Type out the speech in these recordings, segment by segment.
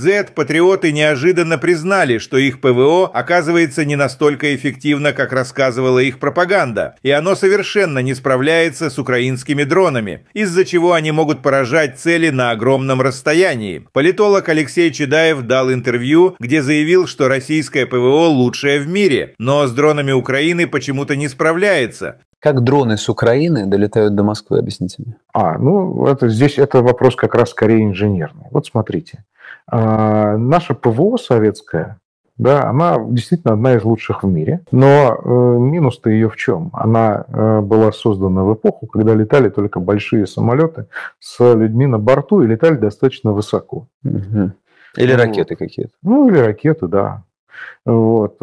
Z-патриоты неожиданно признали, что их ПВО оказывается не настолько эффективно, как рассказывала их пропаганда, и оно совершенно не справляется с украинскими дронами, из-за чего они могут поражать цели на огромном расстоянии. Политолог Алексей Чедаев дал интервью, где заявил, что российское ПВО лучшее в мире, но с дронами Украины почему-то не справляется. Как дроны с Украины долетают до Москвы, объясните мне. Здесь это вопрос как раз скорее инженерный. Вот смотрите, наша ПВО советская, да, она действительно одна из лучших в мире, но минус-то ее в чем? Она была создана в эпоху, когда летали только большие самолеты с людьми на борту и летали достаточно высоко. Угу. Или ракеты какие-то. Или ракеты, да. Вот.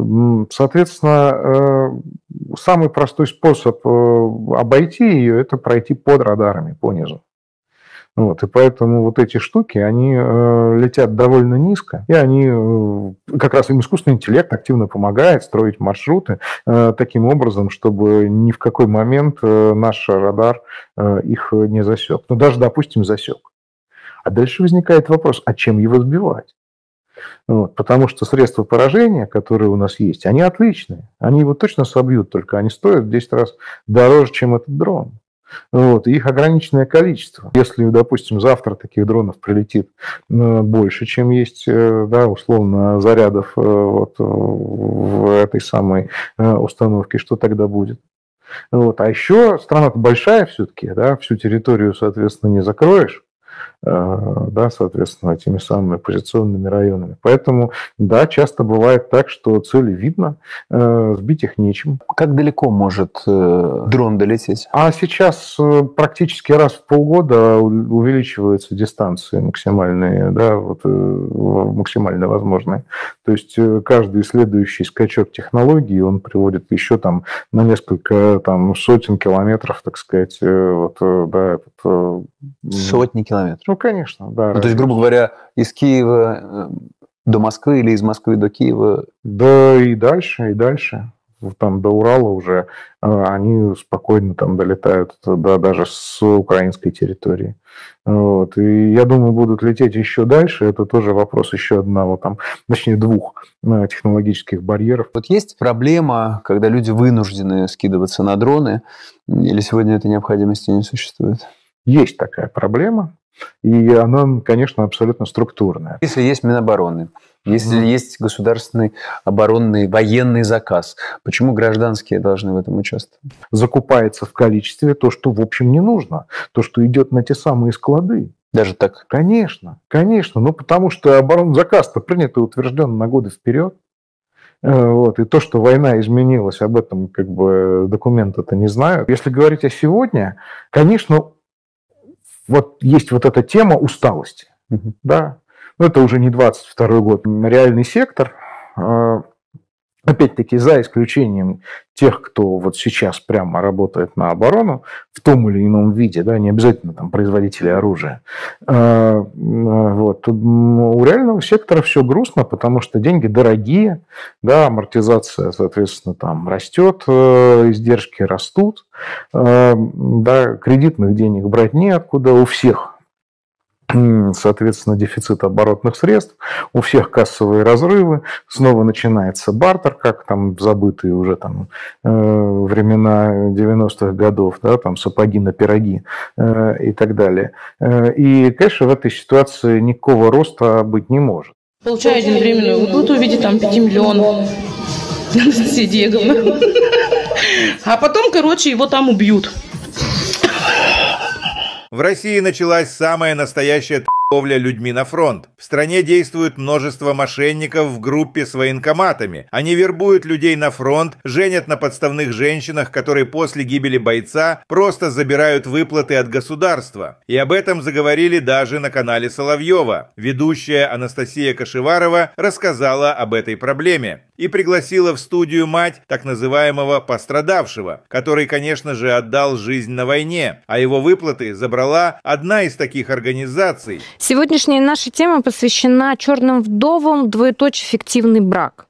Соответственно, самый простой способ обойти ее – это пройти под радарами, понизу. Вот. И поэтому вот эти штуки, они летят довольно низко, и они, как раз им искусственный интеллект активно помогает строить маршруты таким образом, чтобы ни в какой момент наш радар их не засек. Ну, даже, допустим, засек. А дальше возникает вопрос, а чем его сбивать? Вот, потому что средства поражения, которые у нас есть, они отличные. Они его точно собьют, только они стоят в 10 раз дороже, чем этот дрон. Вот, и их ограниченное количество. Если, допустим, завтра таких дронов прилетит больше, чем есть, да, условно, зарядов вот, в этой самой установке, что тогда будет? Вот. А еще страна-то большая все-таки, да, всю территорию, соответственно, не закроешь. Да, соответственно, этими самыми позиционными районами. Поэтому, да, часто бывает так, что цели видно, сбить их нечем. Как далеко может дрон долететь? А сейчас практически раз в полгода увеличиваются дистанции максимальные, да, вот, максимально возможные. То есть каждый следующий скачок технологий, он приводит еще там на несколько там, сотен километров, так сказать, вот, да, сотни километров? Ну, конечно, да. Ну, то есть, грубо говоря, из Киева до Москвы или из Москвы до Киева? Да, и дальше, и дальше. Там до Урала уже они спокойно там долетают, да, даже с украинской территории. Вот. И я думаю, будут лететь еще дальше. Это тоже вопрос еще одного, там, точнее, двух технологических барьеров. Вот есть проблема, когда люди вынуждены скидываться на дроны, или сегодня этой необходимости не существует? Есть такая проблема. И она, конечно, абсолютно структурная. Если есть Минобороны, если есть государственный оборонный военный заказ, почему гражданские должны в этом участвовать? Закупается в количестве то, что в общем не нужно, то, что идет на те самые склады. Даже так? Конечно, конечно. Ну, потому что оборонный заказ-то принят и утвержден на годы вперед. Вот. И то, что война изменилась, об этом как бы документы-то не знают. Если говорить о сегодня, конечно, вот есть вот эта тема усталости. Да? Но это уже не 22-й год. Реальный сектор, опять-таки, за исключением тех, кто вот сейчас прямо работает на оборону в том или ином виде, да, не обязательно там производители оружия, вот, у реального сектора все грустно, потому что деньги дорогие, да, амортизация, соответственно, там растет, издержки растут, да, кредитных денег брать неоткуда, у всех, соответственно, дефицит оборотных средств, у всех кассовые разрывы, снова начинается бартер, как там забытые уже там времена 90-х годов, да, там сапоги на пироги и так далее. И, конечно, в этой ситуации никакого роста быть не может. Получаю единовременную выплату в виде там 5 миллионов. Анастасия Диеговна. А потом, короче, его там убьют. В России началась самая настоящая торговля людьми на фронт. В стране действует множество мошенников в группе с военкоматами. Они вербуют людей на фронт, женят на подставных женщинах, которые после гибели бойца просто забирают выплаты от государства. И об этом заговорили даже на канале Соловьева. Ведущая Анастасия Кашеварова рассказала об этой проблеме и пригласила в студию мать так называемого пострадавшего, который, конечно же, отдал жизнь на войне, а его выплаты забрала одна из таких организаций. Сегодняшняя наша тема посвящена черным вдовам, фиктивный брак.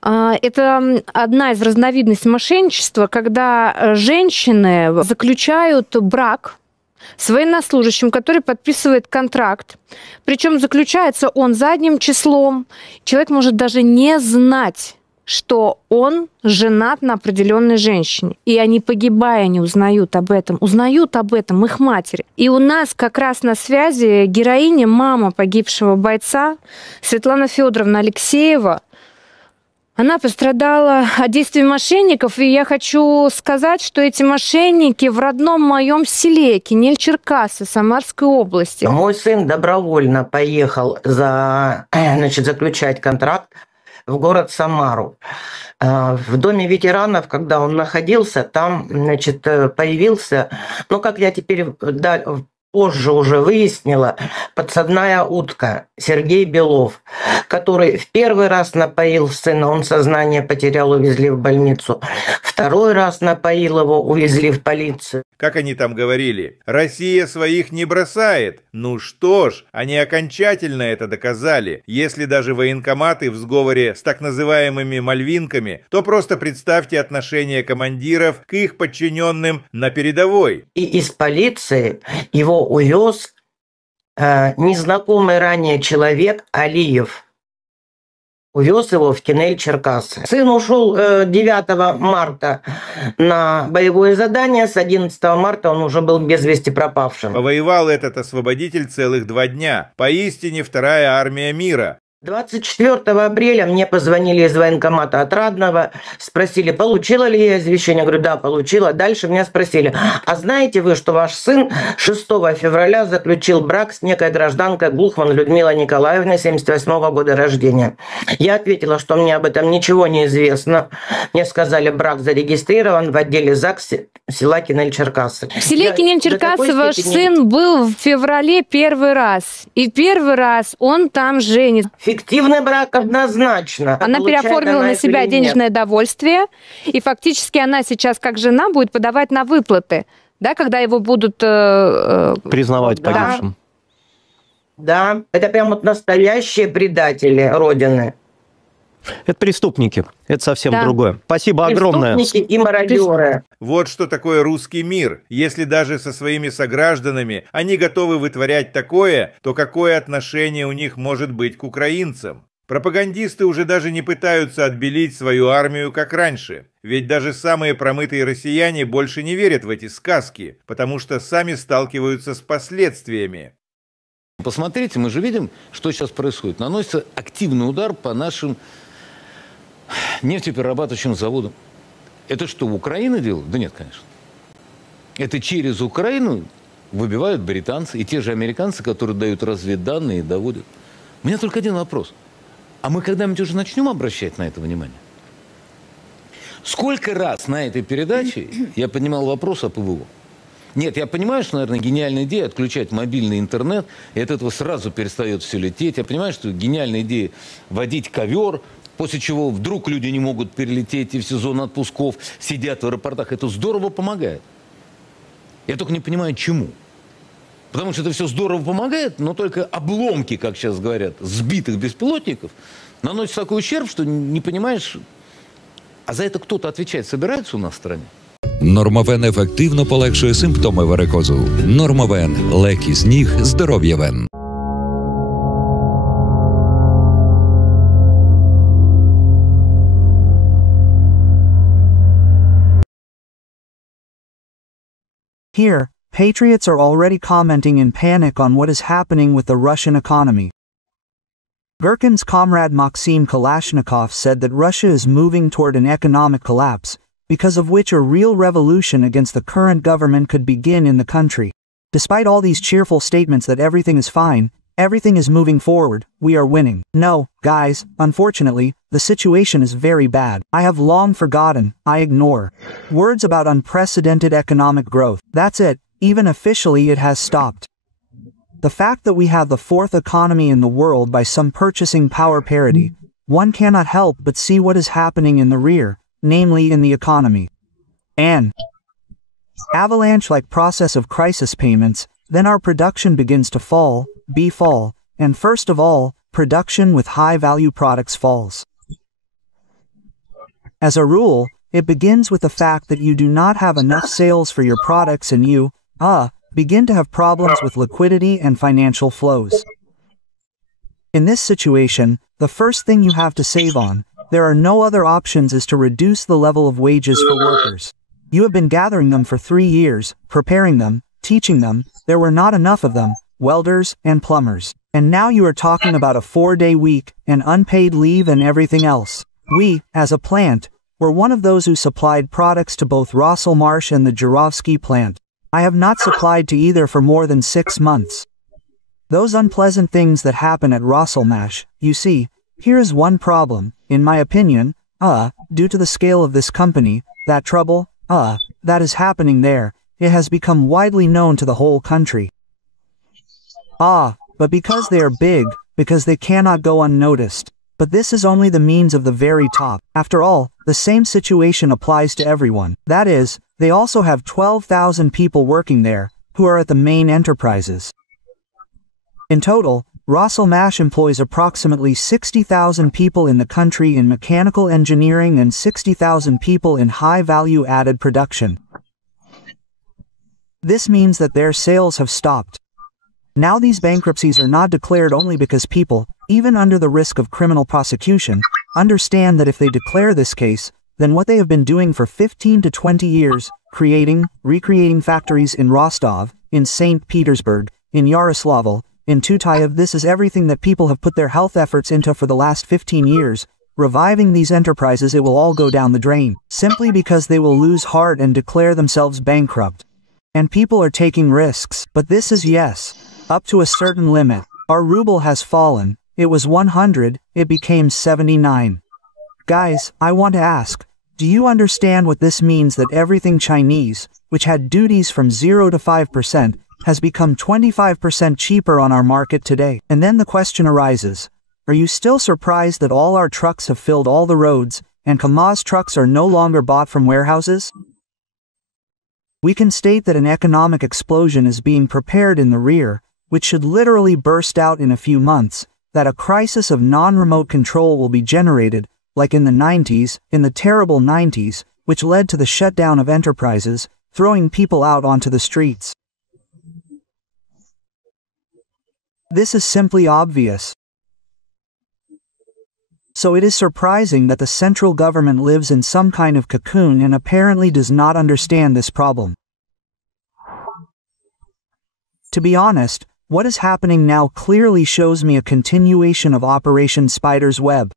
Это одна из разновидностей мошенничества, когда женщины заключают брак с военнослужащим, который подписывает контракт. Причем заключается он задним числом. Человек может даже не знать, что он женат на определенной женщине. И они, погибая, не узнают об этом. Узнают об этом их матери. И у нас как раз на связи героиня, мама погибшего бойца, Светлана Федоровна Алексеева. Она пострадала от действий мошенников, и я хочу сказать, что эти мошенники в родном моем селе Кинель-Черкасы Самарской области. Мой сын добровольно поехал заключать контракт в город Самару. В доме ветеранов, когда он находился, там, появился, как я теперь позже уже выяснила, подсадная утка Сергей Белов, который в первый раз напоил сына, он сознание потерял, увезли в больницу. Второй раз напоил его, увезли в полицию. Как они там говорили, Россия своих не бросает. Ну что ж, они окончательно это доказали. Если даже военкоматы в сговоре с так называемыми мальвинками, то просто представьте отношение командиров к их подчиненным на передовой. И из полиции его увез незнакомый ранее человек Алиев. Увез его в Кинель-Черкасы. Сын ушел 9 марта на боевое задание. С 11 марта он уже был без вести пропавшим. Повоевал этот освободитель целых 2 дня. Поистине вторая армия мира. 24 апреля мне позвонили из военкомата Отрадного, спросили, получила ли я извещение. Я говорю, да, получила. Дальше меня спросили, а знаете вы, что ваш сын 6 февраля заключил брак с некой гражданкой Глухман Людмилой Николаевной, 78 года рождения? Я ответила, что мне об этом ничего не известно. Мне сказали, брак зарегистрирован в отделе ЗАГС села Кинель-Черкасы. В селе Кинель-Черкасы ваш сын был в феврале первый раз. И первый раз он там женит. Фиктивный брак однозначно. Она переоформила на себя денежное довольствие, и фактически она сейчас как жена будет подавать на выплаты, да, когда его будут... признавать погибшим. Да, это прям настоящие предатели Родины. Это преступники. Это совсем другое. Спасибо огромное. Преступники и мародеры. Вот что такое русский мир. Если даже со своими согражданами они готовы вытворять такое, то какое отношение у них может быть к украинцам? Пропагандисты уже даже не пытаются отбелить свою армию, как раньше. Ведь даже самые промытые россияне больше не верят в эти сказки, потому что сами сталкиваются с последствиями. Посмотрите, мы же видим, что сейчас происходит. Наносится активный удар по нашим нефтеперерабатывающим заводам. Это что, Украина делает? Да нет, конечно. Это через Украину выбивают британцы и те же американцы, которые дают разведданные и доводят. У меня только один вопрос. А мы когда-нибудь уже начнем обращать на это внимание? Сколько раз на этой передаче я поднимал вопрос о ПВО? Нет, я понимаю, что, наверное, гениальная идея отключать мобильный интернет, и от этого сразу перестает все лететь. Я понимаю, что гениальная идея вводить ковер, после чего вдруг люди не могут перелететь и в сезон отпусков сидят в аэропортах. Это здорово помогает. Я только не понимаю, чему. Потому что это все здорово помогает, но только обломки, как сейчас говорят, сбитых беспілотників наносят такой ущерб, что не понимаешь, а за это кто-то отвечать собирается у нас в стране? Нормовен ефективно полегшує симптоми варикозу. Нормовен – легкий сніг, здоров'я вен. Here, patriots are already commenting in panic on what is happening with the Russian economy. Gherkin's comrade Maxim Kalashnikov said that Russia is moving toward an economic collapse, because of which a real revolution against the current government could begin in the country. Despite all these cheerful statements that everything is fine, everything is moving forward, we are winning. No, guys, unfortunately, the situation is very bad. I have long forgotten, I ignore. Words about unprecedented economic growth. That's it, even officially it has stopped. The fact that we have the fourth economy in the world by some purchasing power parity, one cannot help but see what is happening in the rear, namely in the economy. An avalanche-like process of crisis payments, then our production begins to fall, and first of all, production with high-value products falls. As a rule, it begins with the fact that you do not have enough sales for your products and you, begin to have problems with liquidity and financial flows. In this situation, the first thing you have to save on, there are no other options, is to reduce the level of wages for workers. You have been gathering them for 3 years, preparing them, teaching them, there were not enough of them, welders and plumbers. And now you are talking about a 4-day week, and unpaid leave and everything else. We, as a plant, were one of those who supplied products to both Rosselmarsh and the Jurovsky plant. I have not supplied to either for more than 6 months. Those unpleasant things that happen at Rosselmarsh, you see, here is one problem, in my opinion, due to the scale of this company, that trouble, that is happening there, it has become widely known to the whole country. But because they are big, because they cannot go unnoticed. But this is only the means of the very top. After all, the same situation applies to everyone. That is, they also have 12,000 people working there, who are at the main enterprises. In total, Rosselmarsh employs approximately 60,000 people in the country in mechanical engineering and 60,000 people in high-value added production. This means that their sales have stopped. Now these bankruptcies are not declared only because people, even under the risk of criminal prosecution, understand that if they declare this case, then what they have been doing for 15 to 20 years, recreating factories in Rostov, in St. Petersburg, in Yaroslavl, in Tutayev, this is everything that people have put their health efforts into for the last 15 years, reviving these enterprises, it will all go down the drain, simply because they will lose heart and declare themselves bankrupt. And people are taking risks, but this is yes, up to a certain limit. Our ruble has fallen, it was 100, it became 79. Guys, I want to ask, do you understand what this means, that everything Chinese, which had duties from 0 to 5%, has become 25% cheaper on our market today? And then the question arises, are you still surprised that all our trucks have filled all the roads, and KAMAZ trucks are no longer bought from warehouses? We can state that an economic explosion is being prepared in the rear, which should literally burst out in a few months, that a crisis of non-remote control will be generated, like in the 90s, in the terrible 90s, which led to the shutdown of enterprises, throwing people out onto the streets. This is simply obvious. So it is surprising that the central government lives in some kind of cocoon and apparently does not understand this problem. To be honest, what is happening now clearly shows me a continuation of Operation Spider's Web.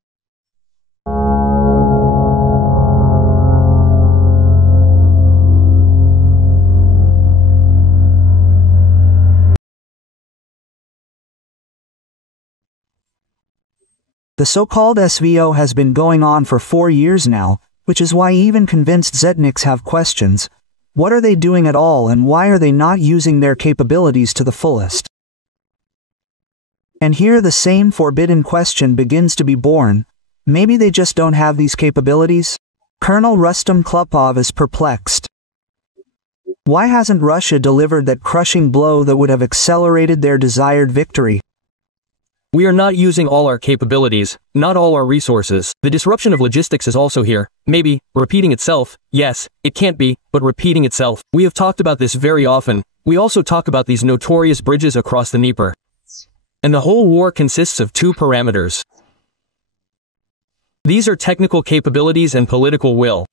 The so-called SVO has been going on for 4 years now, which is why even convinced Zetniks have questions. What are they doing at all, and why are they not using their capabilities to the fullest? And here the same forbidden question begins to be born. Maybe they just don't have these capabilities? Colonel Rustam Klupov is perplexed. Why hasn't Russia delivered that crushing blow that would have accelerated their desired victory? We are not using all our capabilities, not all our resources. The disruption of logistics is also here. Maybe, repeating itself. Yes, it can't be, but repeating itself. We have talked about this very often. We also talk about these notorious bridges across the Dnieper. And the whole war consists of 2 parameters. These are technical capabilities and political will.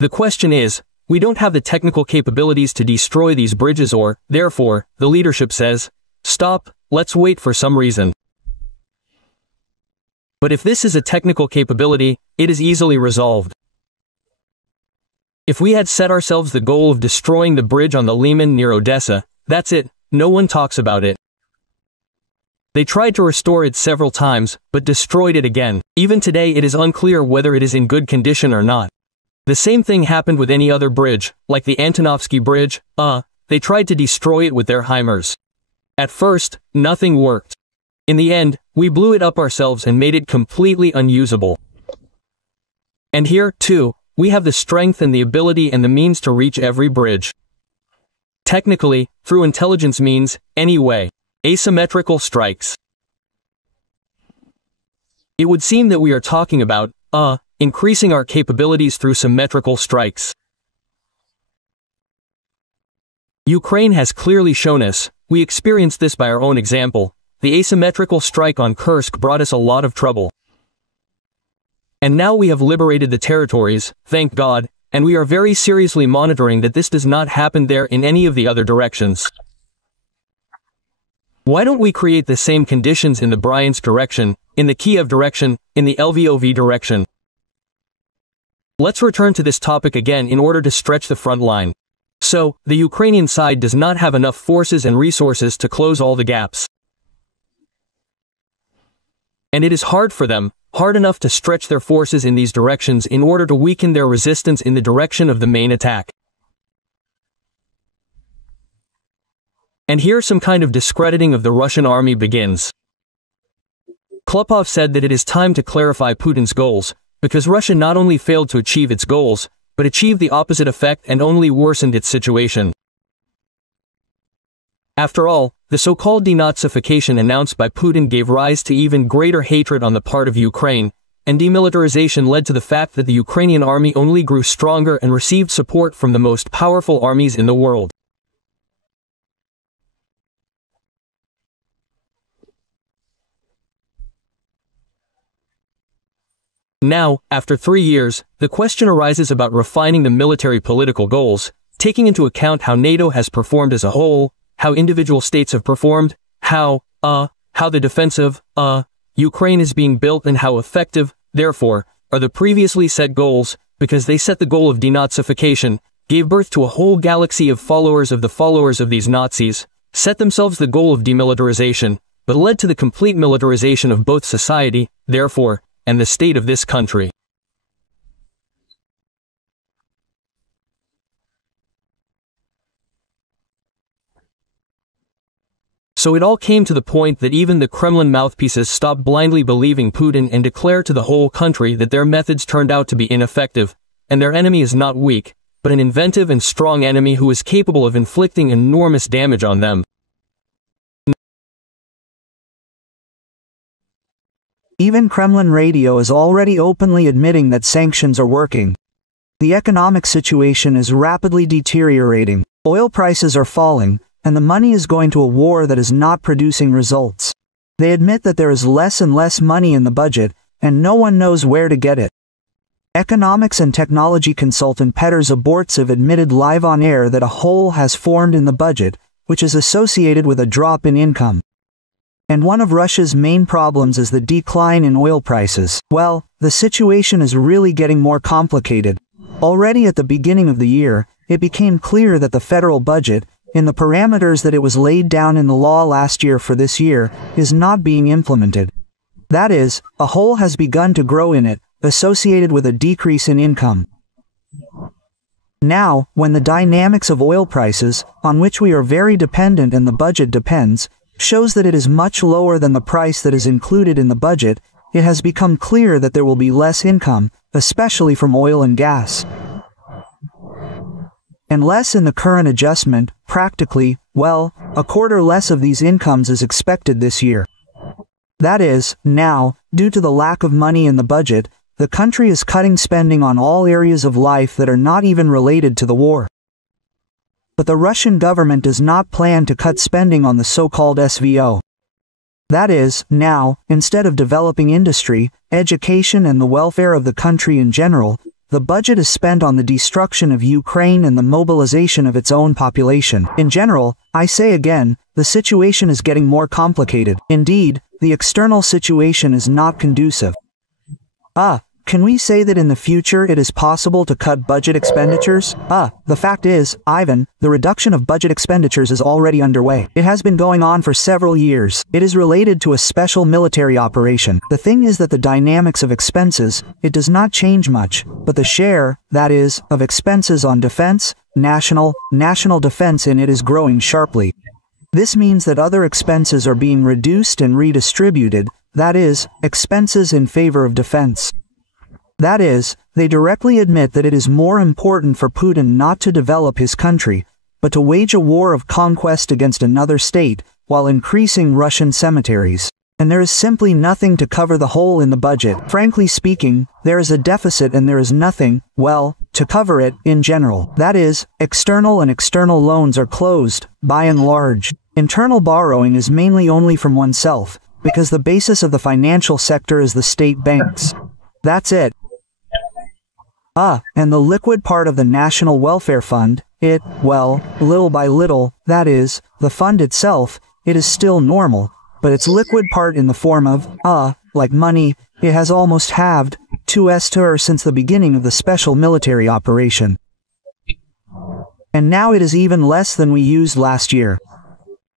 The question is, we don't have the technical capabilities to destroy these bridges, or, therefore, the leadership says, stop, let's wait for some reason. But if this is a technical capability, it is easily resolved. If we had set ourselves the goal of destroying the bridge on the Liman near Odessa, that's it, no one talks about it. They tried to restore it several times, but destroyed it again. Even today it is unclear whether it is in good condition or not. The same thing happened with any other bridge, like the Antonovsky Bridge, they tried to destroy it with their HIMARS. At first, nothing worked. In the end, we blew it up ourselves and made it completely unusable. And here, too, we have the strength and the ability and the means to reach every bridge. Technically, through intelligence means, anyway, asymmetrical strikes. It would seem that we are talking about, increasing our capabilities through symmetrical strikes. Ukraine has clearly shown us, we experienced this by our own example, the asymmetrical strike on Kursk brought us a lot of trouble. And now we have liberated the territories, thank God, and we are very seriously monitoring that this does not happen there in any of the other directions. Why don't we create the same conditions in the Bryansk direction, in the Kiev direction, in the Lvov direction? Let's return to this topic again in order to stretch the front line. So, the Ukrainian side does not have enough forces and resources to close all the gaps. And it is hard for them, hard enough to stretch their forces in these directions in order to weaken their resistance in the direction of the main attack. And here some kind of discrediting of the Russian army begins. Klopov said that it is time to clarify Putin's goals, because Russia not only failed to achieve its goals, but achieved the opposite effect and only worsened its situation. After all, the so-called denazification announced by Putin gave rise to even greater hatred on the part of Ukraine, and demilitarization led to the fact that the Ukrainian army only grew stronger and received support from the most powerful armies in the world. Now, after 3 years, the question arises about refining the military-political goals, taking into account how NATO has performed as a whole, how individual states have performed, how the defense of, Ukraine is being built and how effective, therefore, are the previously set goals, because they set the goal of denazification, gave birth to a whole galaxy of followers of these Nazis, set themselves the goal of demilitarization, but led to the complete militarization of both society, therefore, and the state of this country. So it all came to the point that even the Kremlin mouthpieces stopped blindly believing Putin and declared to the whole country that their methods turned out to be ineffective, and their enemy is not weak, but an inventive and strong enemy who is capable of inflicting enormous damage on them. Even Kremlin radio is already openly admitting that sanctions are working. The economic situation is rapidly deteriorating, oil prices are falling, and the money is going to a war that is not producing results. They admit that there is less and less money in the budget, and no one knows where to get it. Economics and technology consultant Petr Zabortsev admitted live on air that a hole has formed in the budget, which is associated with a drop in income. And one of Russia's main problems is the decline in oil prices. Well, the situation is really getting more complicated. Already at the beginning of the year, it became clear that the federal budget, in the parameters that it was laid down in the law last year for this year, is not being implemented. That is, a hole has begun to grow in it, associated with a decrease in income. Now, when the dynamics of oil prices, on which we are very dependent and the budget depends, shows that it is much lower than the price that is included in the budget, it has become clear that there will be less income, especially from oil and gas. And less in the current adjustment, practically, well, a quarter less of these incomes is expected this year. That is, now, due to the lack of money in the budget, the country is cutting spending on all areas of life that are not even related to the war. But the Russian government does not plan to cut spending on the so-called SVO. That is, now, instead of developing industry, education and the welfare of the country in general, the budget is spent on the destruction of Ukraine and the mobilization of its own population. In general, I say again, the situation is getting more complicated. Indeed, the external situation is not conducive. Can we say that in the future it is possible to cut budget expenditures? The fact is, Ivan, the reduction of budget expenditures is already underway. It has been going on for several years. It is related to a special military operation. The thing is that the dynamics of expenses, it does not change much, but the share, that is, of expenses on defense, national defense in it is growing sharply. This means that other expenses are being reduced and redistributed, that is, expenses in favor of defense. That is, they directly admit that it is more important for Putin not to develop his country, but to wage a war of conquest against another state, while increasing Russian cemeteries. And there is simply nothing to cover the hole in the budget. Frankly speaking, there is a deficit and there is nothing, well, to cover it, in general. That is, external and external loans are closed, by and large. Internal borrowing is mainly only from oneself, because the basis of the financial sector is the state banks. That's it. And the liquid part of the National Welfare Fund, well, little by little, that is, the fund itself, it is still normal, but its liquid part in the form of, like money, it has almost halved, 2s to her since the beginning of the special military operation. And now it is even less than we used last year.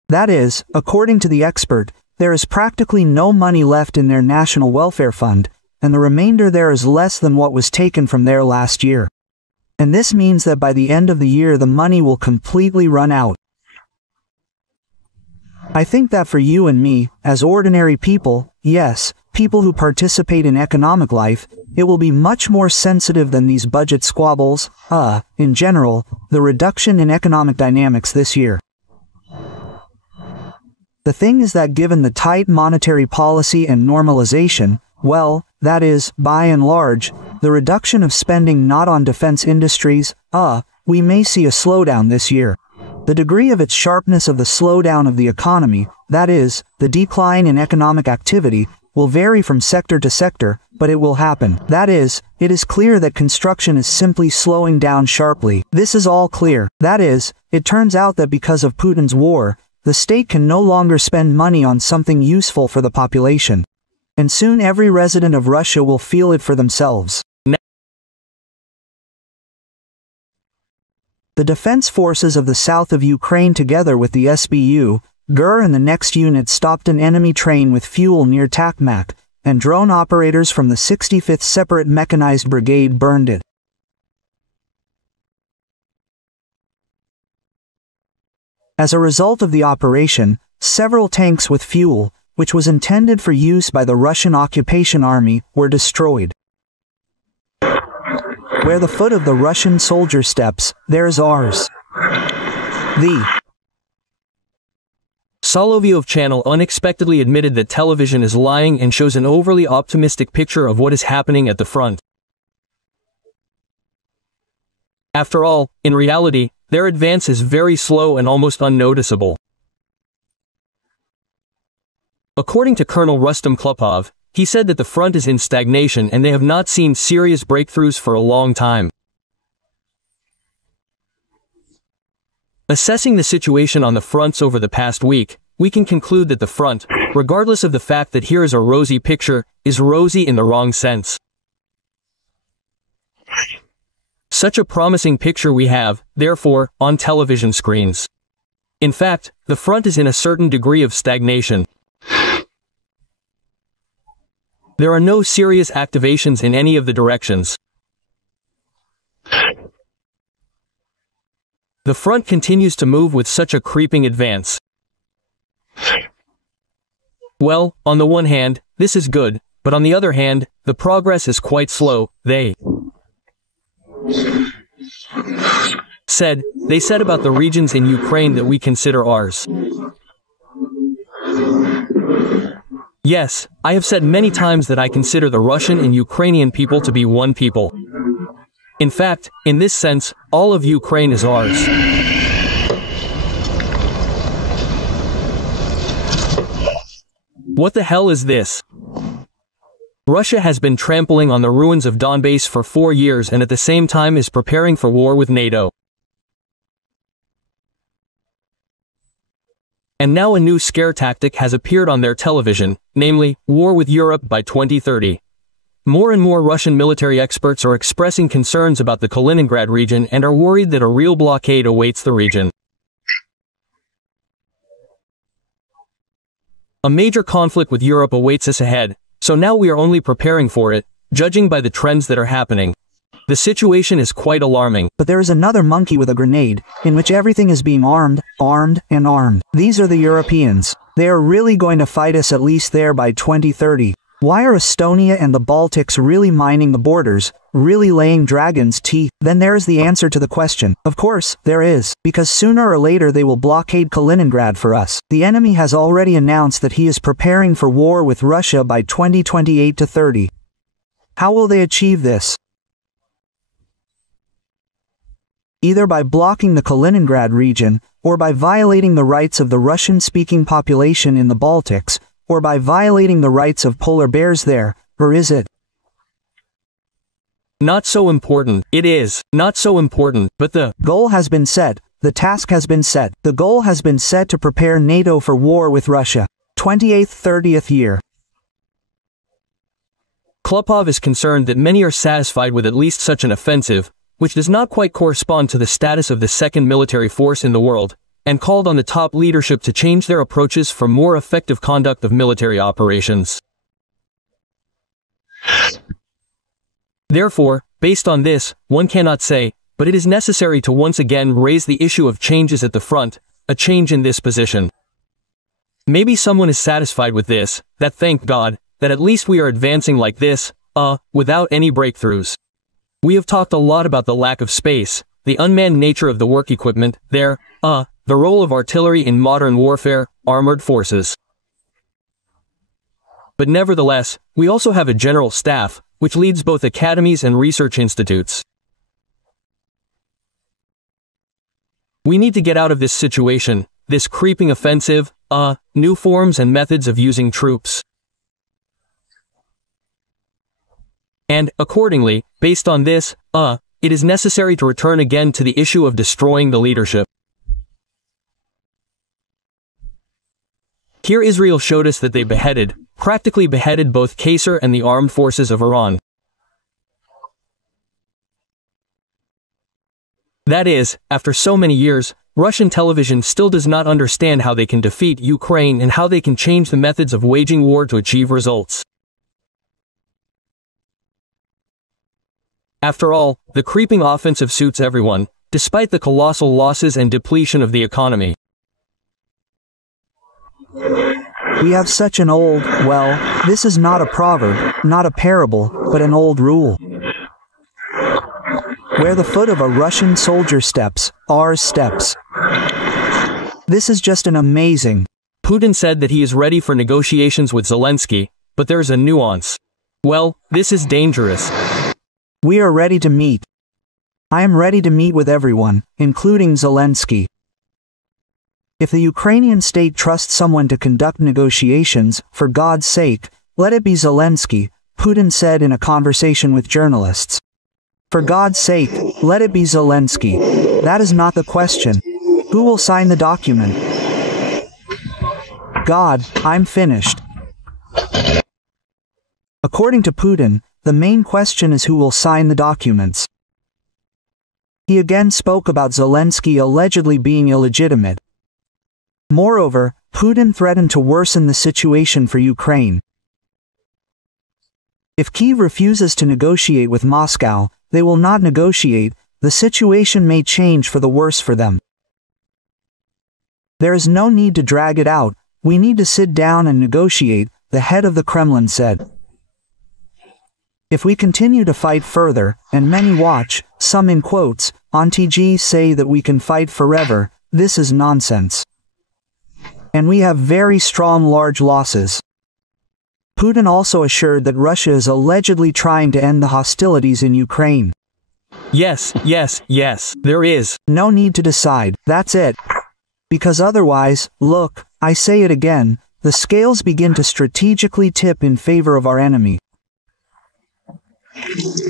That is, according to the expert, there is practically no money left in their National Welfare Fund, and the remainder there is less than what was taken from there last year. And this means that by the end of the year the money will completely run out. I think that for you and me, as ordinary people, yes, people who participate in economic life, it will be much more sensitive than these budget squabbles, in general, the reduction in economic dynamics this year. The thing is that given the tight monetary policy and normalization, well, that is, by and large, the reduction of spending not on defense industries, we may see a slowdown this year. The degree of its sharpness of the slowdown of the economy, that is, the decline in economic activity, will vary from sector to sector, but it will happen. That is, it is clear that construction is simply slowing down sharply. This is all clear. That is, it turns out that because of Putin's war, the state can no longer spend money on something useful for the population. And soon every resident of Russia will feel it for themselves. The defense forces of the south of Ukraine together with the SBU, GUR and the next unit stopped an enemy train with fuel near Takmak, and drone operators from the 65th Separate Mechanized Brigade burned it. As a result of the operation, several tanks with fuel, which was intended for use by the Russian occupation army, were destroyed. Where the foot of the Russian soldier steps, there's ours. The Solovyov channel unexpectedly admitted that television is lying and shows an overly optimistic picture of what is happening at the front. After all, in reality, their advance is very slow and almost unnoticeable. According to Colonel Rustam Klupov, he said that the front is in stagnation and they have not seen serious breakthroughs for a long time. Assessing the situation on the fronts over the past week, we can conclude that the front, regardless of the fact that here is a rosy picture, is rosy in the wrong sense. Such a promising picture we have, therefore, on television screens. In fact, the front is in a certain degree of stagnation. There are no serious activations in any of the directions. The front continues to move with such a creeping advance. Well, on the one hand, this is good, but on the other hand, the progress is quite slow. They said about the regions in Ukraine that we consider ours. Yes, I have said many times that I consider the Russian and Ukrainian people to be one people. In fact, in this sense, all of Ukraine is ours. What the hell is this? Russia has been trampling on the ruins of Donbass for 4 years and at the same time is preparing for war with NATO. And now a new scare tactic has appeared on their television, namely, war with Europe by 2030. More and more Russian military experts are expressing concerns about the Kaliningrad region and are worried that a real blockade awaits the region. A major conflict with Europe awaits us ahead, so now we are only preparing for it, judging by the trends that are happening. The situation is quite alarming. But there is another monkey with a grenade, in which everything is being armed, and armed. These are the Europeans. They are really going to fight us at least there by 2030. Why are Estonia and the Baltics really mining the borders, really laying dragon's teeth? Then there's the answer to the question. Of course, there is, because sooner or later they will blockade Kaliningrad for us. The enemy has already announced that he is preparing for war with Russia by 2028 to 30. How will they achieve this? Either by blocking the Kaliningrad region, or by violating the rights of the Russian-speaking population in the Baltics, or by violating the rights of polar bears there, or is it? Not so important. It is not so important, but the goal has been set, the task has been set, the goal has been set to prepare NATO for war with Russia. 28th, 30th year. Klopov is concerned that many are satisfied with at least such an offensive, which does not quite correspond to the status of the second military force in the world, and called on the top leadership to change their approaches for more effective conduct of military operations. Therefore, based on this, one cannot say, but it is necessary to once again raise the issue of changes at the front, a change in this position. Maybe someone is satisfied with this, that thank God, that at least we are advancing like this, without any breakthroughs. We have talked a lot about the lack of space, the unmanned nature of the work equipment, the role of artillery in modern warfare, armored forces. But nevertheless, we also have a general staff, which leads both academies and research institutes. We need to get out of this situation, this creeping offensive, new forms and methods of using troops. And, accordingly, based on this, it is necessary to return again to the issue of destroying the leadership. Here Israel showed us that they practically beheaded both Qasser and the armed forces of Iran. That is, after so many years, Russian television still does not understand how they can defeat Ukraine and how they can change the methods of waging war to achieve results. After all, the creeping offensive suits everyone, despite the colossal losses and depletion of the economy. We have such an old, well, this is not a proverb, not a parable, but an old rule. Where the foot of a Russian soldier steps, ours steps. This is just an amazing. Putin said that he is ready for negotiations with Zelensky, but there is a nuance. Well, this is dangerous. We are ready to meet. I am ready to meet with everyone, including Zelensky. If the Ukrainian state trusts someone to conduct negotiations, for God's sake, let it be Zelensky, Putin said in a conversation with journalists. For God's sake, let it be Zelensky. That is not the question. Who will sign the document? God, I'm finished. According to Putin, the main question is who will sign the documents. He again spoke about Zelensky allegedly being illegitimate. Moreover, Putin threatened to worsen the situation for Ukraine. If Kyiv refuses to negotiate with Moscow, they will not negotiate, the situation may change for the worse for them. There is no need to drag it out, we need to sit down and negotiate, the head of the Kremlin said. If we continue to fight further, and many watch, some in quotes, on TG say that we can fight forever, this is nonsense. And we have very strong large losses. Putin also assured that Russia is allegedly trying to end the hostilities in Ukraine. Yes, there is. No need to decide, that's it. Because otherwise, look, I say it again, the scales begin to strategically tip in favor of our enemy.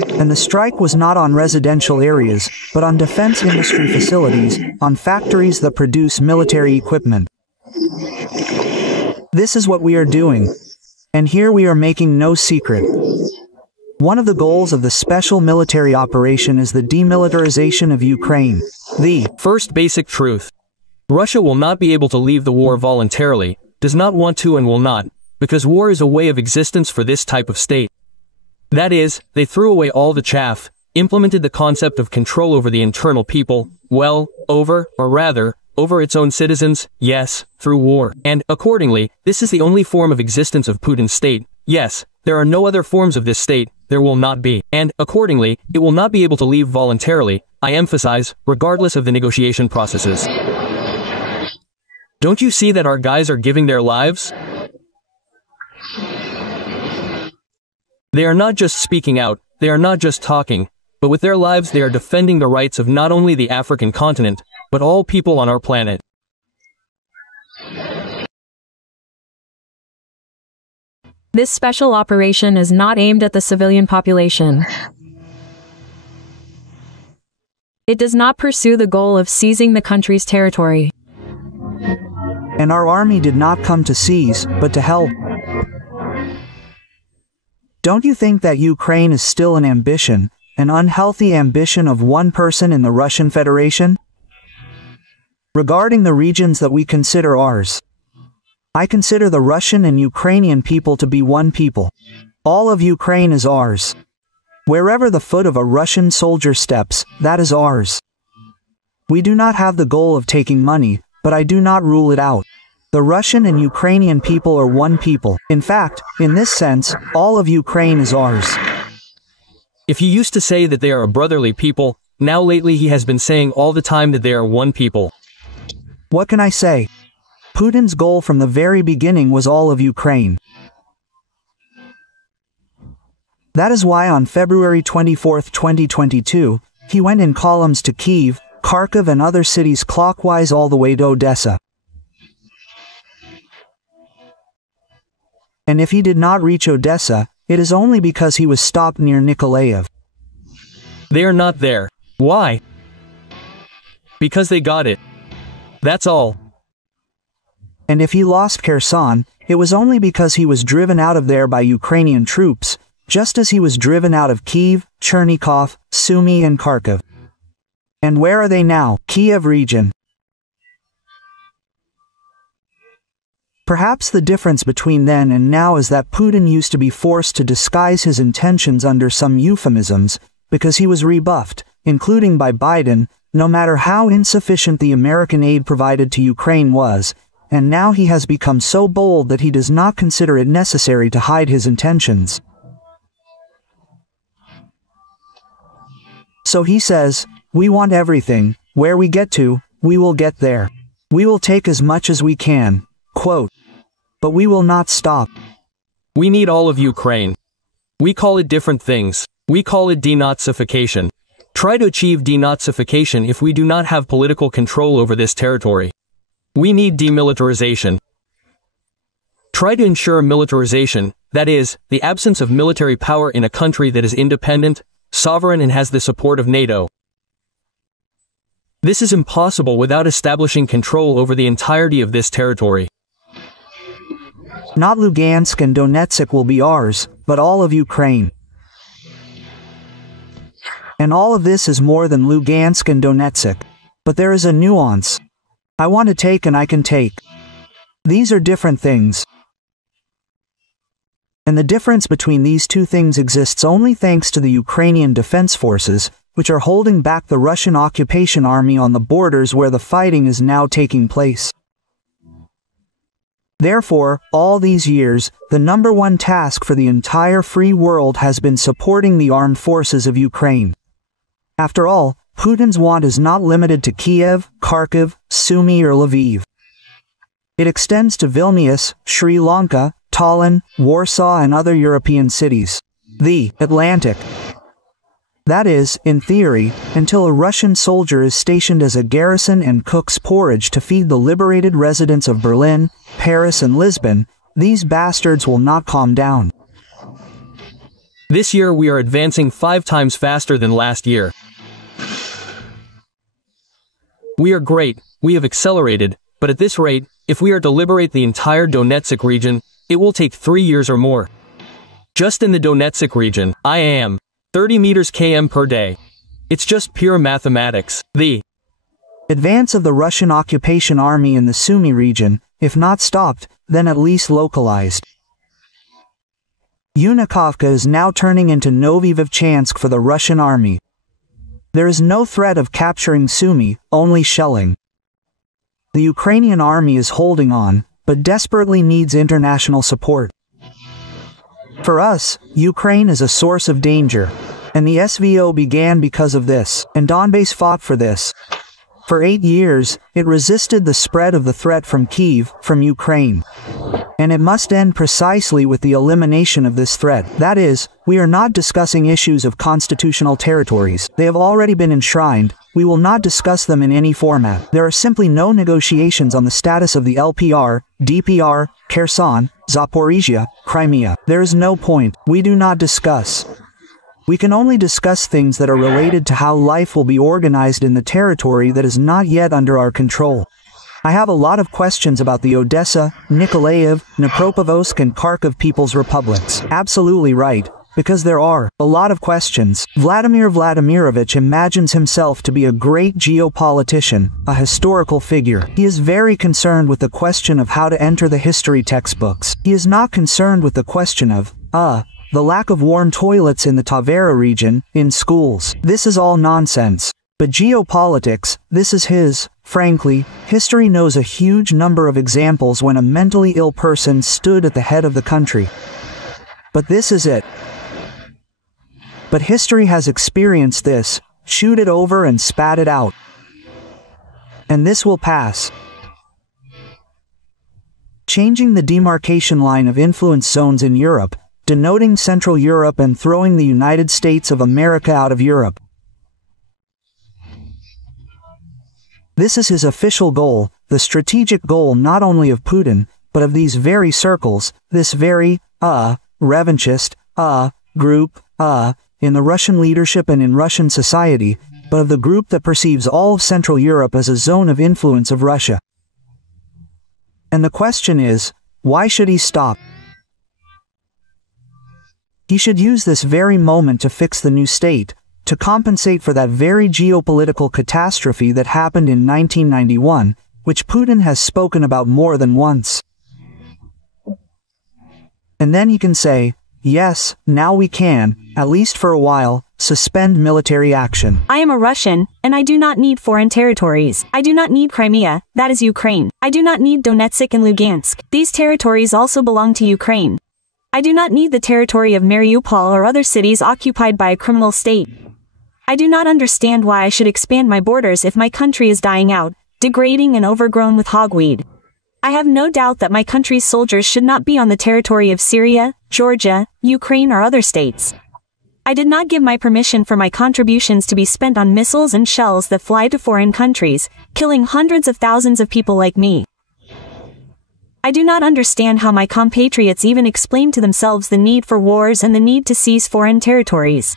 And the strike was not on residential areas, but on defense industry facilities, on factories that produce military equipment. This is what we are doing. And here we are making no secret. One of the goals of the special military operation is the demilitarization of Ukraine. The first basic truth. Russia will not be able to leave the war voluntarily, does not want to and will not, because war is a way of existence for this type of state. That is, they threw away all the chaff, implemented the concept of control over the internal people, over its own citizens, yes, through war. And, accordingly, this is the only form of existence of Putin's state, Yes, there are no other forms of this state, there will not be, and, accordingly, it will not be able to leave voluntarily, I emphasize, regardless of the negotiation processes. Don't you see that our guys are giving their lives? They are not just speaking out, they are not just talking, but with their lives they are defending the rights of not only the African continent, but all people on our planet. This special operation is not aimed at the civilian population. It does not pursue the goal of seizing the country's territory. And our army did not come to seize, but to help. Don't you think that Ukraine is still an ambition, an unhealthy ambition of one person in the Russian Federation? Regarding the regions that we consider ours, I consider the Russian and Ukrainian people to be one people. All of Ukraine is ours. Wherever the foot of a Russian soldier steps, that is ours. We do not have the goal of taking money, but I do not rule it out. The Russian and Ukrainian people are one people. In fact, in this sense, all of Ukraine is ours. If he used to say that they are a brotherly people, now lately he has been saying all the time that they are one people. What can I say? Putin's goal from the very beginning was all of Ukraine. That is why on February 24, 2022, he went in columns to Kyiv, Kharkiv and other cities clockwise all the way to Odessa. And if he did not reach Odessa, it is only because he was stopped near Nikolaev. They are not there. Why? Because they got it. That's all. And if he lost Kherson, it was only because he was driven out of there by Ukrainian troops, just as he was driven out of Kyiv, Chernihiv, Sumy and Kharkiv. And where are they now? Kiev region. Perhaps the difference between then and now is that Putin used to be forced to disguise his intentions under some euphemisms, because he was rebuffed, including by Biden, no matter how insufficient the American aid provided to Ukraine was, and now he has become so bold that he does not consider it necessary to hide his intentions. So he says, we want everything, where we get to, we will get there. We will take as much as we can, quote, but we will not stop. We need all of Ukraine. We call it different things. We call it denazification. Try to achieve denazification if we do not have political control over this territory. We need demilitarization. Try to ensure militarization, that is, the absence of military power in a country that is independent, sovereign and has the support of NATO. This is impossible without establishing control over the entirety of this territory. Not Lugansk and Donetsk will be ours, but all of Ukraine. And all of this is more than Lugansk and Donetsk. But there is a nuance. I want to take and I can take. These are different things. And the difference between these two things exists only thanks to the Ukrainian defense forces, which are holding back the Russian occupation army on the borders where the fighting is now taking place. Therefore, all these years, the number one task for the entire free world has been supporting the armed forces of Ukraine. After all, Putin's want is not limited to Kiev, Kharkiv, Sumy or Lviv. It extends to Vilnius, Sri Lanka, Tallinn, Warsaw and other European cities. The Atlantic. That is, in theory, until a Russian soldier is stationed as a garrison and cooks porridge to feed the liberated residents of Berlin, Paris and Lisbon, these bastards will not calm down. This year we are advancing 5 times faster than last year. We are great, we have accelerated, but at this rate, if we are to liberate the entire Donetsk region, it will take 3 years or more. Just in the Donetsk region, I am 30 meters km per day. It's just pure mathematics. The advance of the Russian occupation army in the Sumy region, if not stopped, then at least localized. Unikovka is now turning into Novy Vovchansk for the Russian army. There is no threat of capturing Sumy, only shelling. The Ukrainian army is holding on, but desperately needs international support. For us, Ukraine is a source of danger. And the SVO began because of this, and Donbass fought for this. For 8 years, it resisted the spread of the threat from Kyiv, from Ukraine. And it must end precisely with the elimination of this threat. That is, we are not discussing issues of constitutional territories. They have already been enshrined. We will not discuss them in any format. There are simply no negotiations on the status of the LPR, DPR, Kherson, Zaporizhia, Crimea. There is no point. We do not discuss. We can only discuss things that are related to how life will be organized in the territory that is not yet under our control. I have a lot of questions about the Odessa, Nikolaev, Dnipropetrovsk and Kharkiv People's Republics. Absolutely right, because there are a lot of questions. Vladimir Vladimirovich imagines himself to be a great geopolitician, a historical figure. He is very concerned with the question of how to enter the history textbooks. He is not concerned with the question of, the lack of warm toilets in the Tavera region, in schools. This is all nonsense. But geopolitics, this is his. Frankly, history knows a huge number of examples when a mentally ill person stood at the head of the country. But this is it. But history has experienced this, chewed it over and spat it out. And this will pass. Changing the demarcation line of influence zones in Europe, denoting Central Europe and throwing the United States of America out of Europe. This is his official goal, the strategic goal not only of Putin, but of these very circles, this very, revanchist, group, in the Russian leadership and in Russian society, but of the group that perceives all of Central Europe as a zone of influence of Russia. And the question is, why should he stop? He should use this very moment to fix the new state, to compensate for that very geopolitical catastrophe that happened in 1991, which Putin has spoken about more than once. And then he can say, yes, now we can, at least for a while, suspend military action. I am a Russian, and I do not need foreign territories. I do not need Crimea, that is Ukraine. I do not need Donetsk and Lugansk. These territories also belong to Ukraine. I do not need the territory of Mariupol or other cities occupied by a criminal state. I do not understand why I should expand my borders if my country is dying out, degrading and overgrown with hogweed. I have no doubt that my country's soldiers should not be on the territory of Syria, Georgia, Ukraine or other states. I did not give my permission for my contributions to be spent on missiles and shells that fly to foreign countries, killing hundreds of thousands of people like me. I do not understand how my compatriots even explain to themselves the need for wars and the need to seize foreign territories.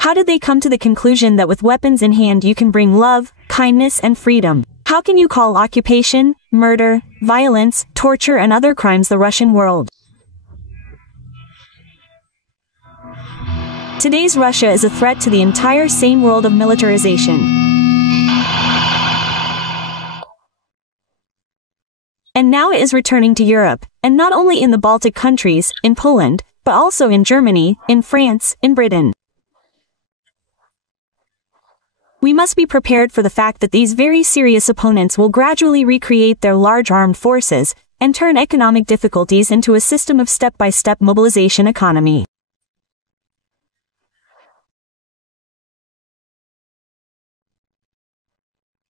How did they come to the conclusion that with weapons in hand you can bring love, kindness and freedom? How can you call occupation, murder, violence, torture and other crimes the Russian world? Today's Russia is a threat to the entire sane world of militarization. And now it is returning to Europe, and not only in the Baltic countries, in Poland, but also in Germany, in France, in Britain. We must be prepared for the fact that these very serious opponents will gradually recreate their large armed forces, and turn economic difficulties into a system of step-by-step mobilization economy.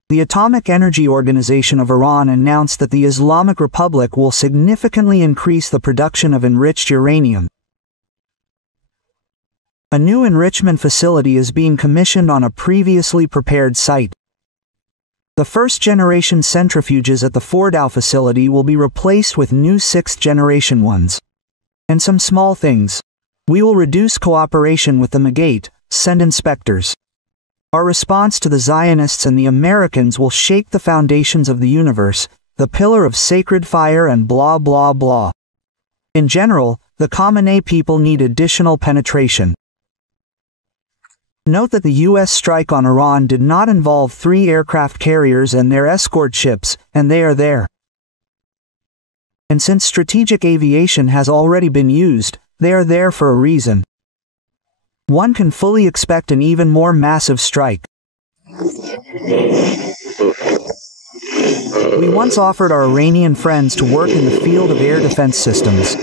The Atomic Energy Organization of Iran announced that the Islamic Republic will significantly increase the production of enriched uranium. A new enrichment facility is being commissioned on a previously prepared site. The first-generation centrifuges at the Fordow facility will be replaced with new sixth-generation ones. And some small things. We will reduce cooperation with the Megate, send inspectors. Our response to the Zionists and the Americans will shake the foundations of the universe, the pillar of sacred fire and blah blah blah. In general, the Khamenei people need additional penetration. Note that the U.S. strike on Iran did not involve 3 aircraft carriers and their escort ships, and they are there. And since strategic aviation has already been used, they are there for a reason. One can fully expect an even more massive strike. We once offered our Iranian friends to work in the field of air defense systems.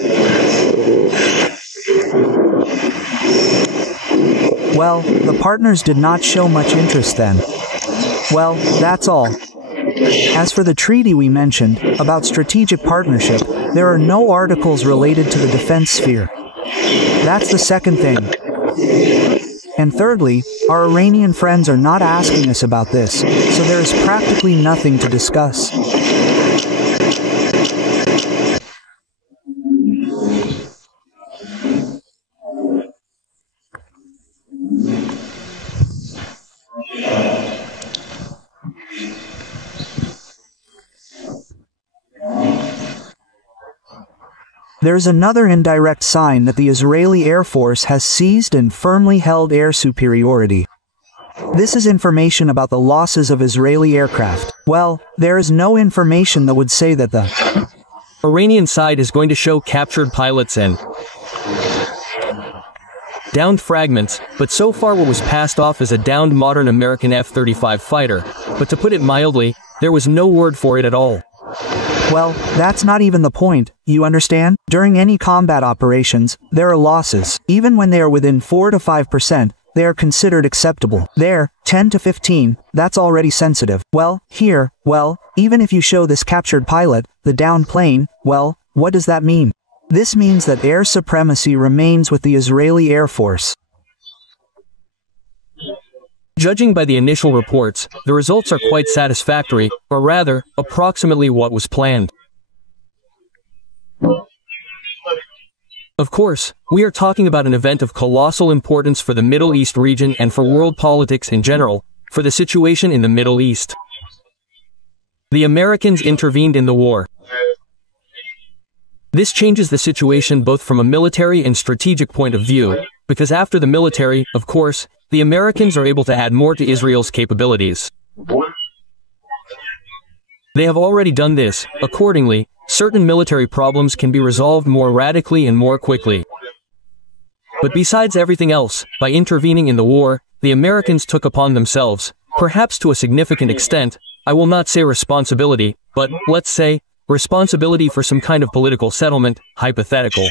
Well, the partners did not show much interest then. Well, that's all. As for the treaty we mentioned, about strategic partnership, there are no articles related to the defense sphere. That's the second thing. And thirdly, our Iranian friends are not asking us about this, so there is practically nothing to discuss. There's another indirect sign that the Israeli Air Force has seized and firmly held air superiority. This is information about the losses of Israeli aircraft. Well, there is no information that would say that the Iranian side is going to show captured pilots and downed fragments, but so far what was passed off as a downed modern American F-35 fighter. But to put it mildly, there was no word for it at all. Well, that's not even the point, you understand? During any combat operations, there are losses. Even when they are within 4 to 5%, they are considered acceptable. There, 10 to 15, that's already sensitive. Well, here, well, even if you show this captured pilot, the downed plane, well, what does that mean? This means that air supremacy remains with the Israeli Air Force. Judging by the initial reports, the results are quite satisfactory, or rather, approximately what was planned. Of course, we are talking about an event of colossal importance for the Middle East region and for world politics in general, for the situation in the Middle East. The Americans intervened in the war. This changes the situation both from a military and strategic point of view, because after the military, of course, the Americans are able to add more to Israel's capabilities. They have already done this. Accordingly, certain military problems can be resolved more radically and more quickly. But besides everything else, by intervening in the war, the Americans took upon themselves, perhaps to a significant extent, I will not say responsibility, but, let's say, responsibility for some kind of political settlement, hypothetical.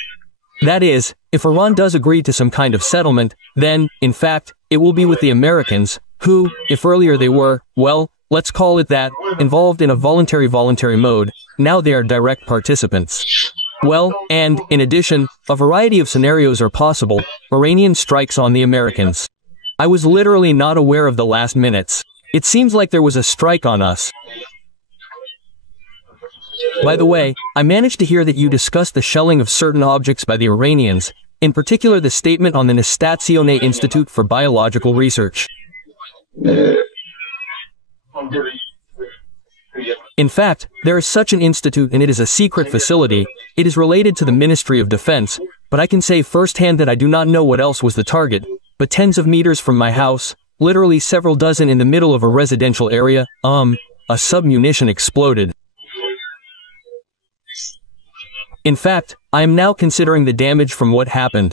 That is, if Iran does agree to some kind of settlement, then, in fact, it will be with the Americans, who, if earlier they were, well, let's call it that, involved in a voluntary mode, now they are direct participants. Well, and, in addition, a variety of scenarios are possible, Iranian strikes on the Americans. I was literally not aware of the last minutes. It seems like there was a strike on us. By the way, I managed to hear that you discussed the shelling of certain objects by the Iranians, in particular the statement on the Nastazione Institute for Biological Research. In fact, there is such an institute and it is a secret facility. It is related to the Ministry of Defense, but I can say firsthand that I do not know what else was the target, but tens of meters from my house, literally several dozen in the middle of a residential area, a submunition exploded. In fact, I am now considering the damage from what happened.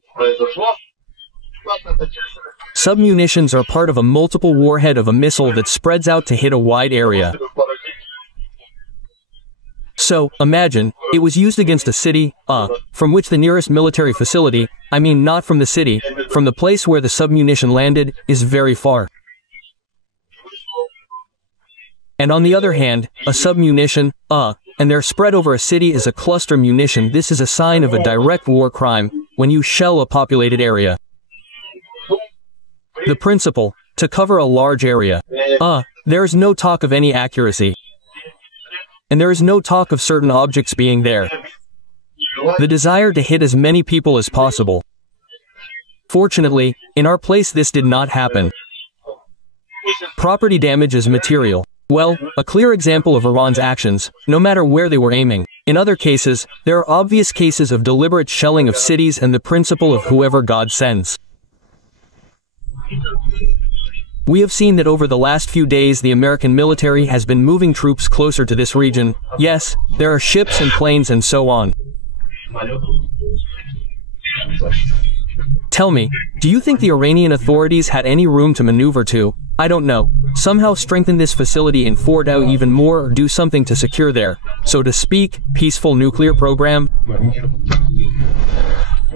Submunitions are part of a multiple warhead of a missile that spreads out to hit a wide area. So, imagine, it was used against a city, from which the nearest military facility, I mean not from the city, from the place where the submunition landed, is very far. And on the other hand, a submunition, and they're spread over a city is a cluster munition. This is a sign of a direct war crime, when you shell a populated area. The principle, to cover a large area. There is no talk of any accuracy. And there is no talk of certain objects being there. The desire to hit as many people as possible. Fortunately, in our place this did not happen. Property damage is material. Well, a clear example of Iran's actions, no matter where they were aiming. In other cases, there are obvious cases of deliberate shelling of cities and the principle of whoever God sends. We have seen that over the last few days the American military has been moving troops closer to this region. Yes, there are ships and planes and so on. Tell me, do you think the Iranian authorities had any room to maneuver to, I don't know, somehow strengthen this facility in Fordow even more or do something to secure their, so to speak, peaceful nuclear program?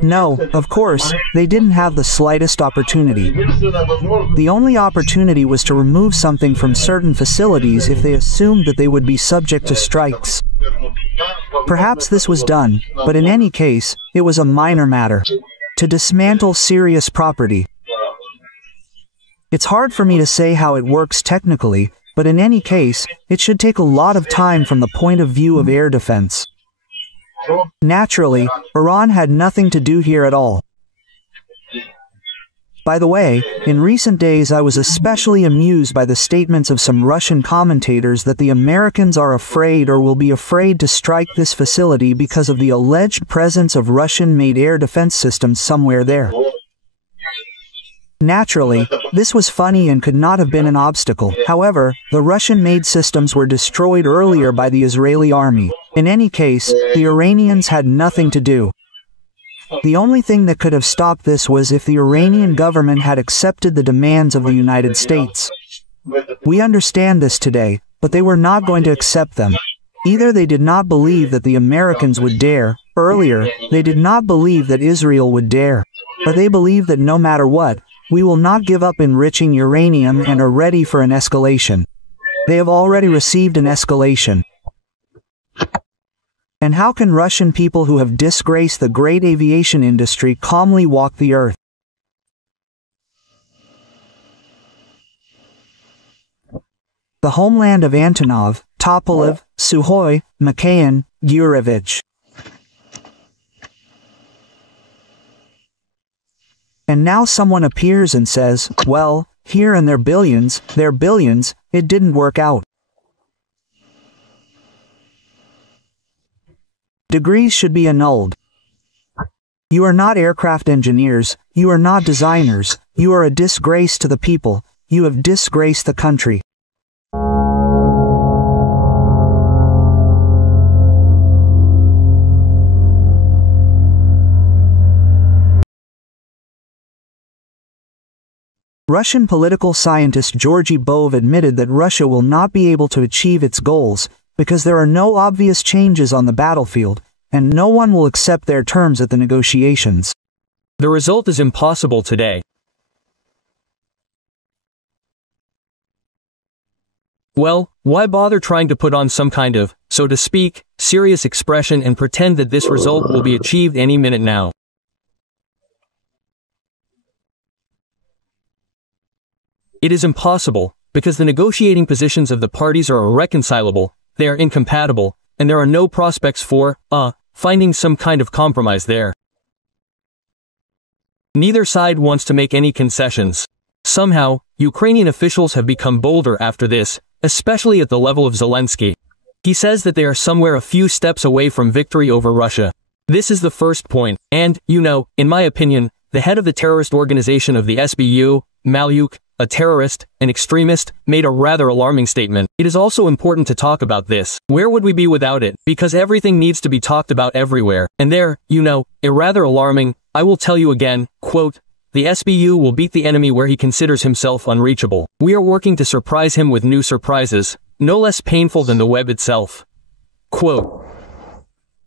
No, of course, they didn't have the slightest opportunity. The only opportunity was to remove something from certain facilities if they assumed that they would be subject to strikes. Perhaps this was done, but in any case, it was a minor matter. To dismantle serious property. It's hard for me to say how it works technically, but in any case, it should take a lot of time from the point of view of air defense. Naturally, Iran had nothing to do here at all. By the way, in recent days I was especially amused by the statements of some Russian commentators that the Americans are afraid or will be afraid to strike this facility because of the alleged presence of Russian-made air defense systems somewhere there. Naturally, this was funny and could not have been an obstacle. However, the Russian-made systems were destroyed earlier by the Israeli army. In any case, the Iranians had nothing to do. The only thing that could have stopped this was if the Iranian government had accepted the demands of the United States. We understand this today, but they were not going to accept them. Either they did not believe that the Americans would dare, earlier, they did not believe that Israel would dare, or they believed that no matter what, we will not give up enriching uranium and are ready for an escalation. They have already received an escalation. And how can Russian people who have disgraced the great aviation industry calmly walk the earth? The homeland of Antonov, Tupolev, Sukhoi, Mikhail, Gurevich. And now someone appears and says, well, here and their billions, it didn't work out. Degrees should be annulled. You are not aircraft engineers, you are not designers, you are a disgrace to the people, you have disgraced the country. Russian political scientist Georgy Bove admitted that Russia will not be able to achieve its goals because there are no obvious changes on the battlefield, and no one will accept their terms at the negotiations. The result is impossible today. Well, why bother trying to put on some kind of, so to speak, serious expression and pretend that this result will be achieved any minute now? It is impossible, because the negotiating positions of the parties are irreconcilable, they are incompatible, and there are no prospects for, finding some kind of compromise there. Neither side wants to make any concessions. Somehow, Ukrainian officials have become bolder after this, especially at the level of Zelensky. He says that they are somewhere a few steps away from victory over Russia. This is the first point, and, in my opinion, the head of the terrorist organization of the SBU, Malyuk, a terrorist, an extremist, made a rather alarming statement. It is also important to talk about this. Where would we be without it? Because everything needs to be talked about everywhere. And there, a rather alarming, I will tell you again, quote, the SBU will beat the enemy where he considers himself unreachable. We are working to surprise him with new surprises, no less painful than the web itself. Quote,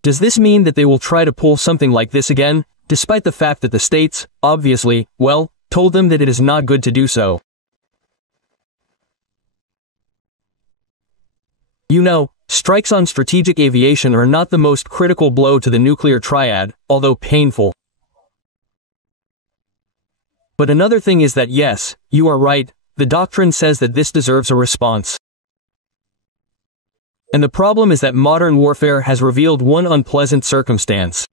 does this mean that they will try to pull something like this again, despite the fact that the states, obviously, told them that it is not good to do so? Strikes on strategic aviation are not the most critical blow to the nuclear triad, although painful. But another thing is that yes, you are right, the doctrine says that this deserves a response. And the problem is that modern warfare has revealed one unpleasant circumstance.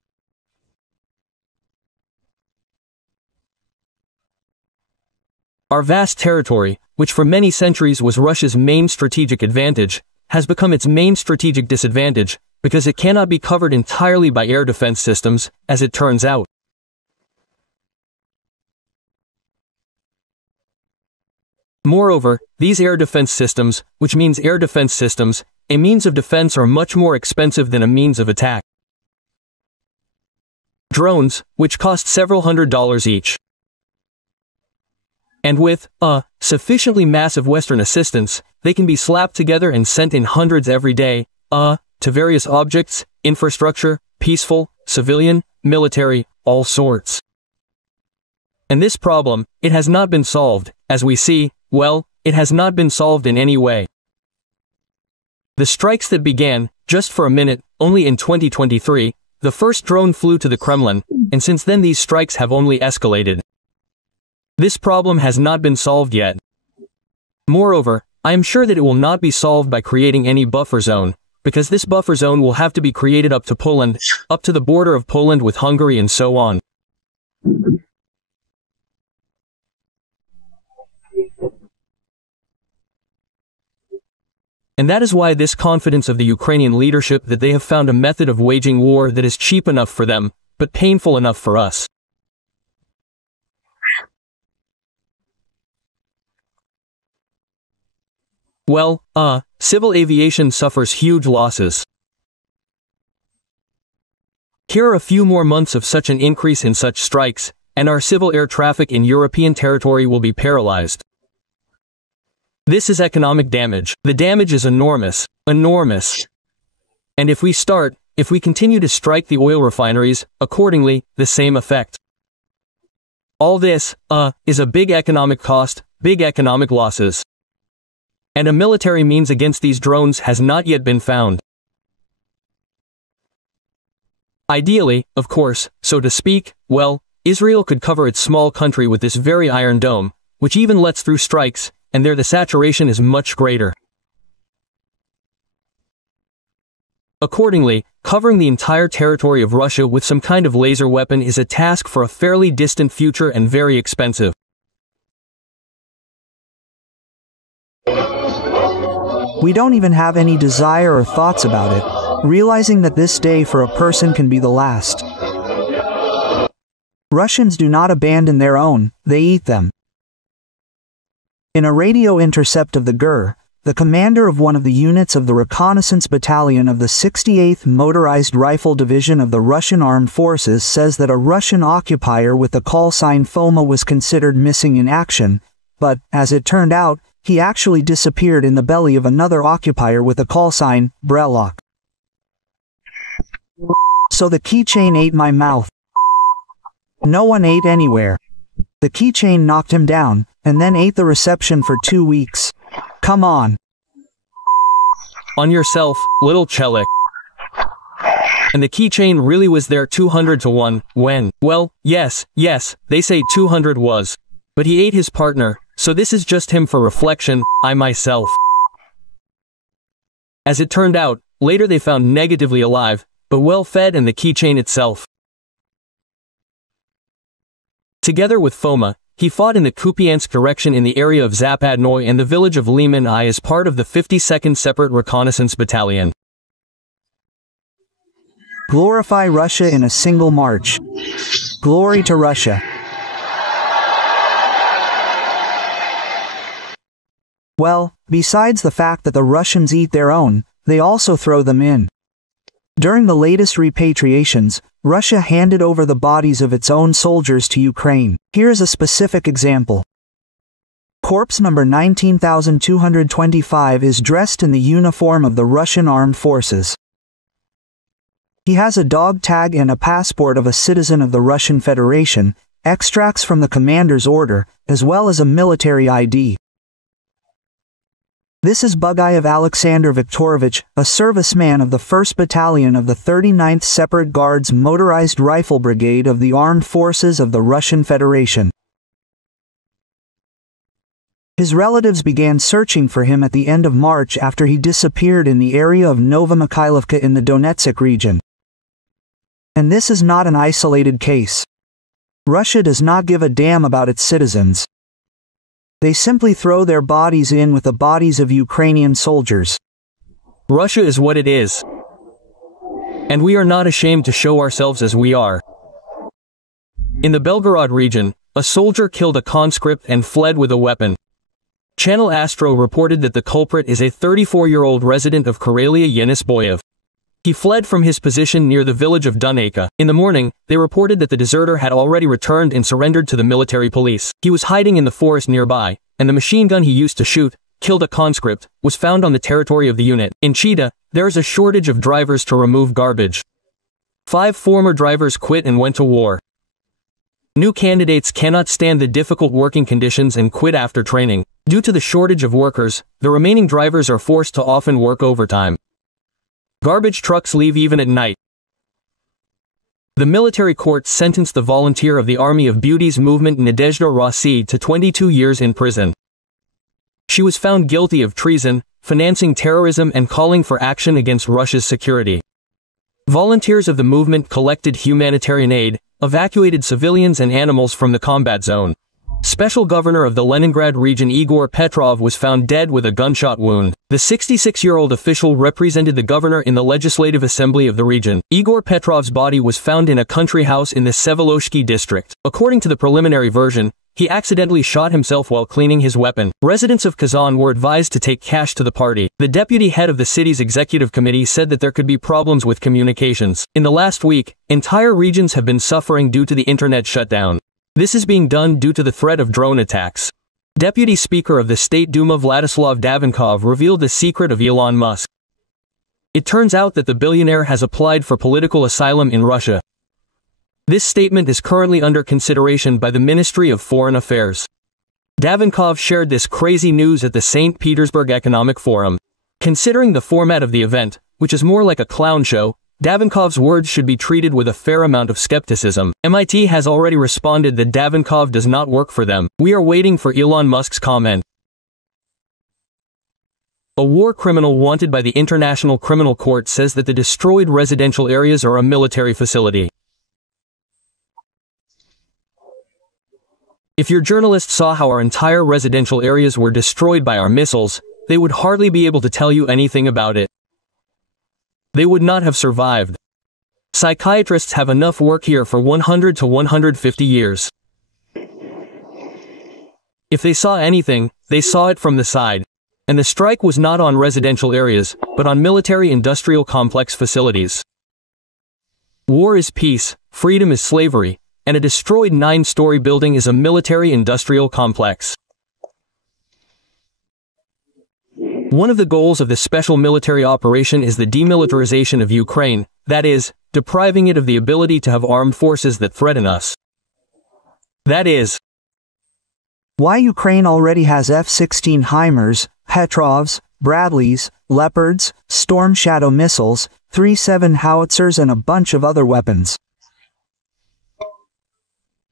Our vast territory, which for many centuries was Russia's main strategic advantage, has become its main strategic disadvantage, because it cannot be covered entirely by air defense systems, as it turns out. Moreover, these air defense systems, which means air defense systems, a means of defense, are much more expensive than a means of attack. Drones, which cost several $100s each. And with, sufficiently massive Western assistance, they can be slapped together and sent in hundreds every day, to various objects, infrastructure, peaceful, civilian, military, all sorts. And this problem, it has not been solved, as we see, well, it has not been solved in any way. The strikes that began, just for a minute, only in 2023, the first drone flew to the Kremlin, and since then these strikes have only escalated. This problem has not been solved yet. Moreover, I am sure that it will not be solved by creating any buffer zone, because this buffer zone will have to be created up to Poland, up to the border of Poland with Hungary and so on. And that is why this confidence of the Ukrainian leadership that they have found a method of waging war that is cheap enough for them, but painful enough for us. Well, civil aviation suffers huge losses. Here are a few more months of such an increase in such strikes, and our civil air traffic in European territory will be paralyzed. This is economic damage. The damage is enormous. Enormous. And if we continue to strike the oil refineries, accordingly, the same effect. All this, is a big economic cost, big economic losses. And a military means against these drones has not yet been found. Ideally, of course, so to speak, well, Israel could cover its small country with this very Iron Dome, which even lets through strikes, and there the saturation is much greater. Accordingly, covering the entire territory of Russia with some kind of laser weapon is a task for a fairly distant future and very expensive. We don't even have any desire or thoughts about it, realizing that this day for a person can be the last. Russians do not abandon their own, they eat them. In a radio intercept of the GUR, the commander of one of the units of the reconnaissance battalion of the 68th Motorized Rifle Division of the Russian Armed Forces says that a Russian occupier with the call sign Foma was considered missing in action, but, as it turned out, he actually disappeared in the belly of another occupier with the call sign Brelok. So the keychain ate my mouth. No one ate anywhere. The keychain knocked him down, and then ate the reception for 2 weeks. Come on. On yourself, little Chelik. And the keychain really was there 200 to 1, when, well, yes, they say 200 was. But he ate his partner, so this is just him for reflection, I myself. As it turned out, later they found negatively alive, but well fed and the keychain itself. Together with Foma, he fought in the Kupiansk direction in the area of Zapadnoy and the village of Liman I as part of the 52nd Separate Reconnaissance Battalion. Glorify Russia in a single march. Glory to Russia. Well, besides the fact that the Russians eat their own, they also throw them in. During the latest repatriations, Russia handed over the bodies of its own soldiers to Ukraine. Here's a specific example. Corpse number 19,225 is dressed in the uniform of the Russian Armed Forces. He has a dog tag and a passport of a citizen of the Russian Federation, extracts from the commander's order, as well as a military ID. This is Bugayev Alexander Viktorovich, a serviceman of the 1st Battalion of the 39th Separate Guards Motorized Rifle Brigade of the Armed Forces of the Russian Federation. His relatives began searching for him at the end of March after he disappeared in the area of Novomykhailovka in the Donetsk region. And this is not an isolated case. Russia does not give a damn about its citizens. They simply throw their bodies in with the bodies of Ukrainian soldiers. Russia is what it is. And we are not ashamed to show ourselves as we are. In the Belgorod region, a soldier killed a conscript and fled with a weapon. Channel Astro reported that the culprit is a 34-year-old resident of Karelia Yenis Boyev. He fled from his position near the village of Dunayka. In the morning, they reported that the deserter had already returned and surrendered to the military police. He was hiding in the forest nearby, and the machine gun he used to shoot, killed a conscript, was found on the territory of the unit. In Chita, there is a shortage of drivers to remove garbage. 5 former drivers quit and went to war. New candidates cannot stand the difficult working conditions and quit after training. Due to the shortage of workers, the remaining drivers are forced to often work overtime. Garbage trucks leave even at night. The military court sentenced the volunteer of the Army of Beauty's movement Nadezhda Rossi to 22 years in prison. She was found guilty of treason, financing terrorism and calling for action against Russia's security. Volunteers of the movement collected humanitarian aid, evacuated civilians and animals from the combat zone. Special Governor of the Leningrad region Igor Petrov was found dead with a gunshot wound. The 66-year-old official represented the governor in the Legislative Assembly of the region. Igor Petrov's body was found in a country house in the Seveloshki district. According to the preliminary version, he accidentally shot himself while cleaning his weapon. Residents of Kazan were advised to take cash to the party. The deputy head of the city's executive committee said that there could be problems with communications. In the last week, entire regions have been suffering due to the internet shutdown. This is being done due to the threat of drone attacks. Deputy Speaker of the State Duma Vladislav Davinkov revealed the secret of Elon Musk. It turns out that the billionaire has applied for political asylum in Russia. This statement is currently under consideration by the Ministry of Foreign Affairs. Davinkov shared this crazy news at the St. Petersburg Economic Forum. Considering the format of the event, which is more like a clown show, Davinkov's words should be treated with a fair amount of skepticism. MIT has already responded that Davinkov does not work for them. We are waiting for Elon Musk's comment. A war criminal wanted by the International Criminal Court says that the destroyed residential areas are a military facility. If your journalists saw how our entire residential areas were destroyed by our missiles, they would hardly be able to tell you anything about it. They would not have survived. Psychiatrists have enough work here for 100 to 150 years. If they saw anything, they saw it from the side. And the strike was not on residential areas, but on military-industrial complex facilities. War is peace, freedom is slavery, and a destroyed 9-story building is a military-industrial complex. One of the goals of the special military operation is the demilitarization of Ukraine, that is, depriving it of the ability to have armed forces that threaten us. That is why Ukraine already has F-16 HIMARS, Petrovs, Bradleys, Leopards, Storm Shadow missiles, 3-7 howitzers and a bunch of other weapons.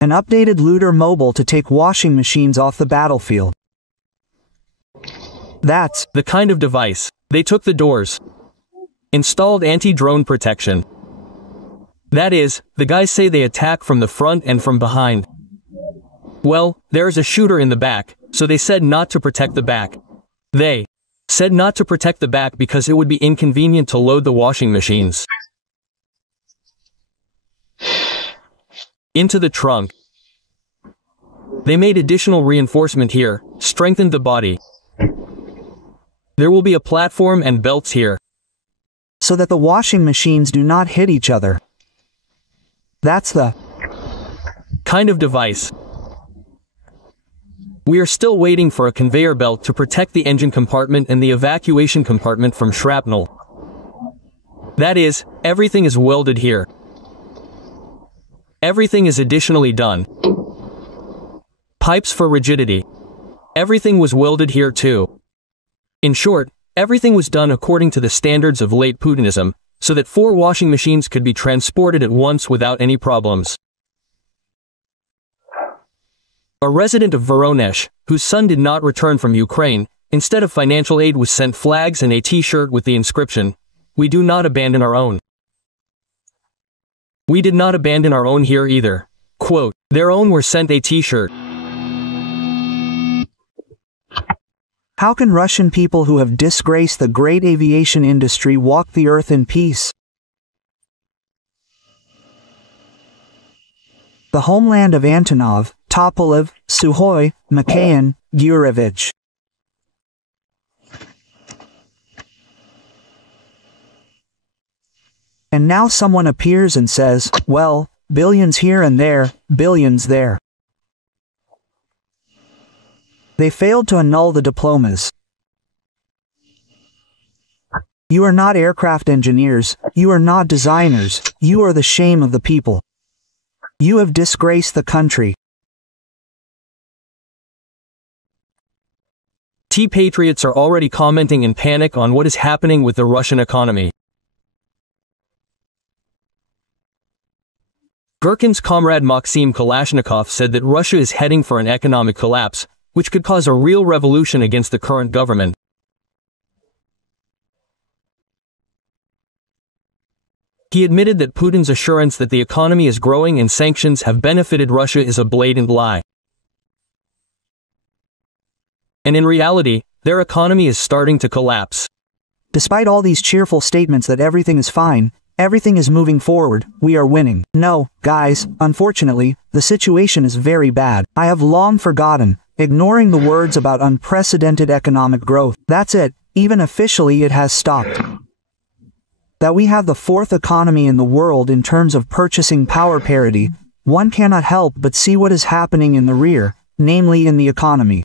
An updated looter mobile to take washing machines off the battlefield. That's the kind of device. They took the doors. Installed anti-drone protection. That is, the guys say they attack from the front and from behind. Well, there is a shooter in the back, so they said not to protect the back. They said not to protect the back because it would be inconvenient to load the washing machines into the trunk. They made additional reinforcement here, strengthened the body. There will be a platform and belts here, so that the washing machines do not hit each other. That's the kind of device. We are still waiting for a conveyor belt to protect the engine compartment and the evacuation compartment from shrapnel. That is, everything is welded here. Everything is additionally done. Pipes for rigidity. Everything was welded here too. In short, everything was done according to the standards of late Putinism, so that 4 washing machines could be transported at once without any problems. A resident of Voronezh, whose son did not return from Ukraine, instead of financial aid was sent flags and a t-shirt with the inscription, "We do not abandon our own." We did not abandon our own here either. Quote, their own were sent a t-shirt. How can Russian people who have disgraced the great aviation industry walk the earth in peace? The homeland of Antonov, Tupolev, Sukhoi, Mikoyan, Gurevich. And now someone appears and says, well, billions here and there, billions there. They failed to annul the diplomas. You are not aircraft engineers, you are not designers, you are the shame of the people. You have disgraced the country. T-Patriots are already commenting in panic on what is happening with the Russian economy. Gherkin's comrade Maxim Kalashnikov said that Russia is heading for an economic collapse, which could cause a real revolution against the current government. He admitted that Putin's assurance that the economy is growing and sanctions have benefited Russia is a blatant lie. And in reality, their economy is starting to collapse. Despite all these cheerful statements that everything is fine, everything is moving forward, we are winning. No, guys, unfortunately, the situation is very bad. I have long forgotten, ignoring the words about unprecedented economic growth. That's it, even officially it has stopped. That we have the fourth economy in the world in terms of purchasing power parity, one cannot help but see what is happening in the rear, namely in the economy.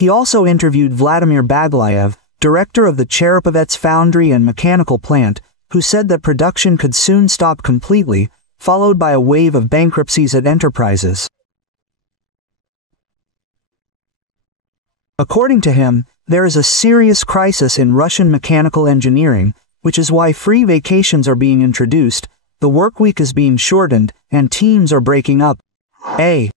He also interviewed Vladimir Baglayev, director of the Cherepovets foundry and mechanical plant, who said that production could soon stop completely, followed by a wave of bankruptcies at enterprises. According to him, there is a serious crisis in Russian mechanical engineering, which is why free vacations are being introduced, the work week is being shortened, and teams are breaking up. A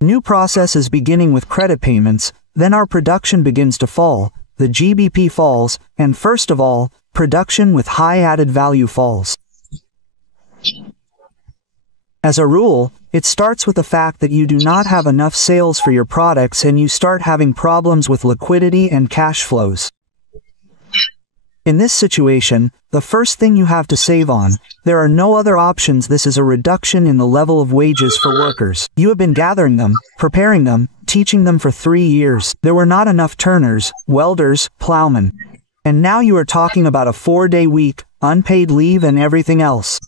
new process is beginning with credit payments, then our production begins to fall, the GBP falls, and first of all, production with high added value falls. As a rule, it starts with the fact that you do not have enough sales for your products and you start having problems with liquidity and cash flows. In this situation, the first thing you have to save on, there are no other options. This is a reduction in the level of wages for workers. You have been gathering them, preparing them, teaching them for 3 years. There were not enough turners, welders, plowmen. And now you are talking about a 4-day week, unpaid leave and everything else.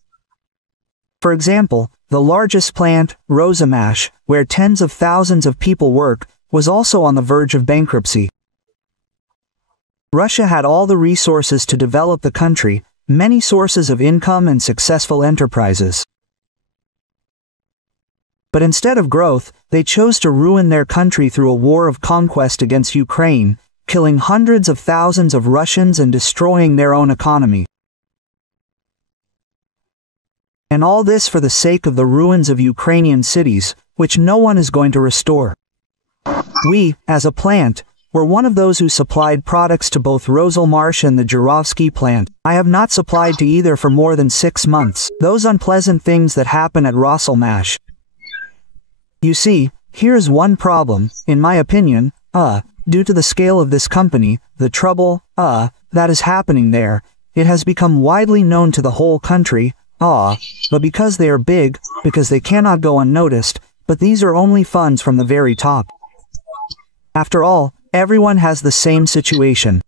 For example, the largest plant, Rosamash, where tens of thousands of people work, was also on the verge of bankruptcy. Russia had all the resources to develop the country, many sources of income and successful enterprises. But instead of growth, they chose to ruin their country through a war of conquest against Ukraine, killing hundreds of thousands of Russians and destroying their own economy. And all this for the sake of the ruins of Ukrainian cities, which no one is going to restore. We, as a plant, were one of those who supplied products to both Roselmarsh and the Jurovsky plant. I have not supplied to either for more than 6 months. Those unpleasant things that happen at Roselmash. You see, here's one problem, in my opinion, due to the scale of this company, the trouble, that is happening there. It has become widely known to the whole country, but because they are big, because they cannot go unnoticed, but these are only funds from the very top. After all, everyone has the same situation.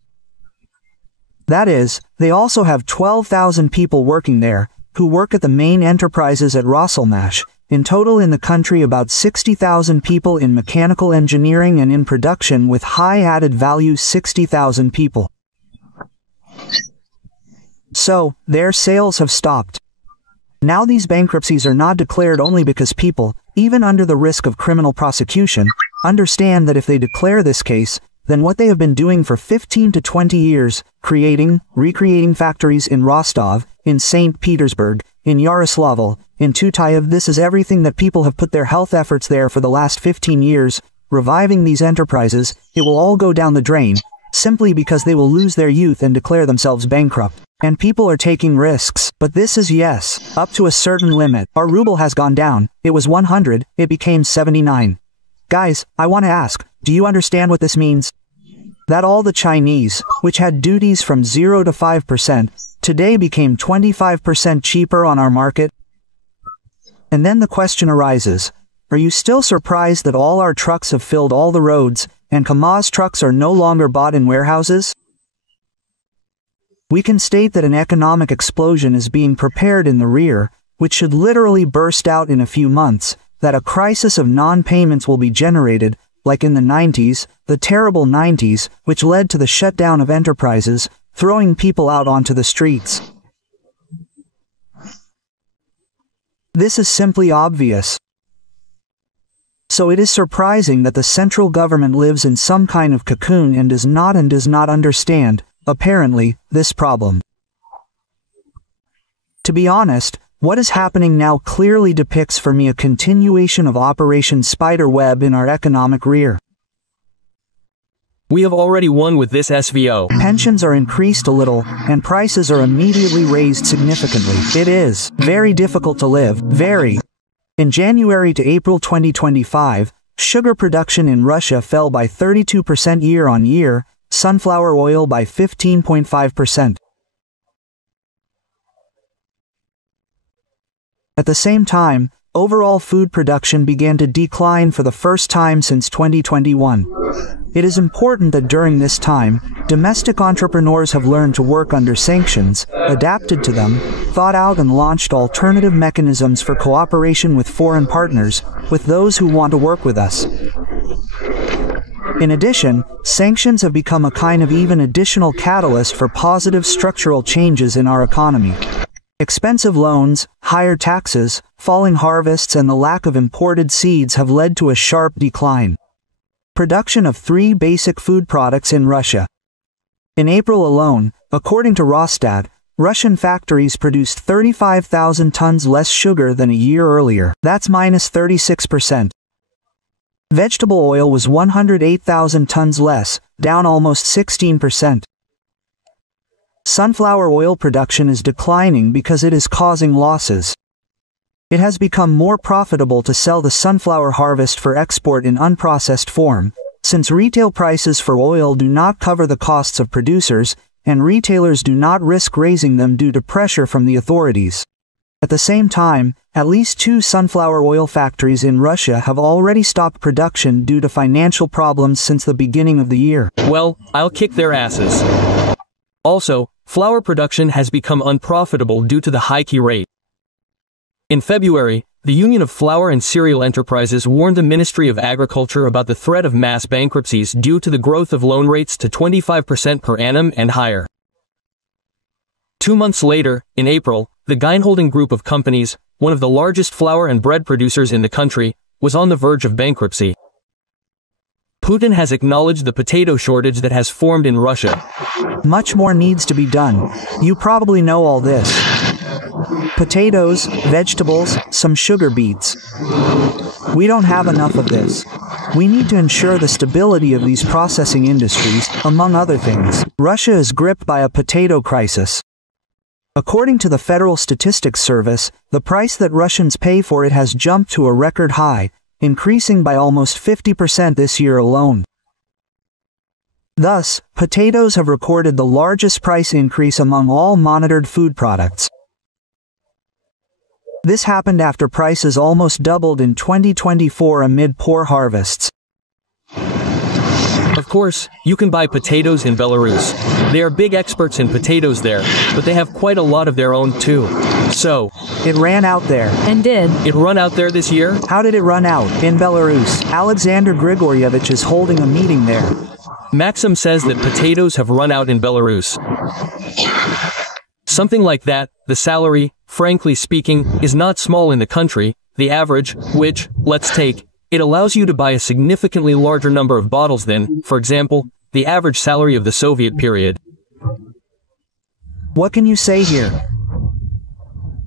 That is, they also have 12,000 people working there, who work at the main enterprises at Roselmash. In total in the country about 60,000 people in mechanical engineering and in production with high added value 60,000 people. So, their sales have stopped. Now these bankruptcies are not declared only because people, even under the risk of criminal prosecution, understand that if they declare this case, then what they have been doing for 15 to 20 years, recreating factories in Rostov, in St. Petersburg, in Yaroslavl, in Tutayev, this is everything that people have put their health efforts there for the last 15 years, reviving these enterprises, it will all go down the drain, simply because they will lose their youth and declare themselves bankrupt. And people are taking risks, but this is yes, up to a certain limit. Our ruble has gone down, it was 100, it became 79. Guys, I want to ask, do you understand what this means? That all the Chinese, which had duties from 0 to 5%, today became 25% cheaper on our market? And then the question arises, are you still surprised that all our trucks have filled all the roads, and Kamaz trucks are no longer bought in warehouses? We can state that an economic explosion is being prepared in the rear, which should literally burst out in a few months, that a crisis of non-payments will be generated, like in the 90s, the terrible 90s, which led to the shutdown of enterprises, throwing people out onto the streets. This is simply obvious. So it is surprising that the central government lives in some kind of cocoon and does not understand, apparently, this problem. To be honest, what is happening now clearly depicts for me a continuation of Operation Spiderweb in our economic rear. We have already won with this SVO. Pensions are increased a little, and prices are immediately raised significantly. It is very difficult to live, very. In January to April 2025, sugar production in Russia fell by 32% year-on-year, sunflower oil by 15.5%. At the same time, overall food production began to decline for the first time since 2021. It is important that during this time, domestic entrepreneurs have learned to work under sanctions, adapted to them, thought out and launched alternative mechanisms for cooperation with foreign partners, with those who want to work with us. In addition, sanctions have become a kind of even additional catalyst for positive structural changes in our economy. Expensive loans, higher taxes, falling harvests and the lack of imported seeds have led to a sharp decline. Production of 3 basic food products in Russia. In April alone, according to Rosstat, Russian factories produced 35,000 tons less sugar than a year earlier. That's minus 36%. Vegetable oil was 108,000 tons less, down almost 16%. Sunflower oil production is declining because it is causing losses. It has become more profitable to sell the sunflower harvest for export in unprocessed form, since retail prices for oil do not cover the costs of producers, and retailers do not risk raising them due to pressure from the authorities. At the same time, at least 2 sunflower oil factories in Russia have already stopped production due to financial problems since the beginning of the year. Well, I'll kick their asses. Also, flour production has become unprofitable due to the high key rate. In February, the Union of Flour and Cereal Enterprises warned the Ministry of Agriculture about the threat of mass bankruptcies due to the growth of loan rates to 25% per annum and higher. 2 months later, in April, the Geinholding Group of companies, one of the largest flour and bread producers in the country, was on the verge of bankruptcy. Putin has acknowledged the potato shortage that has formed in Russia. Much more needs to be done. You probably know all this. Potatoes, vegetables, some sugar beets. We don't have enough of this. We need to ensure the stability of these processing industries, among other things. Russia is gripped by a potato crisis. According to the Federal Statistics Service, the price that Russians pay for it has jumped to a record high, increasing by almost 50% this year alone. Thus, potatoes have recorded the largest price increase among all monitored food products. This happened after prices almost doubled in 2024 amid poor harvests. Of course, you can buy potatoes in Belarus. They are big experts in potatoes there, but they have quite a lot of their own too. So, it ran out there. And did. It run out there this year? How did it run out? In Belarus. Alexander Grigoryevich is holding a meeting there. Maxim says that potatoes have run out in Belarus. Something like that. The salary, frankly speaking, is not small in the country. The average, which, let's take, it allows you to buy a significantly larger number of bottles than, for example, the average salary of the Soviet period. What can you say here?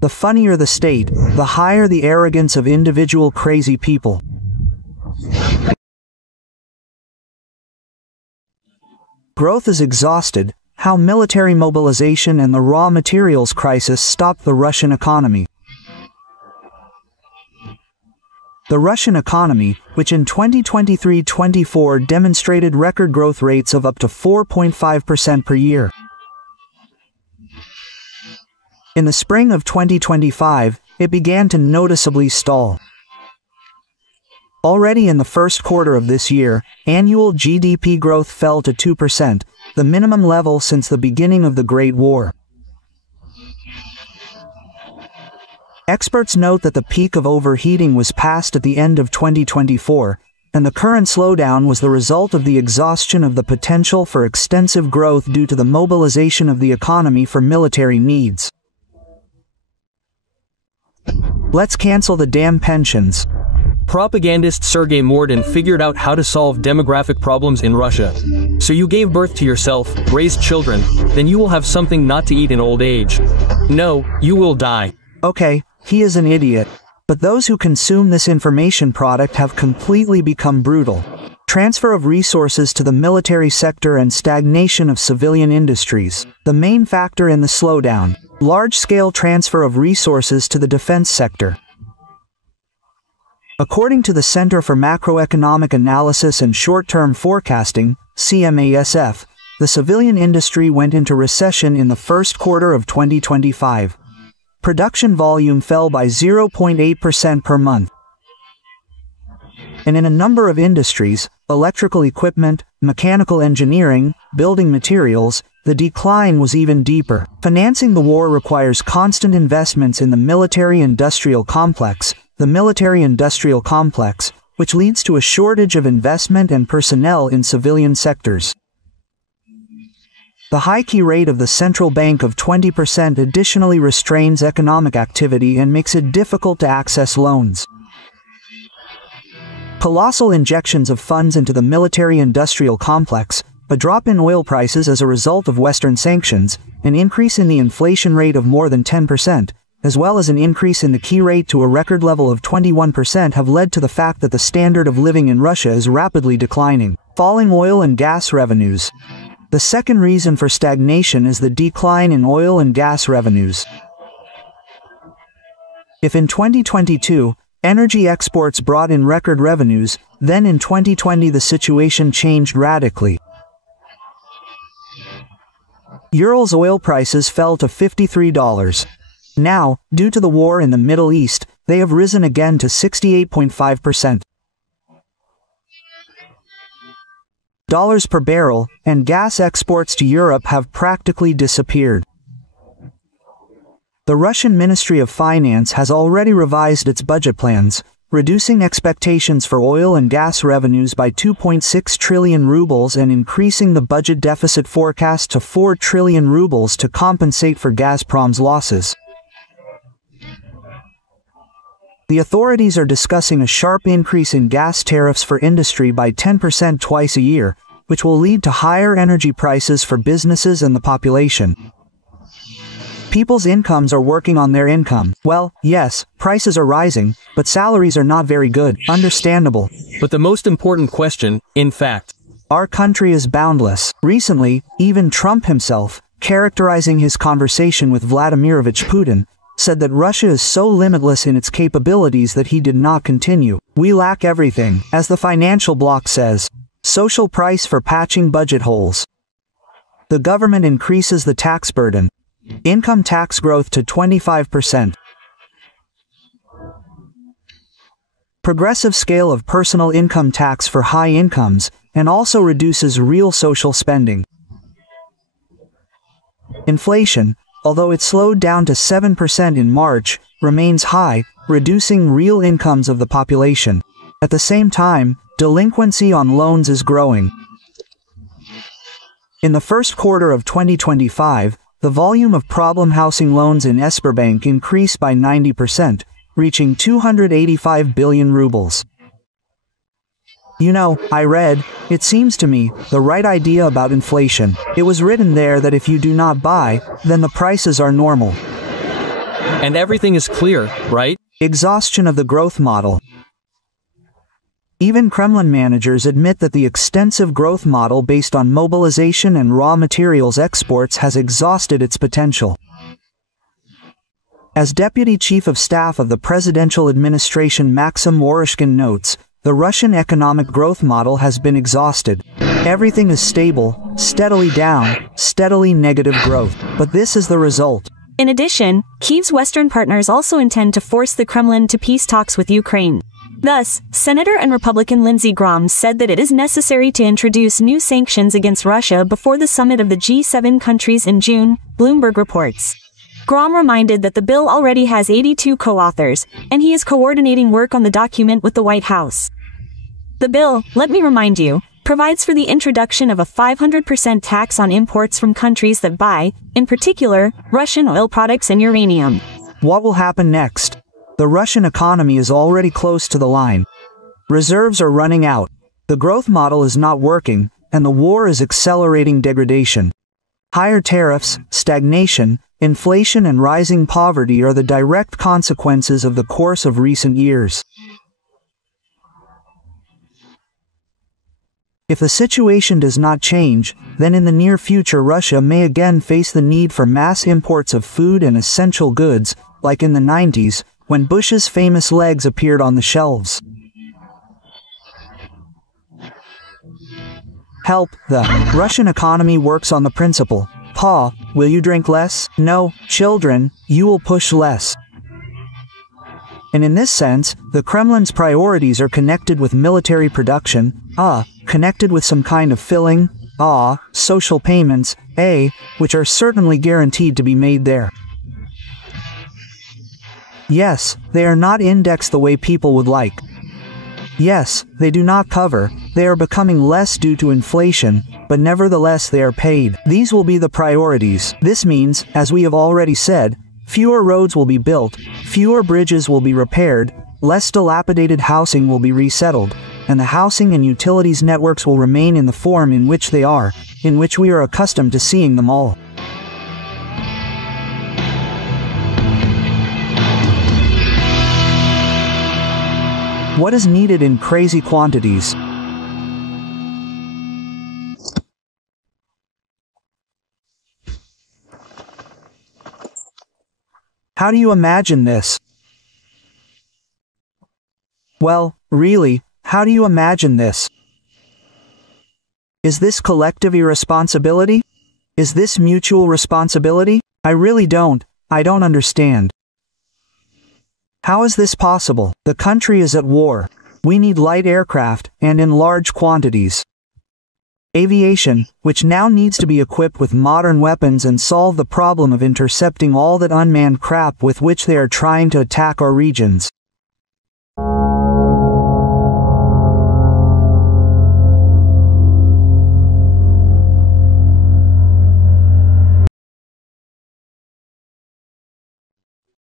The funnier the state, the higher the arrogance of individual crazy people. Growth is exhausted. How military mobilization and the raw materials crisis stopped the Russian economy. The Russian economy, which in 2023-24 demonstrated record growth rates of up to 4.5% per year. In the spring of 2025, it began to noticeably stall. Already in the first quarter of this year, annual GDP growth fell to 2%, the minimum level since the beginning of the Great War. Experts note that the peak of overheating was passed at the end of 2024, and the current slowdown was the result of the exhaustion of the potential for extensive growth due to the mobilization of the economy for military needs. Let's cancel the damn pensions. Propagandist Sergei Mordin figured out how to solve demographic problems in Russia. So you gave birth to yourself, raised children, then you will have something not to eat in old age. No, you will die. Okay, he is an idiot. But those who consume this information product have completely become brutal. Transfer of resources to the military sector and stagnation of civilian industries. The main factor in the slowdown. Large-scale transfer of resources to the defense sector. According to the Center for Macroeconomic Analysis and Short-Term Forecasting, CMASF, the civilian industry went into recession in the first quarter of 2025. Production volume fell by 0.8% per month. And in a number of industries, electrical equipment, mechanical engineering, building materials, the decline was even deeper. Financing the war requires constant investments in the military-industrial complex, which leads to a shortage of investment and personnel in civilian sectors. The high key rate of the central bank of 20% additionally restrains economic activity and makes it difficult to access loans. Colossal injections of funds into the military-industrial complex, a drop in oil prices as a result of Western sanctions, an increase in the inflation rate of more than 10%, as well as an increase in the key rate to a record level of 21% have led to the fact that the standard of living in Russia is rapidly declining. Falling oil and gas revenues. The second reason for stagnation is the decline in oil and gas revenues. If in 2022, energy exports brought in record revenues, then in 2020 the situation changed radically. Urals oil prices fell to $53. Now, due to the war in the Middle East, they have risen again to 68.5%. Dollars per barrel, and gas exports to Europe have practically disappeared. The Russian Ministry of Finance has already revised its budget plans, reducing expectations for oil and gas revenues by 2.6 trillion rubles and increasing the budget deficit forecast to 4 trillion rubles to compensate for Gazprom's losses. The authorities are discussing a sharp increase in gas tariffs for industry by 10% twice a year, which will lead to higher energy prices for businesses and the population. People's incomes are working on their income. Well, yes, prices are rising, but salaries are not very good. Understandable. But the most important question, in fact, our country is boundless. Recently, even Trump himself, characterizing his conversation with Vladimirovich Putin, said that Russia is so limitless in its capabilities that he did not continue. We lack everything, as the financial bloc says. Social price for patching budget holes. The government increases the tax burden. Income tax growth to 25%. Progressive scale of personal income tax for high incomes, and also reduces real social spending. Inflation, although it slowed down to 7% in March, remains high, reducing real incomes of the population. At the same time, delinquency on loans is growing. In the first quarter of 2025, the volume of problem housing loans in Sberbank increased by 90%, reaching 285 billion rubles. You know, I read, it seems to me, the right idea about inflation. It was written there that if you do not buy, then the prices are normal. And everything is clear, right? Exhaustion of the growth model. Even Kremlin managers admit that the extensive growth model based on mobilization and raw materials exports has exhausted its potential. As Deputy Chief of Staff of the Presidential Administration Maxim Oreshkin notes, the Russian economic growth model has been exhausted. Everything is stable, steadily down, steadily negative growth. But this is the result. In addition, Kyiv's Western partners also intend to force the Kremlin to peace talks with Ukraine. Thus, Senator and Republican Lindsey Graham said that it is necessary to introduce new sanctions against Russia before the summit of the G7 countries in June, Bloomberg reports. Graham reminded that the bill already has 82 co-authors, and he is coordinating work on the document with the White House. The bill, let me remind you, provides for the introduction of a 500% tax on imports from countries that buy, in particular, Russian oil products and uranium. What will happen next? The Russian economy is already close to the line. Reserves are running out. The growth model is not working, and the war is accelerating degradation. Higher tariffs, stagnation, inflation and rising poverty are the direct consequences of the course of recent years. If the situation does not change, then in the near future Russia may again face the need for mass imports of food and essential goods, like in the 90s, when Bush's famous legs appeared on the shelves. Help. The Russian economy works on the principle, Pa, will you drink less? No, children, you will push less. And in this sense, the Kremlin's priorities are connected with military production, connected with some kind of filling, social payments, which are certainly guaranteed to be made there. Yes, they are not indexed the way people would like. Yes, they do not cover, they are becoming less due to inflation, but nevertheless they are paid. These will be the priorities. This means, as we have already said, fewer roads will be built, fewer bridges will be repaired, less dilapidated housing will be resettled, and the housing and utilities networks will remain in the form in which they are, in which we are accustomed to seeing them all. What is needed in crazy quantities? How do you imagine this? Well, really, how do you imagine this? Is this collective irresponsibility? Is this mutual responsibility? I really don't. I don't understand. How is this possible? The country is at war. We need light aircraft, and in large quantities. Aviation, which now needs to be equipped with modern weapons and solve the problem of intercepting all that unmanned crap with which they are trying to attack our regions.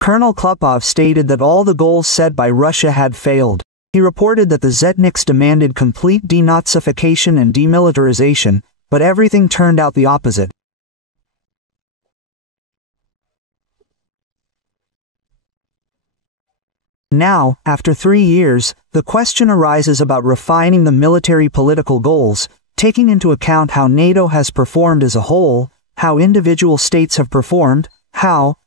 Colonel Klupov stated that all the goals set by Russia had failed. He reported that the Zetniks demanded complete denazification and demilitarization, but everything turned out the opposite. Now, after 3 years, the question arises about refining the military political goals, taking into account how NATO has performed as a whole, how individual states have performed, how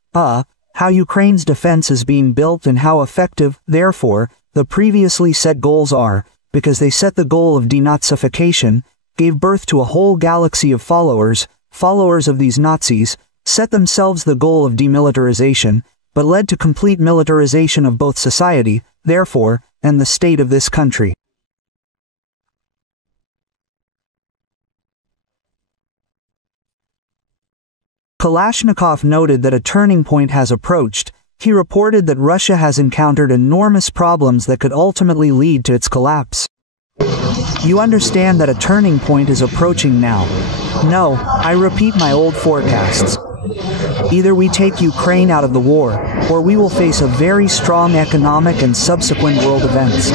Ukraine's defense is being built and how effective, therefore, the previously set goals are, because they set the goal of denazification, gave birth to a whole galaxy of followers of these Nazis, set themselves the goal of demilitarization, but led to complete militarization of both society, therefore, and the state of this country. Kalashnikov noted that a turning point has approached. He reported that Russia has encountered enormous problems that could ultimately lead to its collapse. You understand that a turning point is approaching now. No, I repeat my old forecasts. Either we take Ukraine out of the war, or we will face a very strong economic and subsequent world events.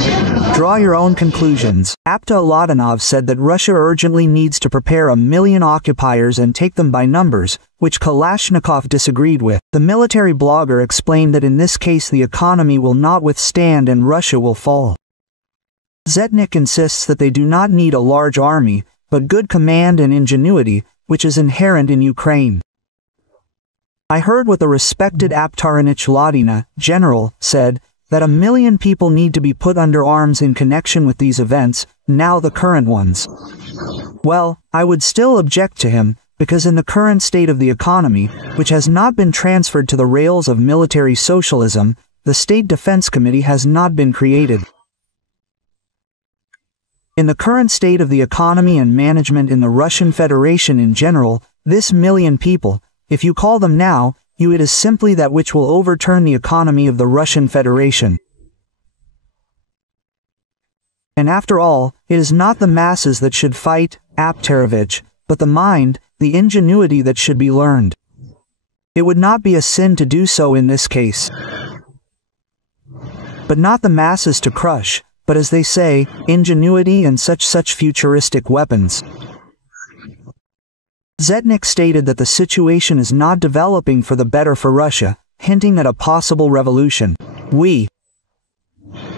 Draw your own conclusions. Apta Ladanov said that Russia urgently needs to prepare 1 million occupiers and take them by numbers, which Kalashnikov disagreed with. The military blogger explained that in this case the economy will not withstand and Russia will fall. Zetnik insists that they do not need a large army, but good command and ingenuity, which is inherent in Ukraine. I heard what the respected Aptarinich Ladina, general, said, that 1 million people need to be put under arms in connection with these events, now the current ones. Well, I would still object to him, because in the current state of the economy, which has not been transferred to the rails of military socialism, the State Defense Committee has not been created. In the current state of the economy and management in the Russian Federation in general, this 1 million people, if you call them now, it is simply that which will overturn the economy of the Russian Federation. And after all, it is not the masses that should fight Aptarovich, but the mind, the ingenuity that should be learned. It would not be a sin to do so in this case. But not the masses to crush, but as they say, ingenuity and such futuristic weapons. Zetnik stated that the situation is not developing for the better for Russia, hinting at a possible revolution. We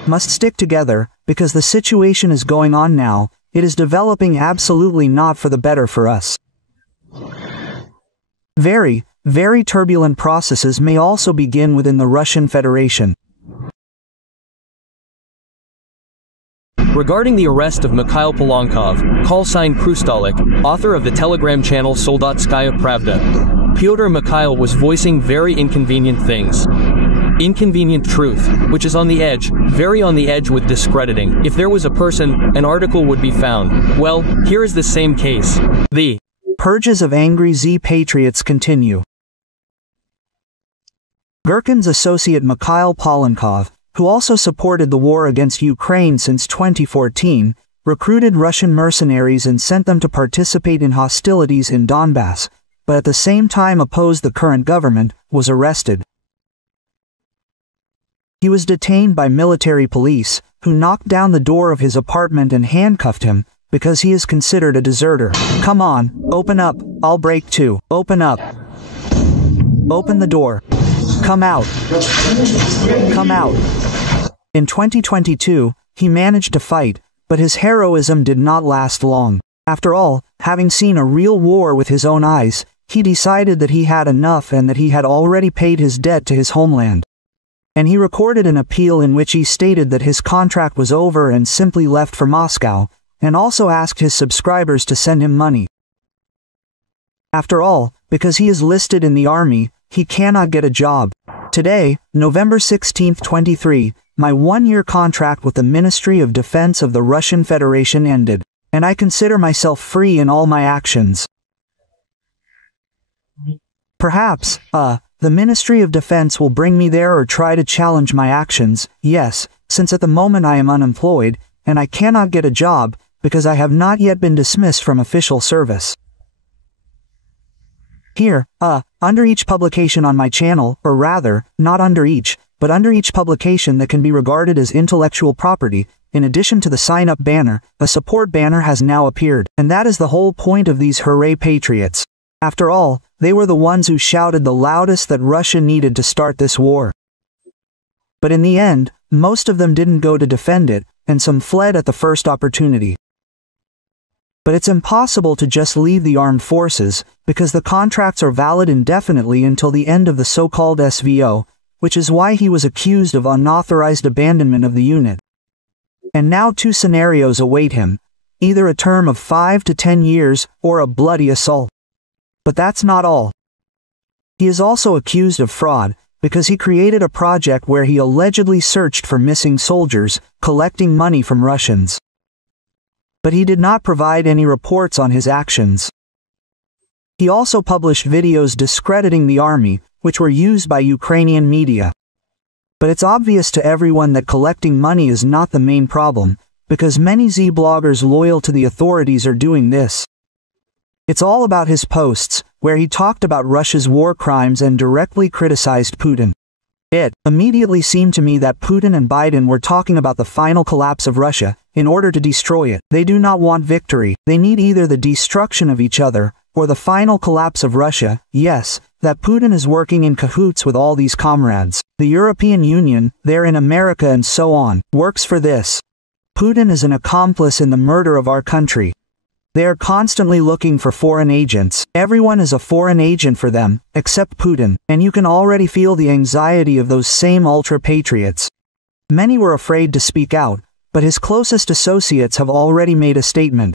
must stick together, because the situation is going on now, it is developing absolutely not for the better for us. Very, very turbulent processes may also begin within the Russian Federation. Regarding the arrest of Mikhail Polankov, call sign Krustalik, author of the Telegram channel Soldatskaya Pravda, Pyotr Mikhail was voicing very inconvenient things. Inconvenient truth, which is on the edge, very on the edge with discrediting. If there was a person, an article would be found. Well, here is the same case. The purges of angry Z patriots continue. Gherkin's associate Mikhail Polankov, who also supported the war against Ukraine since 2014, recruited Russian mercenaries and sent them to participate in hostilities in Donbass, but at the same time opposed the current government, was arrested. He was detained by military police, who knocked down the door of his apartment and handcuffed him, because he is considered a deserter. Come on, open up, I'll break too. Open up. Open the door. Come out. Come out. In 2022, he managed to fight, but his heroism did not last long. After all, having seen a real war with his own eyes, he decided that he had enough and that he had already paid his debt to his homeland. And he recorded an appeal in which he stated that his contract was over and simply left for Moscow, and also asked his subscribers to send him money. After all, because he is listed in the army, he cannot get a job. Today, November 16, 23, my one-year contract with the Ministry of Defense of the Russian Federation ended, and I consider myself free in all my actions. Perhaps, the Ministry of Defense will bring me there or try to challenge my actions, yes, since at the moment I am unemployed, and I cannot get a job, because I have not yet been dismissed from official service. Here, under each publication on my channel, or rather, not under each, but under each publication that can be regarded as intellectual property, in addition to the sign-up banner, a support banner has now appeared, and that is the whole point of these hooray patriots. After all, they were the ones who shouted the loudest that Russia needed to start this war. But in the end, most of them didn't go to defend it, and some fled at the first opportunity. But it's impossible to just leave the armed forces, because the contracts are valid indefinitely until the end of the so-called SVO, which is why he was accused of unauthorized abandonment of the unit. And now two scenarios await him, either a term of 5 to 10 years, or a bloody assault. But that's not all. He is also accused of fraud, because he created a project where he allegedly searched for missing soldiers, collecting money from Russians. But he did not provide any reports on his actions. He also published videos discrediting the army, which were used by Ukrainian media. But it's obvious to everyone that collecting money is not the main problem, because many Z bloggers loyal to the authorities are doing this. It's all about his posts, where he talked about Russia's war crimes and directly criticized Putin. It immediately seemed to me that Putin and Biden were talking about the final collapse of Russia, in order to destroy it. They do not want victory. They need either the destruction of each other, or the final collapse of Russia. Yes, that Putin is working in cahoots with all these comrades. The European Union, they're in America and so on, works for this. Putin is an accomplice in the murder of our country. They are constantly looking for foreign agents. Everyone is a foreign agent for them, except Putin, and you can already feel the anxiety of those same ultra-patriots. Many were afraid to speak out, but his closest associates have already made a statement.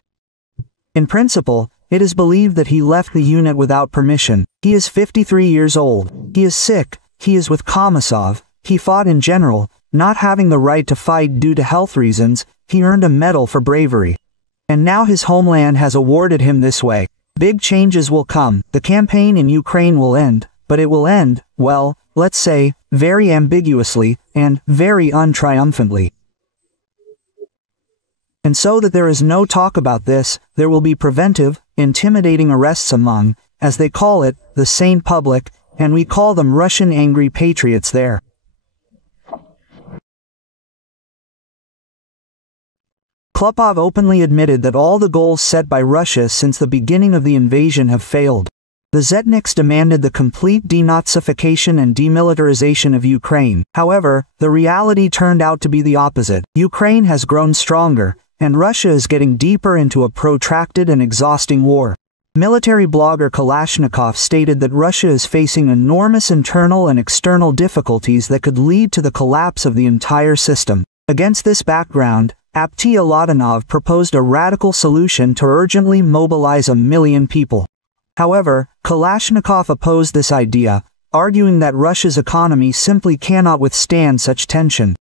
In principle, it is believed that he left the unit without permission. He is 53 years old. He is sick. He is with Komisov. He fought in general, not having the right to fight due to health reasons. He earned a medal for bravery. And now his homeland has awarded him this way. Big changes will come. The campaign in Ukraine will end, but it will end, well, let's say, very ambiguously, and very untriumphantly. And so that there is no talk about this, there will be preventive, intimidating arrests among, as they call it, the sane public, and we call them Russian angry patriots there. Klopov openly admitted that all the goals set by Russia since the beginning of the invasion have failed. The Zetniks demanded the complete denazification and demilitarization of Ukraine. However, the reality turned out to be the opposite. Ukraine has grown stronger, and Russia is getting deeper into a protracted and exhausting war. Military blogger Kalashnikov stated that Russia is facing enormous internal and external difficulties that could lead to the collapse of the entire system. Against this background, Aptia Ladanov proposed a radical solution to urgently mobilize 1 million people. However, Kalashnikov opposed this idea, arguing that Russia's economy simply cannot withstand such tension.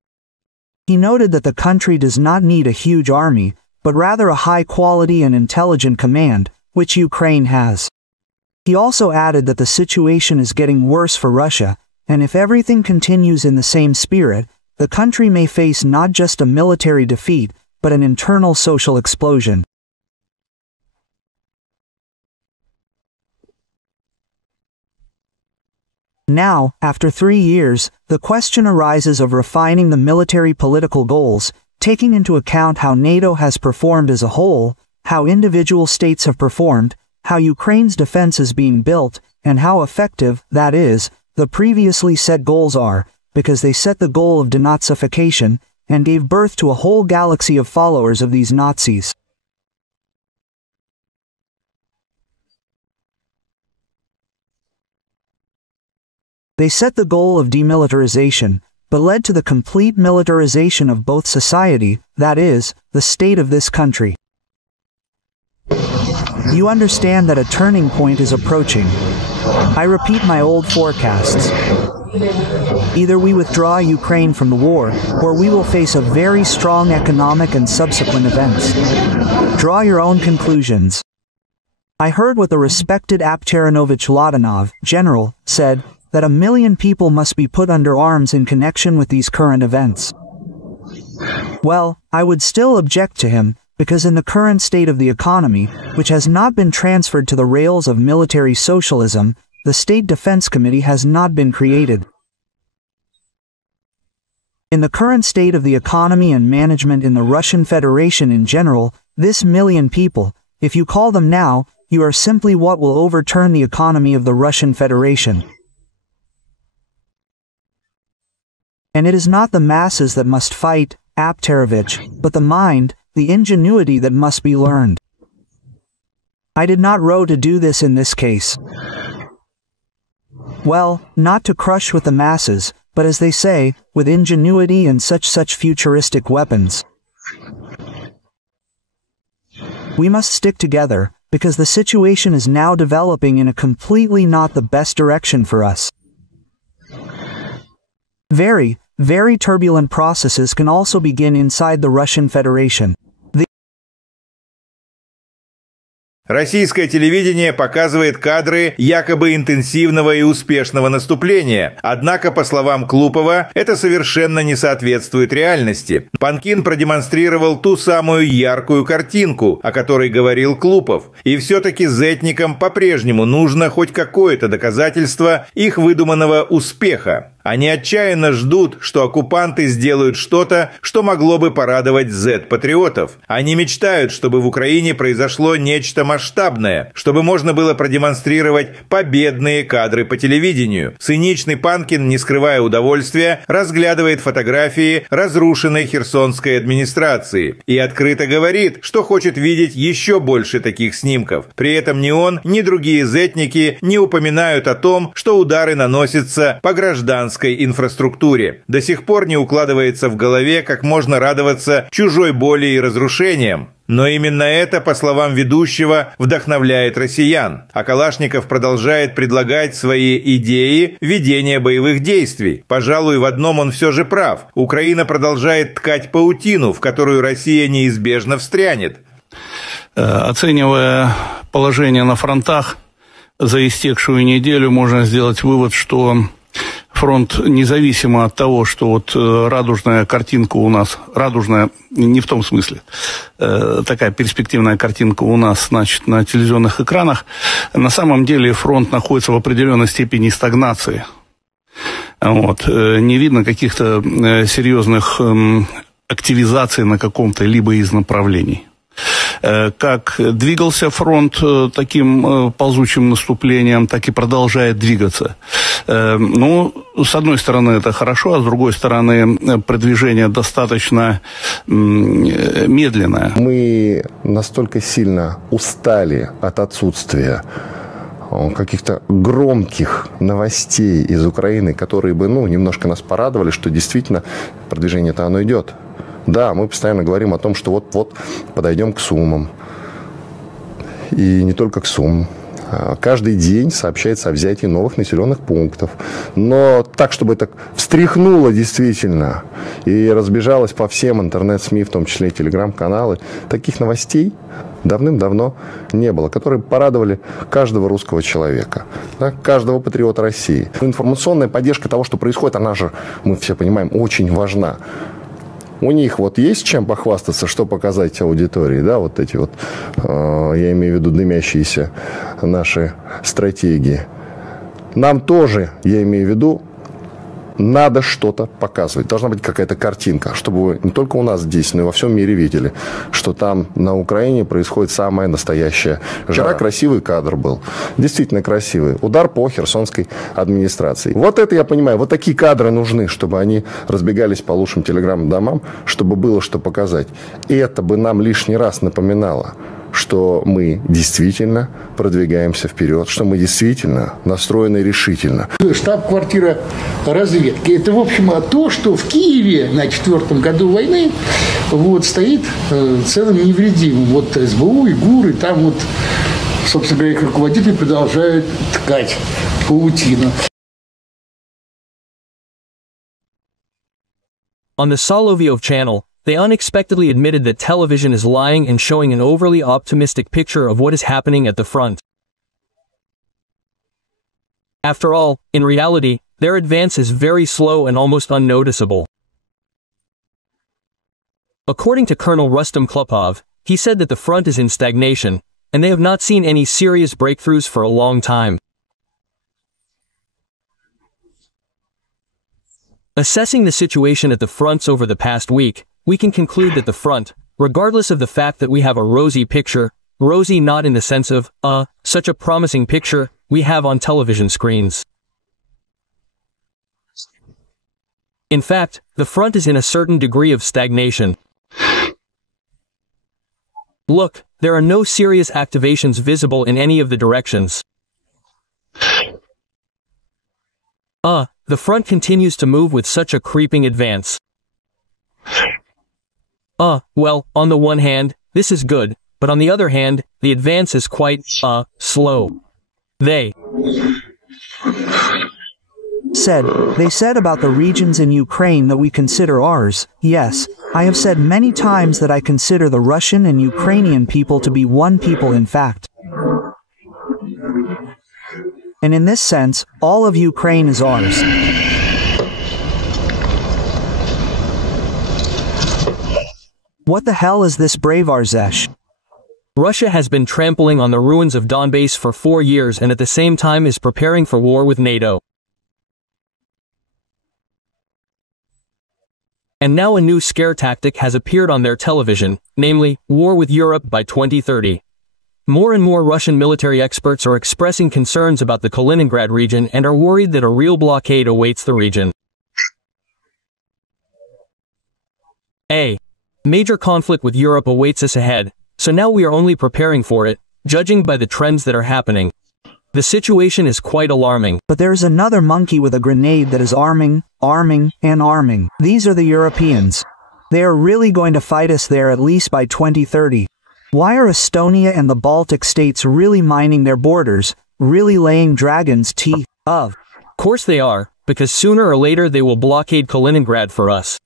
He noted that the country does not need a huge army, but rather a high-quality and intelligent command, which Ukraine has. He also added that the situation is getting worse for Russia, and if everything continues in the same spirit, the country may face not just a military defeat, but an internal social explosion. Now, after 3 years, the question arises of refining the military political goals, taking into account how NATO has performed as a whole, how individual states have performed, how Ukraine's defense is being built, and how effective, that is, the previously set goals are, because they set the goal of denazification, and gave birth to a whole galaxy of followers of these Nazis. They set the goal of demilitarization, but led to the complete militarization of both society, that is, the state of this country. You understand that a turning point is approaching. I repeat my old forecasts. Either we withdraw Ukraine from the war, or we will face a very strong economic and subsequent events. Draw your own conclusions. I heard what the respected Apteranovich Ladanov, general, said, that 1 million people must be put under arms in connection with these current events. Well, I would still object to him, because in the current state of the economy, which has not been transferred to the rails of military socialism, the State Defense Committee has not been created. In the current state of the economy and management in the Russian Federation in general, this 1 million people, if you call them now, you are simply what will overturn the economy of the Russian Federation. And it is not the masses that must fight, Apterovich, but the mind, the ingenuity that must be learned. I did not row to do this in this case. Well, not to crush with the masses, but as they say, with ingenuity and such futuristic weapons. We must stick together, because the situation is now developing in a completely not the best direction for us. Very, very turbulent processes can also begin inside the Russian Federation. Российское телевидение показывает кадры якобы интенсивного и успешного наступления. Однако, по словам Клупова, это совершенно не соответствует реальности. Панкин продемонстрировал ту самую яркую картинку, о которой говорил Клупов. И все-таки зетникам по-прежнему нужно хоть какое-то доказательство их выдуманного успеха. Они отчаянно ждут, что оккупанты сделают что-то, что могло бы порадовать зет-патриотов. Они мечтают, чтобы в Украине произошло нечто масштабное, чтобы можно было продемонстрировать победные кадры по телевидению. Циничный Панкин, не скрывая удовольствия, разглядывает фотографии разрушенной херсонской администрации и открыто говорит, что хочет видеть еще больше таких снимков. При этом ни он, ни другие зетники не упоминают о том, что удары наносятся по гражданской инфраструктуре. До сих пор не укладывается в голове, как можно радоваться чужой боли и разрушениям. Но именно это, по словам ведущего, вдохновляет россиян. А Калашников продолжает предлагать свои идеи ведения боевых действий. Пожалуй, в одном он все же прав. Украина продолжает ткать паутину, в которую Россия неизбежно встрянет. Оценивая положение на фронтах за истекшую неделю, можно сделать вывод, что фронт, независимо от того, что вот радужная картинка у нас, радужная не в том смысле, такая перспективная картинка у нас, значит, на телевизионных экранах, на самом деле фронт находится в определенной степени стагнации. Вот. Не видно каких-то серьезных активизаций на каком-то либо из направлений. Как двигался фронт таким ползучим наступлением, так и продолжает двигаться. Ну, с одной стороны, это хорошо, а с другой стороны, продвижение достаточно медленное. Мы настолько сильно устали от отсутствия каких-то громких новостей из Украины, которые бы, немножко нас порадовали, что действительно продвижение-то оно идет. Да, мы постоянно говорим о том, что вот-вот подойдем к Сумам. И не только к Сумам. Каждый день сообщается о взятии новых населенных пунктов. Но так, чтобы это встряхнуло действительно и разбежалось по всем интернет-СМИ, в том числе и телеграм-каналы, таких новостей давным-давно не было, которые порадовали каждого русского человека, да, каждого патриота России. Информационная поддержка того, что происходит, она же, мы все понимаем, очень важна. У них вот есть чем похвастаться, что показать аудитории, да, вот эти вот, я имею в виду дымящиеся наши стратегии. Нам тоже, я имею в виду, надо что-то показывать. Должна быть какая-то картинка, чтобы вы не только у нас здесь, но и во всем мире видели, что там на Украине происходит самая настоящая жара. Вчера красивый кадр был. Действительно красивый. Удар по херсонской администрации. Вот это я понимаю. Вот такие кадры нужны, чтобы они разбегались по лучшим телеграм-домам, чтобы было что показать. И это бы нам лишний раз напоминало, что мы действительно продвигаемся вперед, что мы действительно настроены решительно. Штаб-квартира разведки. Это, в общем, то, что в Киеве на 4-м году войны стоит целым невредимым. Вот СБУ и ГУР, и там вот, собственно говоря, их руководители продолжают ткать паутину. On the Soloviev channel, they unexpectedly admitted that television is lying and showing an overly optimistic picture of what is happening at the front. After all, in reality, their advance is very slow and almost unnoticeable. According to Colonel Rustam Klupov, he said that the front is in stagnation, and they have not seen any serious breakthroughs for a long time. Assessing the situation at the fronts over the past week, we can conclude that the front, regardless of the fact that we have a rosy picture, rosy not in the sense of, such a promising picture we have on television screens. In fact, the front is in a certain degree of stagnation. Look, there are no serious activations visible in any of the directions. The front continues to move with such a creeping advance. Well, on the one hand, this is good, but on the other hand, the advance is quite, slow. They said about the regions in Ukraine that we consider ours. Yes, I have said many times that I consider the Russian and Ukrainian people to be one people in fact. And in this sense, all of Ukraine is ours. What the hell is this brave Arzesh? Russia has been trampling on the ruins of Donbass for 4 years and at the same time is preparing for war with NATO. And now a new scare tactic has appeared on their television, namely, war with Europe by 2030. More and more Russian military experts are expressing concerns about the Kaliningrad region and are worried that a real blockade awaits the region. A major conflict with Europe awaits us ahead, so now we are only preparing for it, judging by the trends that are happening. The situation is quite alarming. But there's another monkey with a grenade that is arming, and arming. These are the Europeans. They are really going to fight us there at least by 2030. Why are Estonia and the Baltic states really mining their borders, really laying dragons' teeth of? Of course they are, because sooner or later they will blockade Kaliningrad for us.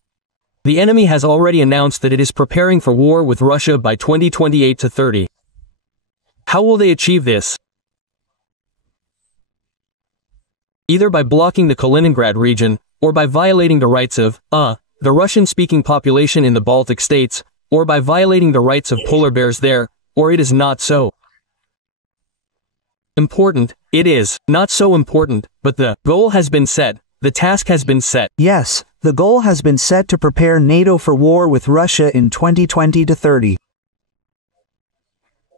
The enemy has already announced that it is preparing for war with Russia by 2028 to 30. How will they achieve this? either by blocking the Kaliningrad region, or by violating the rights of, the Russian-speaking population in the Baltic states, or by violating the rights of polar bears there, or it is not so important, it is not so important, but the goal has been set, the task has been set. Yes, the goal has been set to prepare NATO for war with Russia in 2020-30.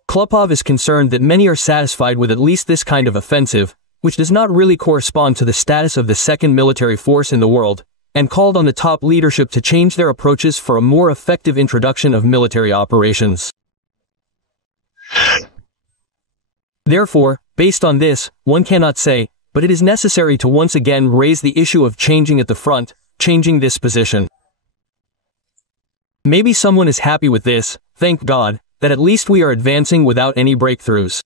Klopov is concerned that many are satisfied with at least this kind of offensive, which does not really correspond to the status of the second military force in the world, and called on the top leadership to change their approaches for a more effective introduction of military operations. Therefore, based on this, one cannot say, but it is necessary to once again raise the issue of changing at the front, changing this position. Maybe someone is happy with this, thank God, that at least we are advancing without any breakthroughs.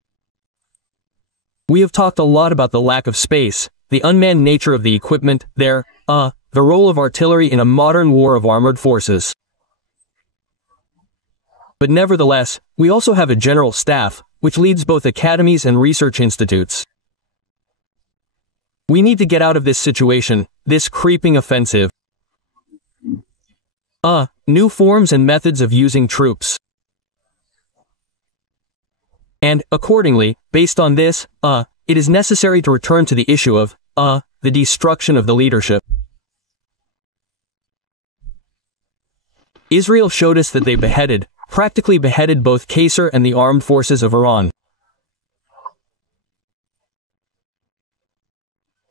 We have talked a lot about the lack of space, the unmanned nature of the equipment there, the role of artillery in a modern war of armored forces. But nevertheless, we also have a general staff, which leads both academies and research institutes. We need to get out of this situation, this creeping offensive. New forms and methods of using troops. And, accordingly, based on this, it is necessary to return to the issue of, the destruction of the leadership. Israel showed us that they practically beheaded both Qasser and the armed forces of Iran.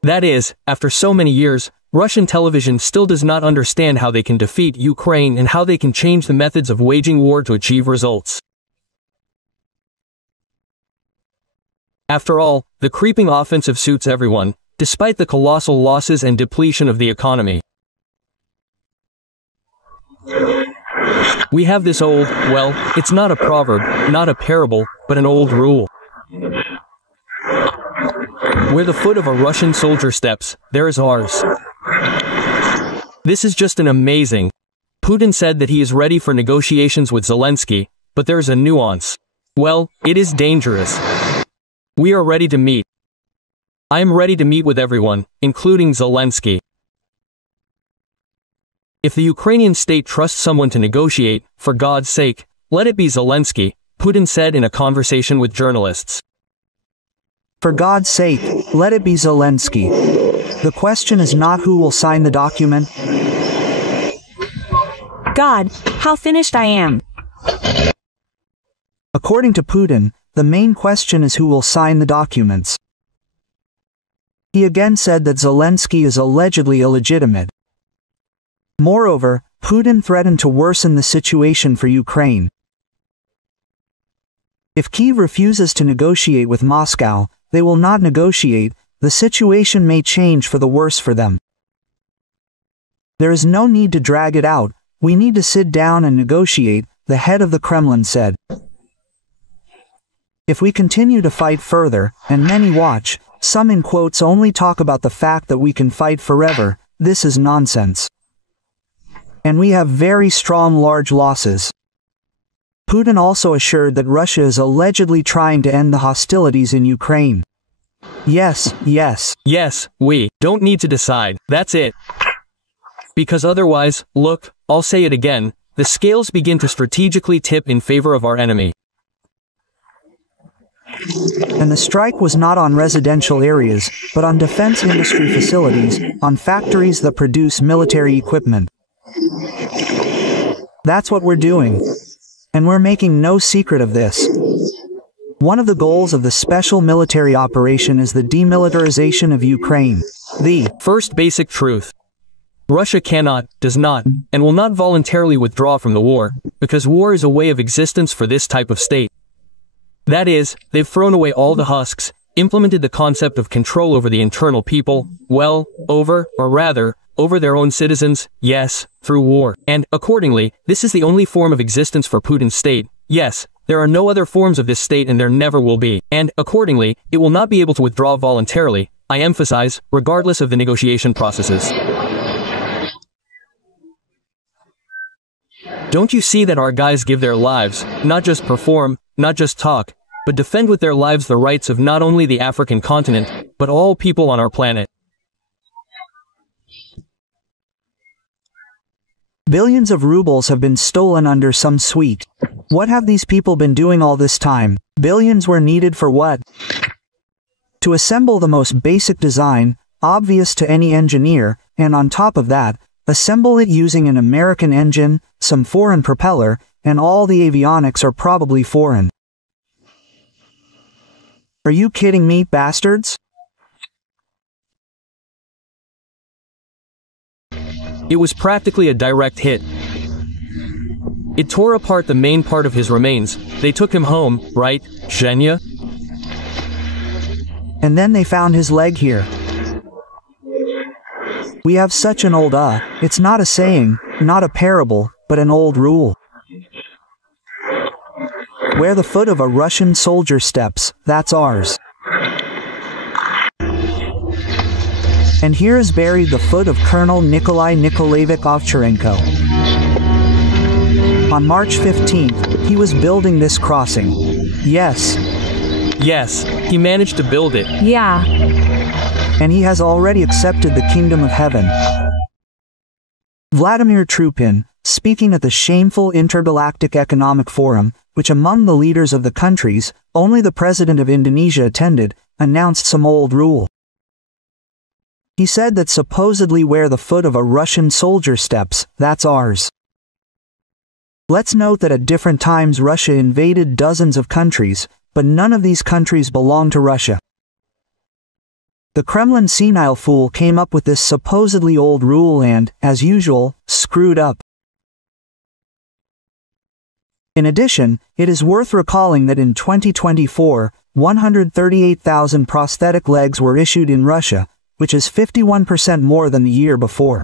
That is, after so many years, Russian television still does not understand how they can defeat Ukraine and how they can change the methods of waging war to achieve results. After all, the creeping offensive suits everyone, despite the colossal losses and depletion of the economy. We have this old, well, it's not a proverb, not a parable, but an old rule. Where the foot of a Russian soldier steps, there is ours. This is just an amazing. Putin said that he is ready for negotiations with Zelensky, but there is a nuance. Well, it is dangerous. We are ready to meet. I am ready to meet with everyone, including Zelensky. If the Ukrainian state trusts someone to negotiate, for God's sake, let it be Zelensky, Putin said in a conversation with journalists. For God's sake, let it be Zelensky. The question is not who will sign the document. God, how finished I am. According to Putin, the main question is who will sign the documents. He again said that Zelensky is allegedly illegitimate. Moreover, Putin threatened to worsen the situation for Ukraine. If Kyiv refuses to negotiate with Moscow, they will not negotiate, the situation may change for the worse for them. There is no need to drag it out, we need to sit down and negotiate, the head of the Kremlin said. If we continue to fight further, and many watch, some in quotes only talk about the fact that we can fight forever, this is nonsense. And we have very strong large losses. Putin also assured that Russia is allegedly trying to end the hostilities in Ukraine. Yes, we don't need to decide, that's it. Because otherwise, look, I'll say it again, the scales begin to strategically tip in favor of our enemy. And the strike was not on residential areas, but on defense industry facilities, on factories that produce military equipment. That's what we're doing. And we're making no secret of this. One of the goals of the special military operation is the demilitarization of Ukraine. The first basic truth. Russia cannot, does not, and will not voluntarily withdraw from the war, because war is a way of existence for this type of state. That is, they've thrown away all the husks, implemented the concept of control over the internal people, over their own citizens, yes, through war. And, accordingly, this is the only form of existence for Putin's state. Yes, there are no other forms of this state and there never will be. And, accordingly, it will not be able to withdraw voluntarily, I emphasize, regardless of the negotiation processes. Don't you see that our guys give their lives, not just perform, not just talk, but defend with their lives the rights of not only the African continent, but all people on our planet? Billions of rubles have been stolen under some suite. What have these people been doing all this time? Billions were needed for what? To assemble the most basic design, obvious to any engineer, and on top of that, assemble it using an American engine, some foreign propeller, and all the avionics are probably foreign. Are you kidding me, bastards? It was practically a direct hit. It tore apart the main part of his remains. They took him home, right, Zhenya? And then they found his leg here. We have such an old it's not a saying, not a parable, but an old rule. Where the foot of a Russian soldier steps, that's ours. And here is buried the foot of Colonel Nikolai Nikolaevich Ovcharenko. On March 15th, he was building this crossing. Yes. Yes, he managed to build it. Yeah. And he has already accepted the kingdom of heaven. Vladimir Trupin, speaking at the shameful Intergalactic Economic Forum, which among the leaders of the countries, only the president of Indonesia attended, announced some old rule. He said that supposedly where the foot of a Russian soldier steps, that's ours. Let's note that at different times Russia invaded dozens of countries, but none of these countries belong to Russia. The Kremlin senile fool came up with this supposedly old rule and, as usual, screwed up. In addition, it is worth recalling that in 2024, 138,000 prosthetic legs were issued in Russia, which is 51% more than the year before.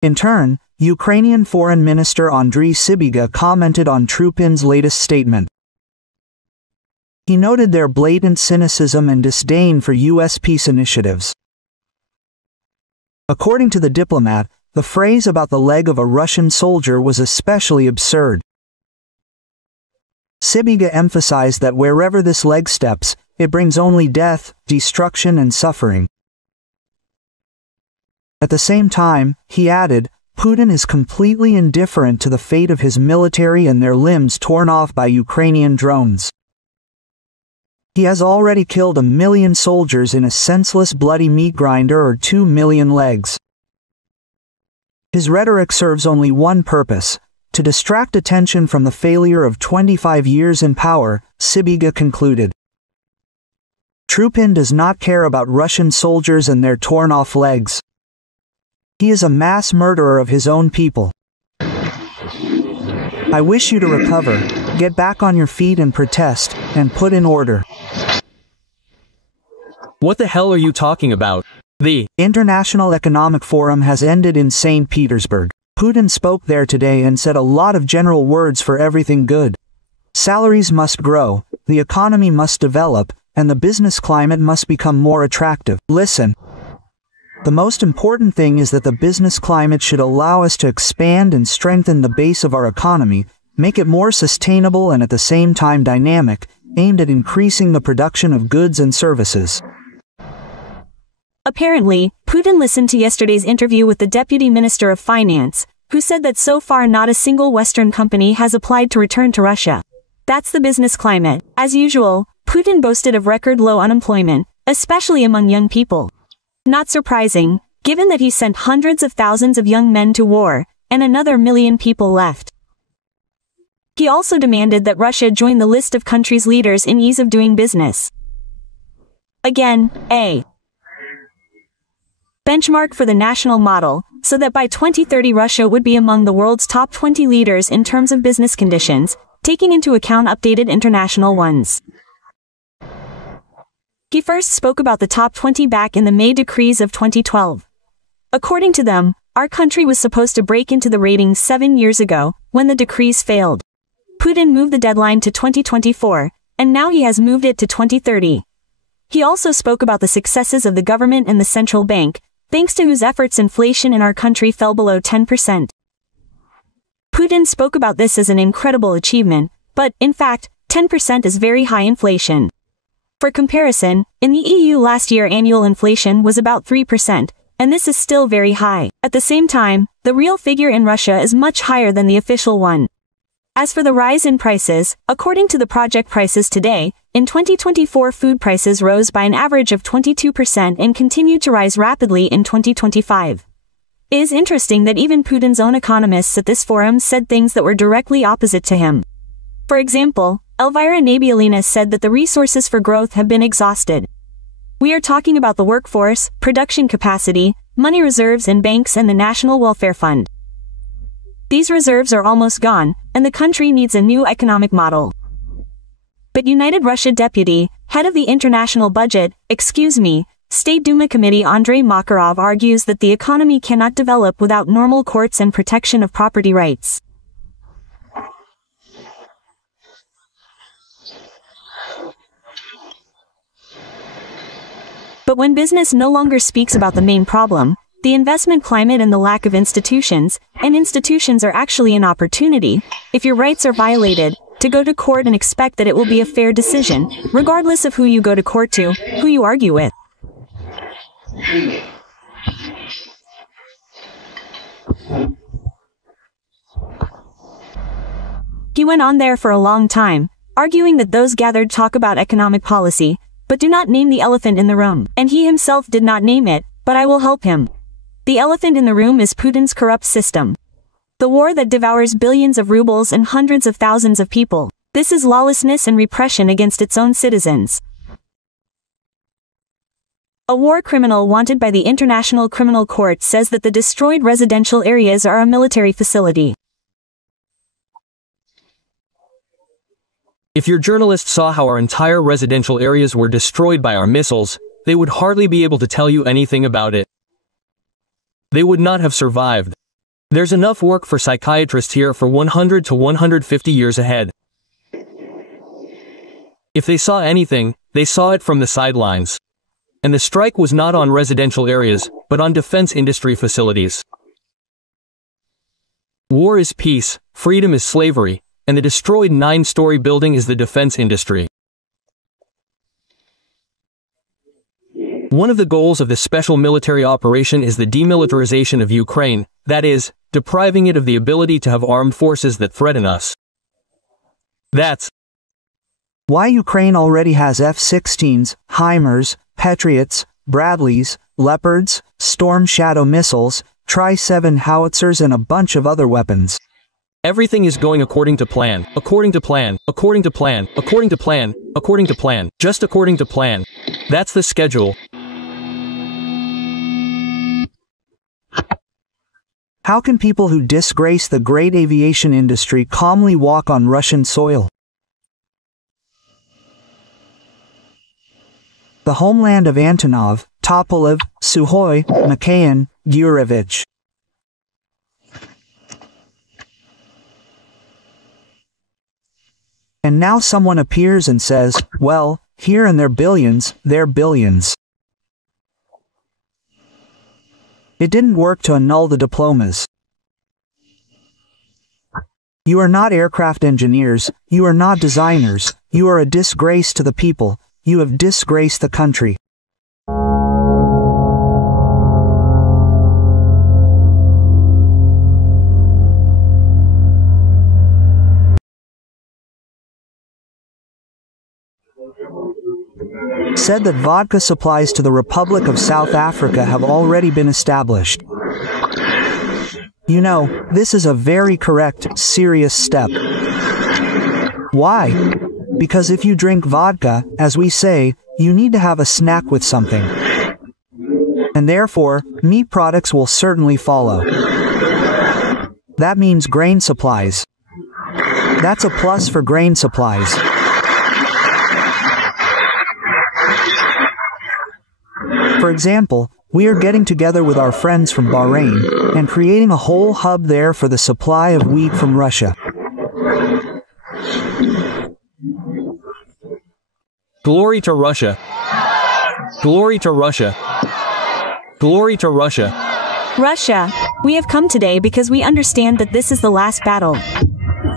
In turn, Ukrainian Foreign Minister Andriy Sybiga commented on Trupin's latest statement. He noted their blatant cynicism and disdain for U.S. peace initiatives. According to the diplomat, the phrase about the leg of a Russian soldier was especially absurd. Sybiga emphasized that wherever this leg steps, it brings only death, destruction, and suffering. At the same time, he added, Putin is completely indifferent to the fate of his military and their limbs torn off by Ukrainian drones. He has already killed 1 million soldiers in a senseless bloody meat grinder or 2 million legs. His rhetoric serves only one purpose, to distract attention from the failure of 25 years in power, Sybiga concluded. Trupin does not care about Russian soldiers and their torn-off legs. He is a mass murderer of his own people. I wish you to recover, get back on your feet and protest, and put in order. What the hell are you talking about? The International Economic Forum has ended in St. Petersburg. Putin spoke there today and said a lot of general words for everything good. Salaries must grow, the economy must develop, and the business climate must become more attractive. Listen. The most important thing is that the business climate should allow us to expand and strengthen the base of our economy, make it more sustainable and at the same time dynamic, aimed at increasing the production of goods and services. Apparently, Putin listened to yesterday's interview with the Deputy Minister of Finance, who said that so far not a single Western company has applied to return to Russia. That's the business climate. As usual, Putin boasted of record low unemployment, especially among young people. Not surprising, given that he sent hundreds of thousands of young men to war, and another 1 million people left. He also demanded that Russia join the list of countries' leaders in ease of doing business. Again, a benchmark for the national model, so that by 2030 Russia would be among the world's top 20 leaders in terms of business conditions, taking into account updated international ones. He first spoke about the top 20 back in the May decrees of 2012. According to them, our country was supposed to break into the ratings 7 years ago, when the decrees failed. Putin moved the deadline to 2024, and now he has moved it to 2030. He also spoke about the successes of the government and the central bank, thanks to whose efforts inflation in our country fell below 10%. Putin spoke about this as an incredible achievement, but, in fact, 10% is very high inflation. For comparison, in the EU last year annual inflation was about 3%, and this is still very high. At the same time, the real figure in Russia is much higher than the official one. As for the rise in prices, according to the project prices today, in 2024 food prices rose by an average of 22% and continued to rise rapidly in 2025. It is interesting that even Putin's own economists at this forum said things that were directly opposite to him. For example, Elvira Nabiullina said that the resources for growth have been exhausted. We are talking about the workforce, production capacity, money reserves in banks and the National Welfare Fund. These reserves are almost gone, and the country needs a new economic model. But United Russia Deputy, head of the International Budget, State Duma Committee Andrei Makarov argues that the economy cannot develop without normal courts and protection of property rights. But when business no longer speaks about the main problem, the investment climate and the lack of institutions, and institutions are actually an opportunity, if your rights are violated, to go to court and expect that it will be a fair decision, regardless of who you go to court to, who you argue with. He went on there for a long time, arguing that those gathered talk about economic policy, but do not name the elephant in the room. And he himself did not name it, but I will help him. The elephant in the room is Putin's corrupt system. The war that devours billions of rubles and hundreds of thousands of people. This is lawlessness and repression against its own citizens. A war criminal wanted by the International Criminal Court says that the destroyed residential areas are a military facility. If your journalists saw how our entire residential areas were destroyed by our missiles, they would hardly be able to tell you anything about it. They would not have survived. There's enough work for psychiatrists here for 100 to 150 years ahead. If they saw anything, they saw it from the sidelines. And the strike was not on residential areas, but on defense industry facilities. War is peace, freedom is slavery, and the destroyed 9-story building is the defense industry. One of the goals of this special military operation is the demilitarization of Ukraine, that is, depriving it of the ability to have armed forces that threaten us. That's why Ukraine already has F-16s, HIMARS, Patriots, Bradleys, Leopards, Storm Shadow missiles, Tri-7 howitzers and a bunch of other weapons. Everything is going according to plan, according to plan, according to plan, according to plan, according to plan, just according to plan. That's the schedule. How can people who disgrace the great aviation industry calmly walk on Russian soil? The homeland of Antonov, Tupolev, Sukhoi, Mikoyan, Gurevich. And now someone appears and says, well, here and their billions, they're billions. It didn't work to annul the diplomas. You are not aircraft engineers, you are not designers, you are a disgrace to the people, you have disgraced the country. Said that vodka supplies to the Republic of South Africa have already been established. You know, this is a very correct, serious step. Why? Because if you drink vodka, as we say, you need to have a snack with something. And therefore, meat products will certainly follow. That means grain supplies. That's a plus for grain supplies. For example, we are getting together with our friends from Bahrain and creating a whole hub there for the supply of wheat from Russia. Glory to Russia. Glory to Russia. Glory to Russia. Russia, we have come today because we understand that this is the last battle.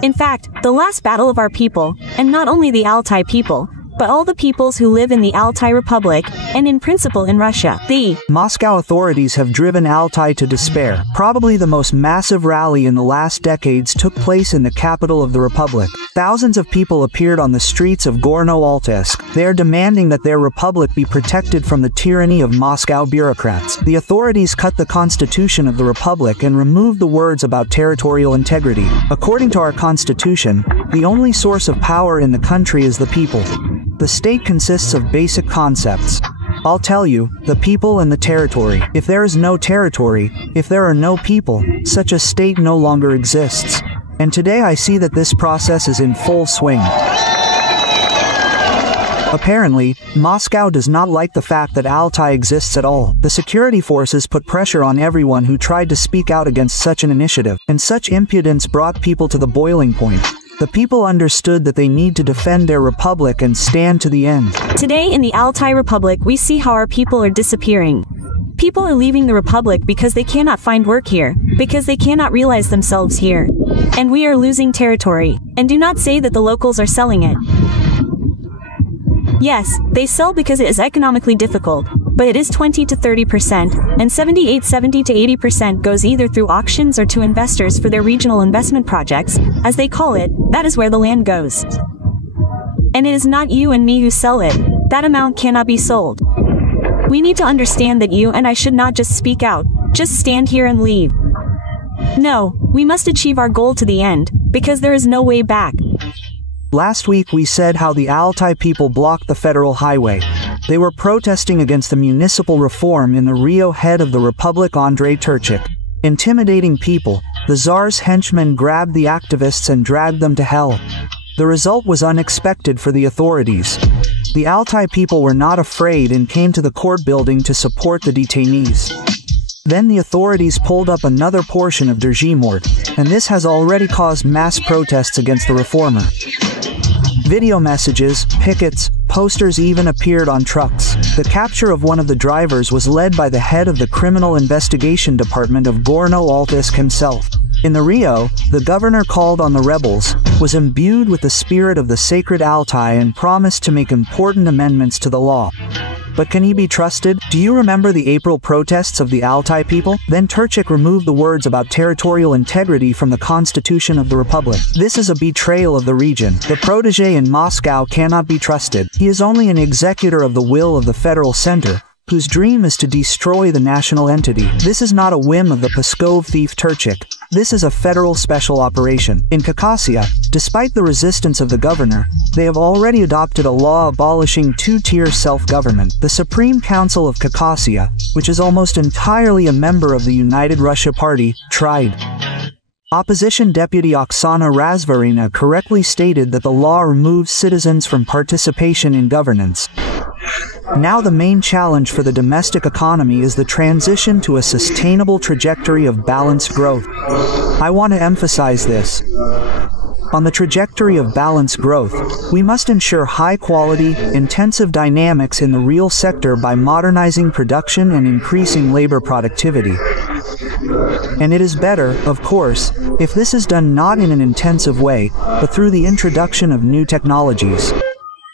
In fact, the last battle of our people, and not only the Altai people, but all the peoples who live in the Altai Republic, and in principle in Russia. The Moscow authorities have driven Altai to despair. Probably the most massive rally in the last decades took place in the capital of the republic. Thousands of people appeared on the streets of Gorno-Altaysk. They are demanding that their republic be protected from the tyranny of Moscow bureaucrats. The authorities cut the constitution of the republic and removed the words about territorial integrity. According to our constitution, the only source of power in the country is the people. The state consists of basic concepts. I'll tell you, the people and the territory. If there is no territory, if there are no people, such a state no longer exists. And today I see that this process is in full swing. Apparently, Moscow does not like the fact that Altai exists at all. The security forces put pressure on everyone who tried to speak out against such an initiative, and such impudence brought people to the boiling point. The people understood that they need to defend their republic and stand to the end. Today in the Altai Republic we see how our people are disappearing. People are leaving the republic because they cannot find work here, because they cannot realize themselves here. And we are losing territory. And do not say that the locals are selling it. Yes, they sell because it is economically difficult, but it is 20 to 30%, and 70 to 80% goes either through auctions or to investors for their regional investment projects, as they call it. That is where the land goes. And it is not you and me who sell it. That amount cannot be sold. We need to understand that you and I should not just speak out, just stand here and leave. No, we must achieve our goal to the end, because there is no way back. Last week we said how the Altai people blocked the federal highway. They were protesting against the municipal reform in the Rio. Head of the Republic, Andrei Turchik. Intimidating people, the Tsar's henchmen grabbed the activists and dragged them to hell. The result was unexpected for the authorities. The Altai people were not afraid and came to the court building to support the detainees. Then the authorities pulled up another portion of Derzhimort, and this has already caused mass protests against the reformer. Video messages, pickets, posters even appeared on trucks. The capture of one of the drivers was led by the head of the Criminal Investigation Department of Gorno-Altaysk himself. In the Rio, the governor called on the rebels, was imbued with the spirit of the sacred Altai and promised to make important amendments to the law. But can he be trusted? Do you remember the April protests of the Altai people? Then Turchik removed the words about territorial integrity from the constitution of the republic. This is a betrayal of the region. The protege in Moscow cannot be trusted. He is only an executor of the will of the federal center, whose dream is to destroy the national entity. This is not a whim of the Pskov thief Turchik. This is a federal special operation. In Caucasia, despite the resistance of the governor, they have already adopted a law abolishing two-tier self-government. The Supreme Council of Caucasia, which is almost entirely a member of the United Russia Party, tried. Opposition Deputy Oksana Razvarina correctly stated that the law removes citizens from participation in governance. Now the main challenge for the domestic economy is the transition to a sustainable trajectory of balanced growth. I want to emphasize this. On the trajectory of balanced growth, we must ensure high-quality, intensive dynamics in the real sector by modernizing production and increasing labor productivity. And it is better, of course, if this is done not in an intensive way, but through the introduction of new technologies.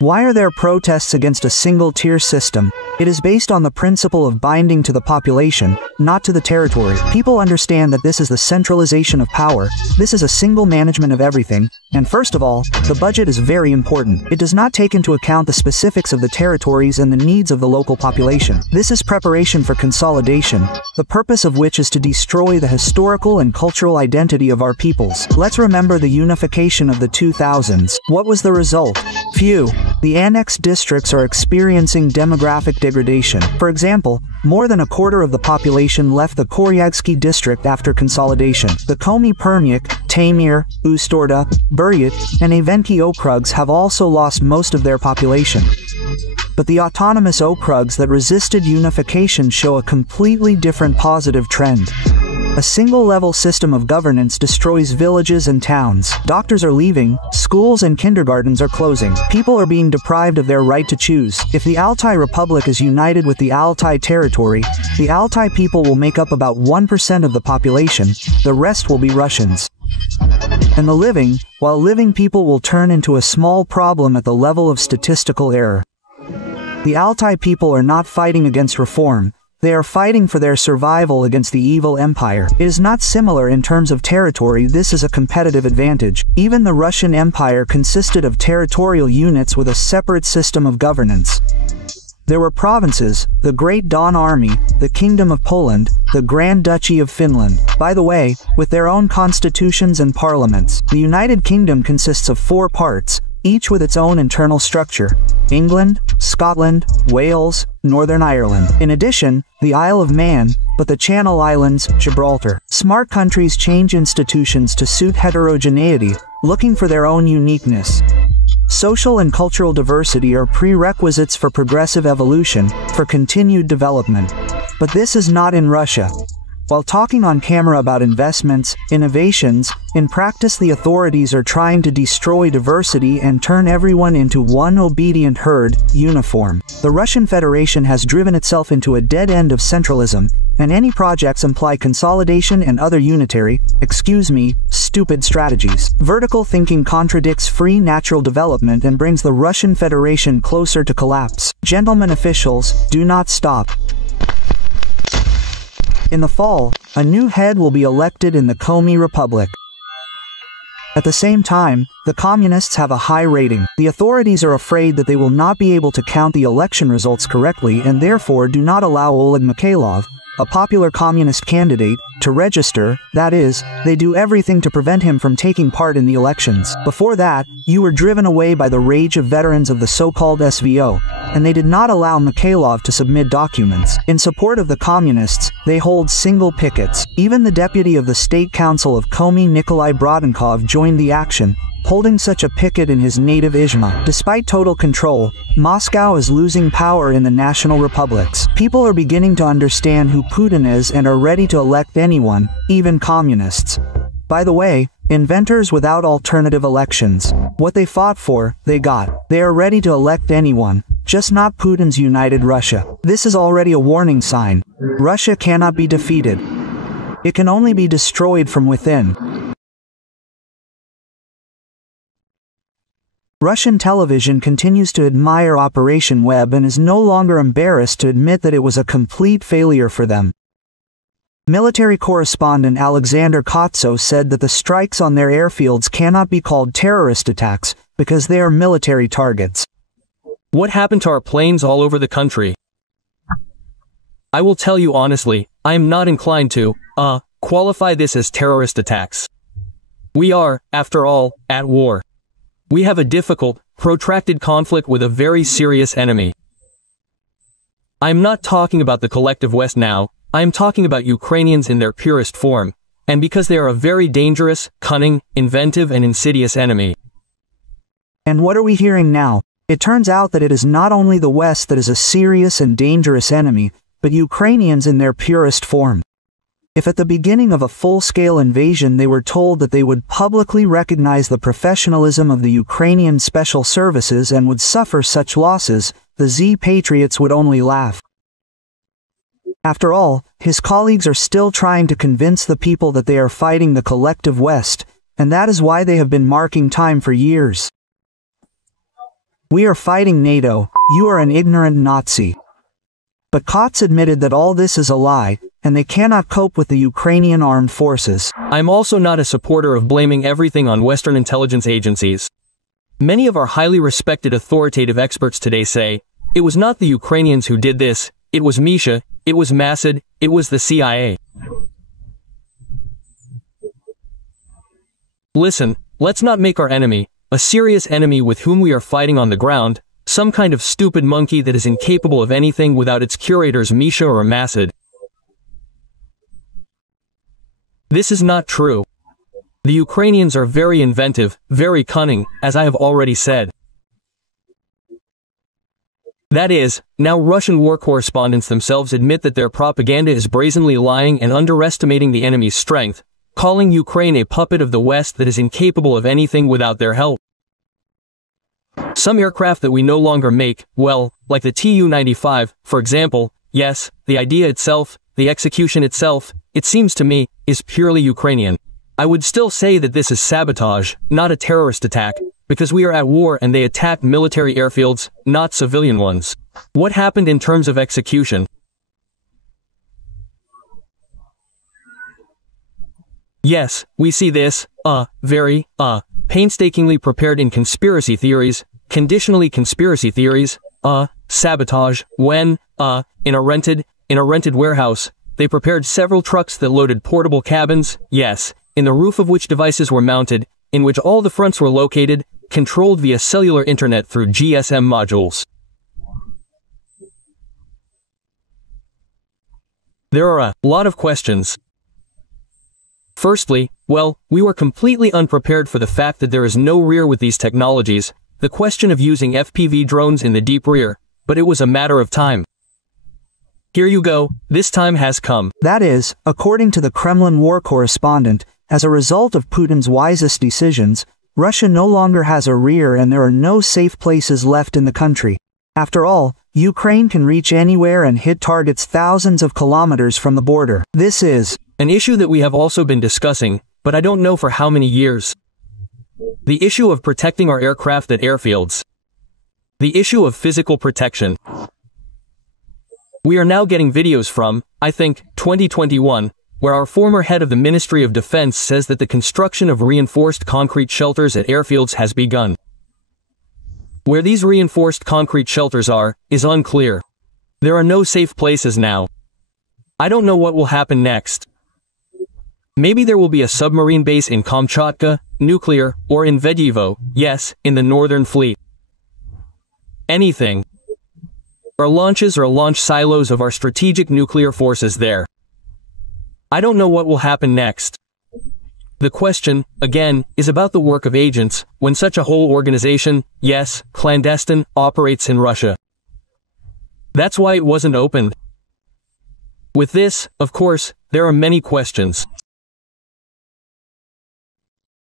Why are there protests against a single-tier system? It is based on the principle of binding to the population, not to the territory. People understand that this is the centralization of power, this is a single management of everything, and first of all, the budget is very important. It does not take into account the specifics of the territories and the needs of the local population. This is preparation for consolidation, the purpose of which is to destroy the historical and cultural identity of our peoples. Let's remember the unification of the 2000s. What was the result? Few. The annexed districts are experiencing demographic degradation. For example, more than a quarter of the population left the Koryaksky district after consolidation. The Komi Permyk, Taymyr, Ustorda, Buryat, and Evenki okrugs have also lost most of their population. But the autonomous okrugs that resisted unification show a completely different positive trend. A single-level system of governance destroys villages and towns. Doctors are leaving, schools and kindergartens are closing. People are being deprived of their right to choose. If the Altai Republic is united with the Altai territory, the Altai people will make up about 1% of the population, the rest will be Russians. And the living people will turn into a small problem at the level of statistical error. The Altai people are not fighting against reform, they are fighting for their survival against the evil empire. It is not similar in terms of territory, this is a competitive advantage. Even the Russian Empire consisted of territorial units with a separate system of governance. There were provinces, the Great Dawn Army, the Kingdom of Poland, the Grand Duchy of Finland. By the way, with their own constitutions and parliaments. The United Kingdom consists of 4 parts, each with its own internal structure: England, Scotland, Wales, Northern Ireland. In addition, the Isle of Man, but the Channel Islands, Gibraltar. Smart countries change institutions to suit heterogeneity, looking for their own uniqueness. Social and cultural diversity are prerequisites for progressive evolution, for continued development. But this is not in Russia. While talking on camera about investments, innovations, in practice the authorities are trying to destroy diversity and turn everyone into one obedient herd, uniform. The Russian Federation has driven itself into a dead end of centralism, and any projects imply consolidation and other unitary, stupid strategies. Vertical thinking contradicts free natural development and brings the Russian Federation closer to collapse. Gentlemen officials, do not stop. In the fall, a new head will be elected in the Komi Republic. At the same time, the communists have a high rating. The authorities are afraid that they will not be able to count the election results correctly and therefore do not allow Oleg Mikhailov, a popular communist candidate, to register, that is, they do everything to prevent him from taking part in the elections. Before that, you were driven away by the rage of veterans of the so-called SVO, and they did not allow Mikhailov to submit documents. In support of the communists, they hold single pickets. Even the deputy of the State Council of Komi, Nikolai Brodenkov, joined the action, holding such a picket in his native Izhma. Despite total control, Moscow is losing power in the national republics. People are beginning to understand who Putin is and are ready to elect anyone, even communists. By the way, inventors without alternative elections. What they fought for, they got. They are ready to elect anyone, just not Putin's united Russia. This is already a warning sign. Russia cannot be defeated. It can only be destroyed from within. Russian television continues to admire Operation Web and is no longer embarrassed to admit that it was a complete failure for them. Military correspondent Alexander Kotso said that the strikes on their airfields cannot be called terrorist attacks because they are military targets. What happened to our planes all over the country? I will tell you honestly, I am not inclined to, qualify this as terrorist attacks. We are, after all, at war. We have a difficult, protracted conflict with a very serious enemy. I am not talking about the collective West now, I am talking about Ukrainians in their purest form, and because they are a very dangerous, cunning, inventive and insidious enemy. And what are we hearing now? It turns out that it is not only the West that is a serious and dangerous enemy, but Ukrainians in their purest form. If at the beginning of a full-scale invasion they were told that they would publicly recognize the professionalism of the Ukrainian special services and would suffer such losses, the Z patriots would only laugh. After all, his colleagues are still trying to convince the people that they are fighting the collective West, and that is why they have been marking time for years. We are fighting NATO, you are an ignorant Nazi. But Kotz admitted that all this is a lie, and they cannot cope with the Ukrainian armed forces. I'm also not a supporter of blaming everything on Western intelligence agencies. Many of our highly respected authoritative experts today say, it was not the Ukrainians who did this, it was Misha, it was Mossad, it was the CIA. Listen, let's not make our enemy, a serious enemy with whom we are fighting on the ground, some kind of stupid monkey that is incapable of anything without its curators Misha or Mossad. This is not true. The Ukrainians are very inventive, very cunning, as I have already said. That is, now Russian war correspondents themselves admit that their propaganda is brazenly lying and underestimating the enemy's strength, calling Ukraine a puppet of the West that is incapable of anything without their help. Some aircraft that we no longer make, well, like the Tu-95, for example, yes, the idea itself, the execution itself, it seems to me, is purely Ukrainian. I would still say that this is sabotage, not a terrorist attack, because we are at war and they attacked military airfields, not civilian ones. What happened in terms of execution? Yes, we see this, very, painstakingly prepared in conspiracy theories, conditionally conspiracy theories, sabotage, when, in a rented warehouse, they prepared several trucks that loaded portable cabins, yes, in the roof of which devices were mounted, in which all the fronts were located, controlled via cellular internet through GSM modules. There are a lot of questions. Firstly, well, we were completely unprepared for the fact that there is no rear with these technologies, the question of using FPV drones in the deep rear, but it was a matter of time. Here you go, this time has come. That is, according to the Kremlin war correspondent, as a result of Putin's wisest decisions, Russia no longer has a rear and there are no safe places left in the country. After all, Ukraine can reach anywhere and hit targets thousands of kilometers from the border. This is an issue that we have also been discussing, but I don't know for how many years. The issue of protecting our aircraft at airfields. The issue of physical protection. We are now getting videos from, I think, 2021, where our former head of the Ministry of Defense says that the construction of reinforced concrete shelters at airfields has begun. Where these reinforced concrete shelters are, is unclear. There are no safe places now. I don't know what will happen next. Maybe there will be a submarine base in Kamchatka, nuclear, or in Vedyevo, yes, in the Northern Fleet. Anything. Or launches or launch silos of our strategic nuclear forces there. I don't know what will happen next. The question, again, is about the work of agents, when such a whole organization, yes, clandestine, operates in Russia. That's why it wasn't opened. With this, of course, there are many questions.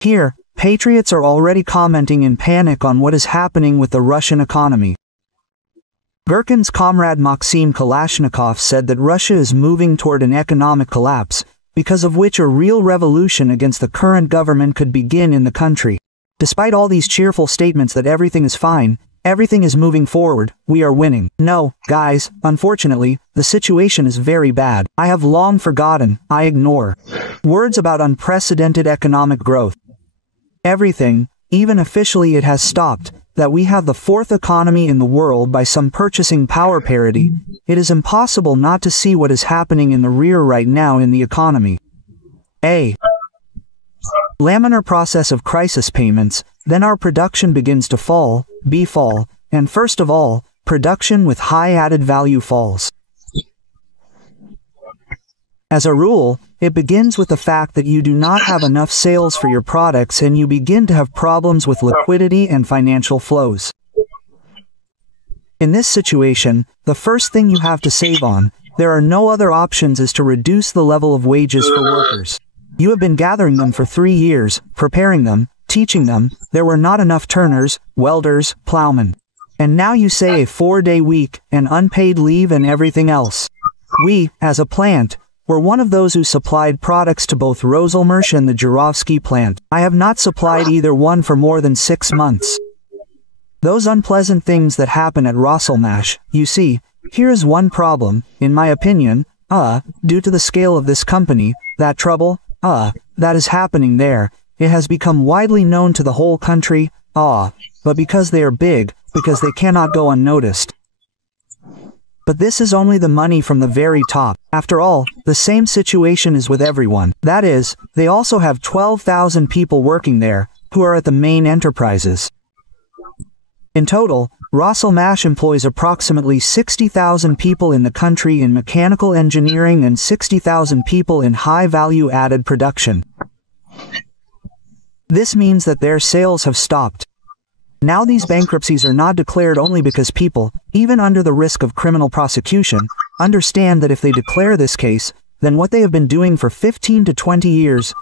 Here, patriots are already commenting in panic on what is happening with the Russian economy. Gherkin's comrade Maxim Kalashnikov said that Russia is moving toward an economic collapse, because of which a real revolution against the current government could begin in the country. Despite all these cheerful statements that everything is fine, everything is moving forward, we are winning. No, guys, unfortunately, the situation is very bad. I have long forgotten, I ignore words about unprecedented economic growth. Everything, even officially it has stopped, that we have the fourth economy in the world by some purchasing power parity. It is impossible not to see what is happening in the rear right now in the economy. A laminar process of crisis payments, then our production begins to fall, B fall, and first of all, production with high added value falls. As a rule, it begins with the fact that you do not have enough sales for your products and you begin to have problems with liquidity and financial flows. In this situation, the first thing you have to save on, there are no other options, is to reduce the level of wages for workers. You have been gathering them for 3 years, preparing them, teaching them, there were not enough turners, welders, plowmen. And now you say a 4-day week, and unpaid leave and everything else. We, as a plant, were one of those who supplied products to both Roselmarsh and the Jurovsky plant. I have not supplied either one for more than 6 months. Those unpleasant things that happen at Roselmash, you see, here is one problem, in my opinion, due to the scale of this company, that trouble, that is happening there, it has become widely known to the whole country, but because they are big, because they cannot go unnoticed. But this is only the money from the very top. After all, the same situation is with everyone. That is, they also have 12,000 people working there, who are at the main enterprises. In total, Roselmash employs approximately 60,000 people in the country in mechanical engineering and 60,000 people in high-value added production. This means that their sales have stopped. Now these bankruptcies are not declared only because people, even under the risk of criminal prosecution, understand that if they declare this case, then what they have been doing for 15 to 20 years,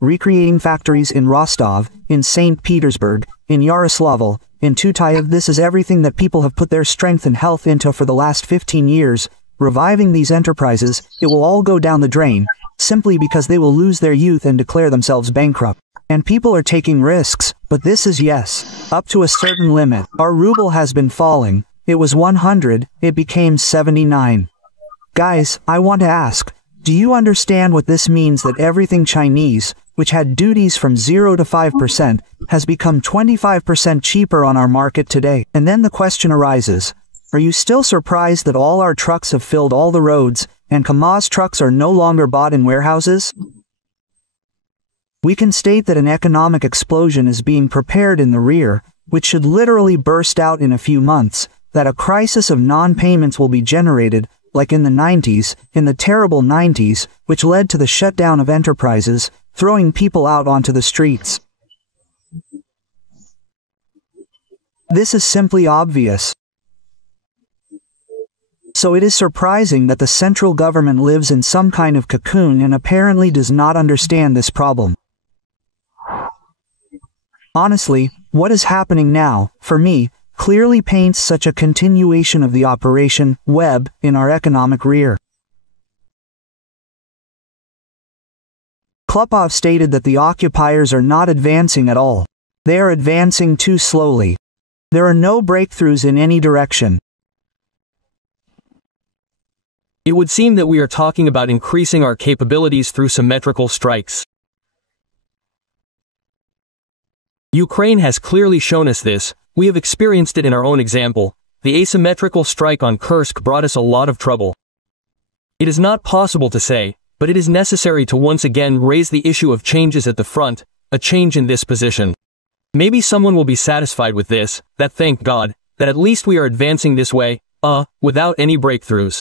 recreating factories in Rostov, in St. Petersburg, in Yaroslavl, in Tutayev, this is everything that people have put their strength and health into for the last 15 years, reviving these enterprises, it will all go down the drain, simply because they will lose their youth and declare themselves bankrupt. And people are taking risks, but this is yes, up to a certain limit. Our ruble has been falling. It was 100, it became 79. Guys, I want to ask, do you understand what this means that everything Chinese, which had duties from 0 to 5%, has become 25% cheaper on our market today? And then the question arises, are you still surprised that all our trucks have filled all the roads, and KAMAZ trucks are no longer bought in warehouses? We can state that an economic explosion is being prepared in the rear, which should literally burst out in a few months, that a crisis of non-payments will be generated, like in the 90s, in the terrible 90s, which led to the shutdown of enterprises, throwing people out onto the streets. This is simply obvious. So it is surprising that the central government lives in some kind of cocoon and apparently does not understand this problem. Honestly, what is happening now, for me, clearly paints such a continuation of the Operation Web in our economic rear. Klopov stated that the occupiers are not advancing at all. They are advancing too slowly. There are no breakthroughs in any direction. It would seem that we are talking about increasing our capabilities through symmetrical strikes. Ukraine has clearly shown us this. We have experienced it in our own example. The asymmetrical strike on Kursk brought us a lot of trouble. It is not possible to say, but it is necessary to once again raise the issue of changes at the front, a change in this position. Maybe someone will be satisfied with this, that thank God, that at least we are advancing this way, without any breakthroughs.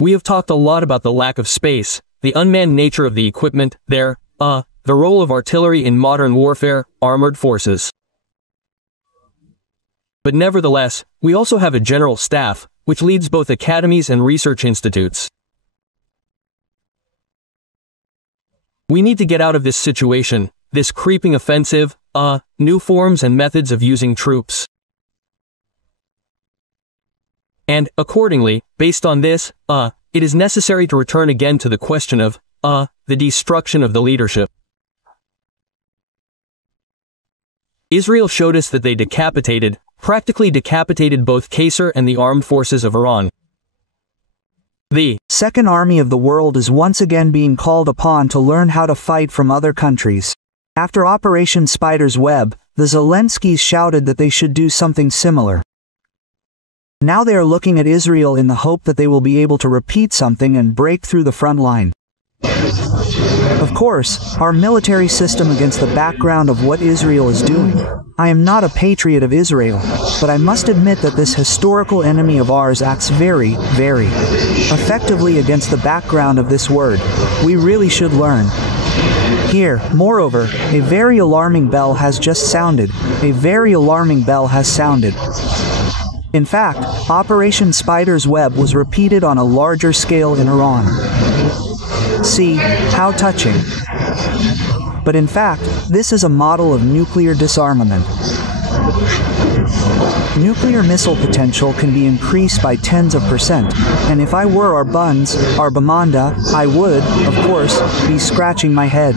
We have talked a lot about the lack of space, the unmanned nature of the equipment, the role of artillery in modern warfare, armored forces. But nevertheless, we also have a general staff, which leads both academies and research institutes. We need to get out of this situation, this creeping offensive, new forms and methods of using troops. And, accordingly, based on this, it is necessary to return again to the question of, the destruction of the leadership. Israel showed us that they practically decapitated both Qasr and the armed forces of Iran. The Second Army of the world is once again being called upon to learn how to fight from other countries. After Operation Spider's Web, the Zelenskys shouted that they should do something similar. Now they are looking at Israel in the hope that they will be able to repeat something and break through the front line. Of course, our military system against the background of what Israel is doing. I am not a patriot of Israel, but I must admit that this historical enemy of ours acts very, very effectively against the background of this word. We really should learn. Here, moreover, a very alarming bell has just sounded. A very alarming bell has sounded. In fact, Operation Spider's Web was repeated on a larger scale in Iran. See, how touching. But in fact, this is a model of nuclear disarmament. Nuclear missile potential can be increased by tens of %, and if I were our Bamanda, I would, of course, be scratching my head.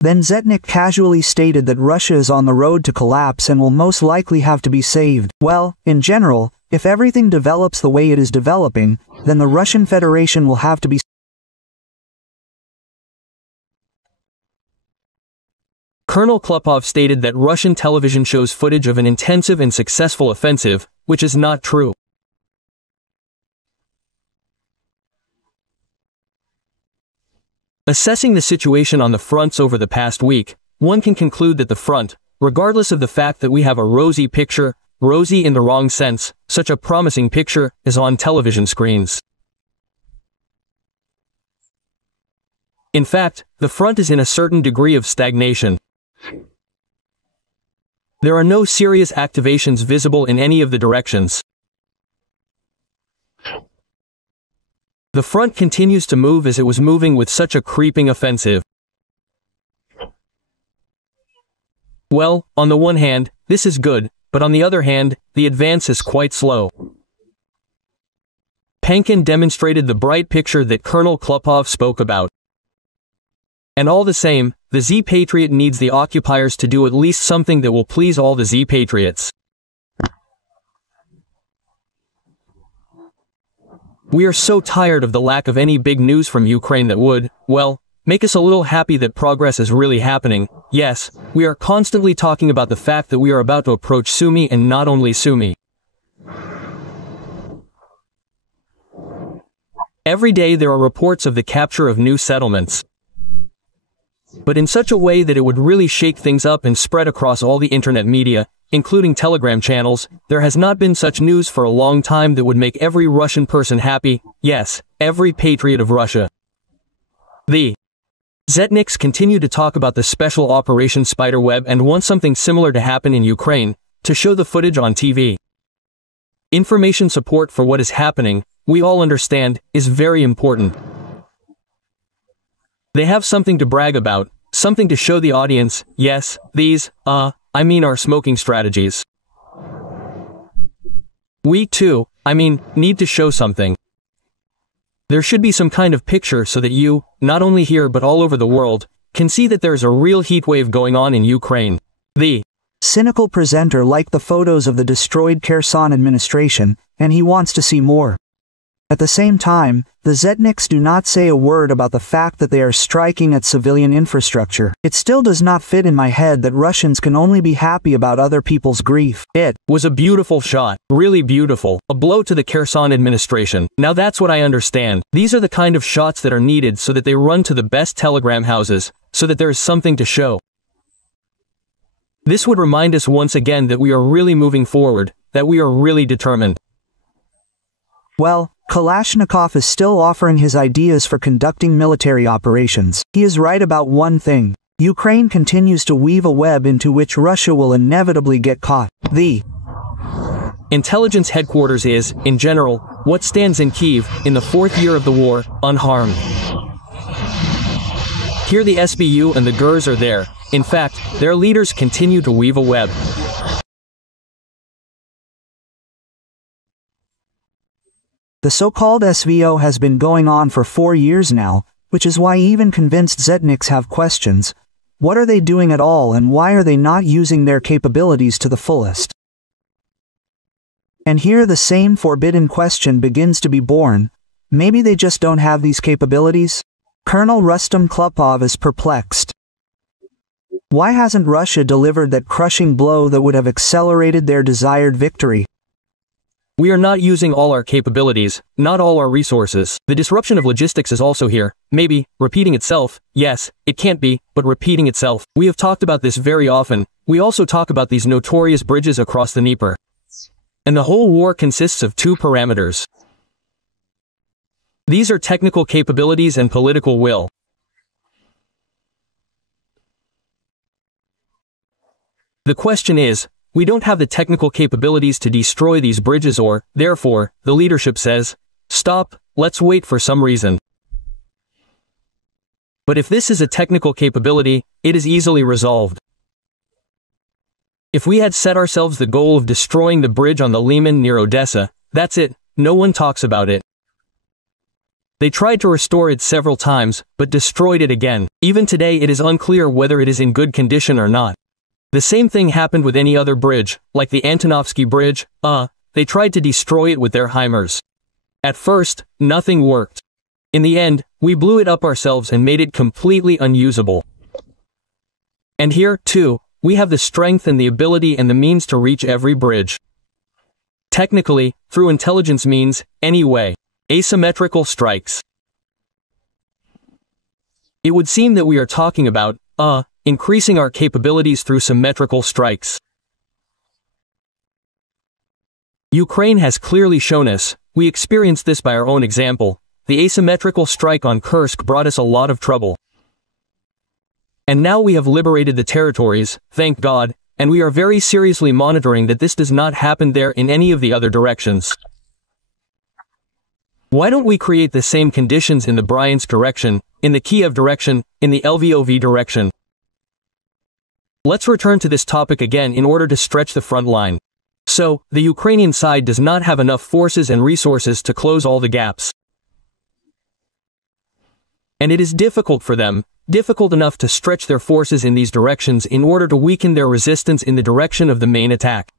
Then Zetnik casually stated that Russia is on the road to collapse and will most likely have to be saved. Well, in general, if everything develops the way it is developing, then the Russian Federation will have to be. Colonel Klopov stated that Russian television shows footage of an intensive and successful offensive, which is not true. Assessing the situation on the fronts over the past week, one can conclude that the front, regardless of the fact that we have a rosy picture, rosy in the wrong sense, such a promising picture, is on television screens. In fact, the front is in a certain degree of stagnation. There are no serious activations visible in any of the directions. The front continues to move as it was moving with such a creeping offensive. Well, on the one hand, this is good, but on the other hand, the advance is quite slow. Pankin demonstrated the bright picture that Colonel Klopov spoke about. And all the same, the Z Patriot needs the occupiers to do at least something that will please all the Z Patriots. We are so tired of the lack of any big news from Ukraine that would, well, make us a little happy that progress is really happening. Yes, we are constantly talking about the fact that we are about to approach Sumy, and not only Sumy. Every day there are reports of the capture of new settlements, but in such a way that it would really shake things up and spread across all the internet media, including Telegram channels. There has not been such news for a long time that would make every Russian person happy, yes, every patriot of Russia. The Zetniks continue to talk about the special Operation Spiderweb and want something similar to happen in Ukraine, to show the footage on TV. Information support for what is happening, we all understand, is very important. They have something to brag about, something to show the audience. Yes, these, are smoking strategies. We too, need to show something. There should be some kind of picture so that you, not only here but all over the world, can see that there's a real heat wave going on in Ukraine. The cynical presenter liked the photos of the destroyed Kherson administration, and he wants to see more. At the same time, the Zetniks do not say a word about the fact that they are striking at civilian infrastructure. It still does not fit in my head that Russians can only be happy about other people's grief. It was a beautiful shot, really beautiful, a blow to the Kherson administration. Now that's what I understand. These are the kind of shots that are needed so that they run to the best telegram houses, so that there is something to show. This would remind us once again that we are really moving forward, that we are really determined. Well, Kalashnikov is still offering his ideas for conducting military operations. He is right about one thing. Ukraine continues to weave a web into which Russia will inevitably get caught. The intelligence headquarters is, in general, what stands in Kyiv, in the 4th year of the war, unharmed. Here the SBU and the GERS are there. In fact, their leaders continue to weave a web. The so-called SVO has been going on for 4 years now, which is why even convinced Zetniks have questions. What are they doing at all, and why are they not using their capabilities to the fullest? And here the same forbidden question begins to be born. Maybe they just don't have these capabilities? Colonel Rustam Klupov is perplexed. Why hasn't Russia delivered that crushing blow that would have accelerated their desired victory? We are not using all our capabilities, not all our resources. The disruption of logistics is also here, maybe, repeating itself. Yes, it can't be, but repeating itself. We have talked about this very often. We also talk about these notorious bridges across the Dnieper. And the whole war consists of 2 parameters. These are technical capabilities and political will. The question is, we don't have the technical capabilities to destroy these bridges, or, therefore, the leadership says, stop, let's wait for some reason. But if this is a technical capability, it is easily resolved. If we had set ourselves the goal of destroying the bridge on the Liman near Odessa, that's it, no one talks about it. They tried to restore it several times, but destroyed it again. Even today it is unclear whether it is in good condition or not. The same thing happened with any other bridge, like the Antonovsky Bridge. They tried to destroy it with their HIMARS. At first, nothing worked. In the end, we blew it up ourselves and made it completely unusable. And here, too, we have the strength and the ability and the means to reach every bridge. Technically, through intelligence means, anyway, asymmetrical strikes. It would seem that we are talking about, increasing our capabilities through symmetrical strikes. Ukraine has clearly shown us, we experienced this by our own example, the asymmetrical strike on Kursk brought us a lot of trouble. And now we have liberated the territories, thank God, and we are very seriously monitoring that this does not happen there in any of the other directions. Why don't we create the same conditions in the Bryansk direction, in the Kiev direction, in the Lvov direction? Let's return to this topic again in order to stretch the front line. So, the Ukrainian side does not have enough forces and resources to close all the gaps. And it is difficult for them, difficult enough to stretch their forces in these directions in order to weaken their resistance in the direction of the main attack.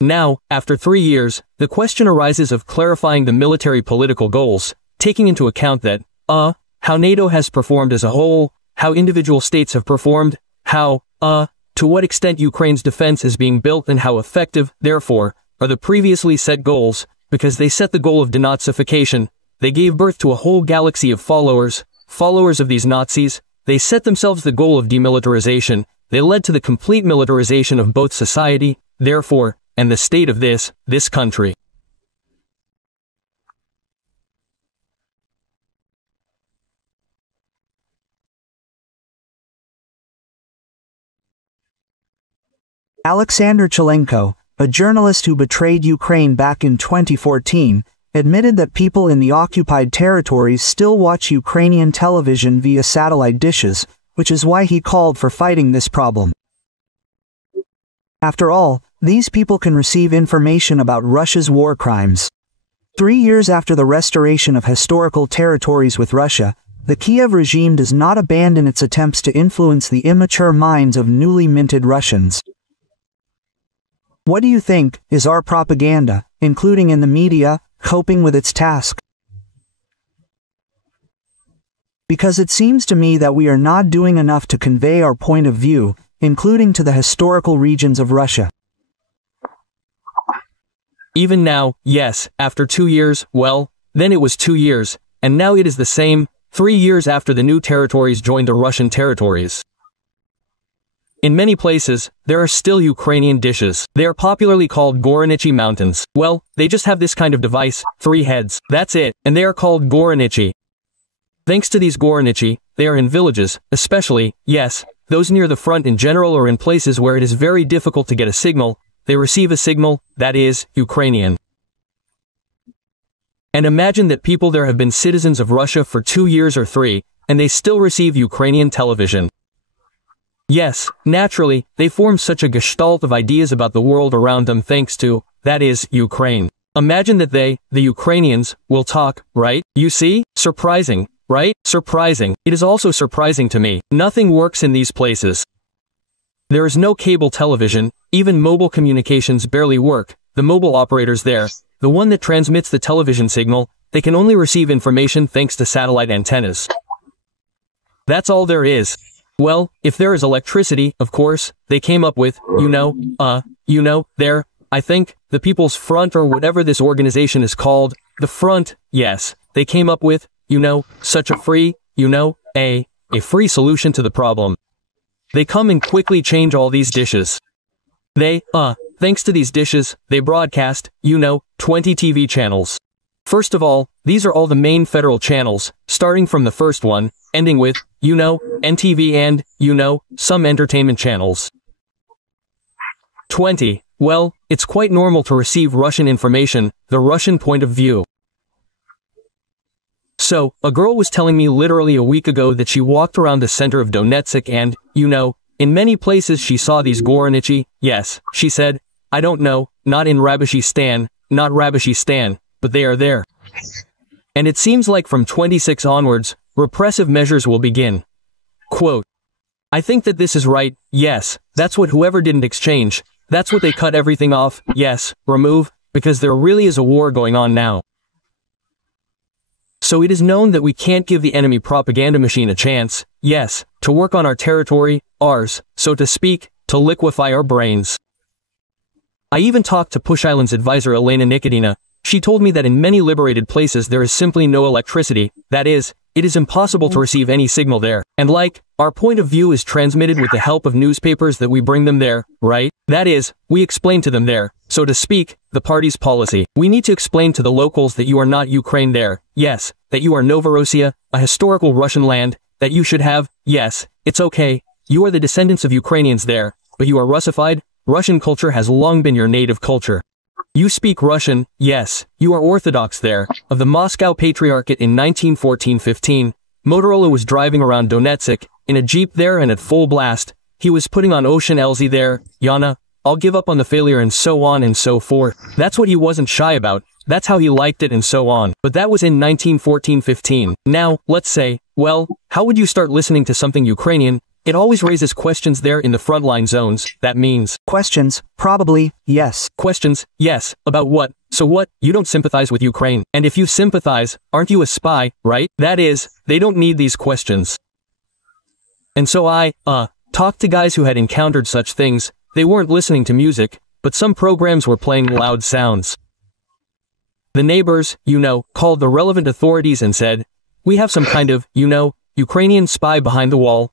Now, after 3 years, the question arises of clarifying the military political goals, taking into account that, how NATO has performed as a whole, how individual states have performed, how, to what extent Ukraine's defense is being built and how effective, therefore, are the previously set goals, because they set the goal of denazification, they gave birth to a whole galaxy of followers of these Nazis, they set themselves the goal of demilitarization, they led to the complete militarization of both society, therefore, and the state of this country. Alexander Chalenko, a journalist who betrayed Ukraine back in 2014, admitted that people in the occupied territories still watch Ukrainian television via satellite dishes, which is why he called for fighting this problem. After all, these people can receive information about Russia's war crimes. 3 years after the restoration of historical territories with Russia, the Kiev regime does not abandon its attempts to influence the immature minds of newly minted Russians. What do you think is our propaganda, including in the media, coping with its task? Because it seems to me that we are not doing enough to convey our point of view, including to the historical regions of Russia. Even now, yes, after 2 years, well, then it was 2 years, and now it is the same, 3 years after the new territories joined the Russian territories. In many places, there are still Ukrainian dishes. They are popularly called Goronichi mountains. Well, they just have this kind of device, 3 heads, that's it, and they are called Goronichi. Thanks to these Goronichi, they are in villages, especially, yes, those near the front in general or in places where it is very difficult to get a signal, they receive a signal, that is, Ukrainian. And imagine that people there have been citizens of Russia for 2 years or 3, and they still receive Ukrainian television. Yes, naturally, they form such a gestalt of ideas about the world around them thanks to, that is, Ukraine. Imagine that they, the Ukrainians, will talk, right? You see? Surprising, right? Surprising. It is also surprising to me. Nothing works in these places. There is no cable television, even mobile communications barely work. The mobile operators there, the one that transmits the television signal, they can only receive information thanks to satellite antennas. That's all there is. Well, if there is electricity, of course, they came up with, there, I think, the People's Front or whatever this organization is called, the Front, yes, they came up with, such a free, a free solution to the problem. They come and quickly change all these dishes. They, thanks to these dishes, they broadcast, 20 TV channels. First of all, these are all the main federal channels, starting from the first one, ending with, NTV and, some entertainment channels. 20. Well, it's quite normal to receive Russian information, the Russian point of view. So, a girl was telling me literally a week ago that she walked around the center of Donetsk and, in many places she saw these Goronichi, yes, she said, I don't know, not in Rabishistan, but they are there. And it seems like from 26 onwards, repressive measures will begin. Quote, I think that this is right, yes, that's what whoever didn't exchange, that's what they cut everything off, yes, remove, because there really is a war going on now. So it is known that we can't give the enemy propaganda machine a chance, yes, to work on our territory, ours, so to speak, to liquefy our brains. I even talked to Push Island's advisor Elena Nikodina. She told me that in many liberated places there is simply no electricity, that is, it is impossible to receive any signal there. And our point of view is transmitted with the help of newspapers that we bring them there, right? That is, we explain to them there, so to speak, the party's policy. We need to explain to the locals that you are not Ukraine there, yes, that you are Novorossiya, a historical Russian land, that you should have, yes, it's okay, you are the descendants of Ukrainians there, but you are Russified, Russian culture has long been your native culture. You speak Russian, yes, you are Orthodox there, of the Moscow Patriarchate in 1914-15, Motorola was driving around Donetsk, in a jeep there and at full blast, he was putting on Ocean Elzy there, Yana, I'll give up on the failure and so on and so forth. That's what he wasn't shy about. That's how he liked it and so on. But that was in 1914-15. Now, let's say, well, how would you start listening to something Ukrainian? It always raises questions there in the frontline zones. That means questions, probably, yes. Questions, yes. About what? So what? You don't sympathize with Ukraine. And if you sympathize, aren't you a spy, right? That is, they don't need these questions. And so I, talked to guys who had encountered such things. They weren't listening to music, but some programs were playing loud sounds. The neighbors, called the relevant authorities and said, we have some kind of, Ukrainian spy behind the wall.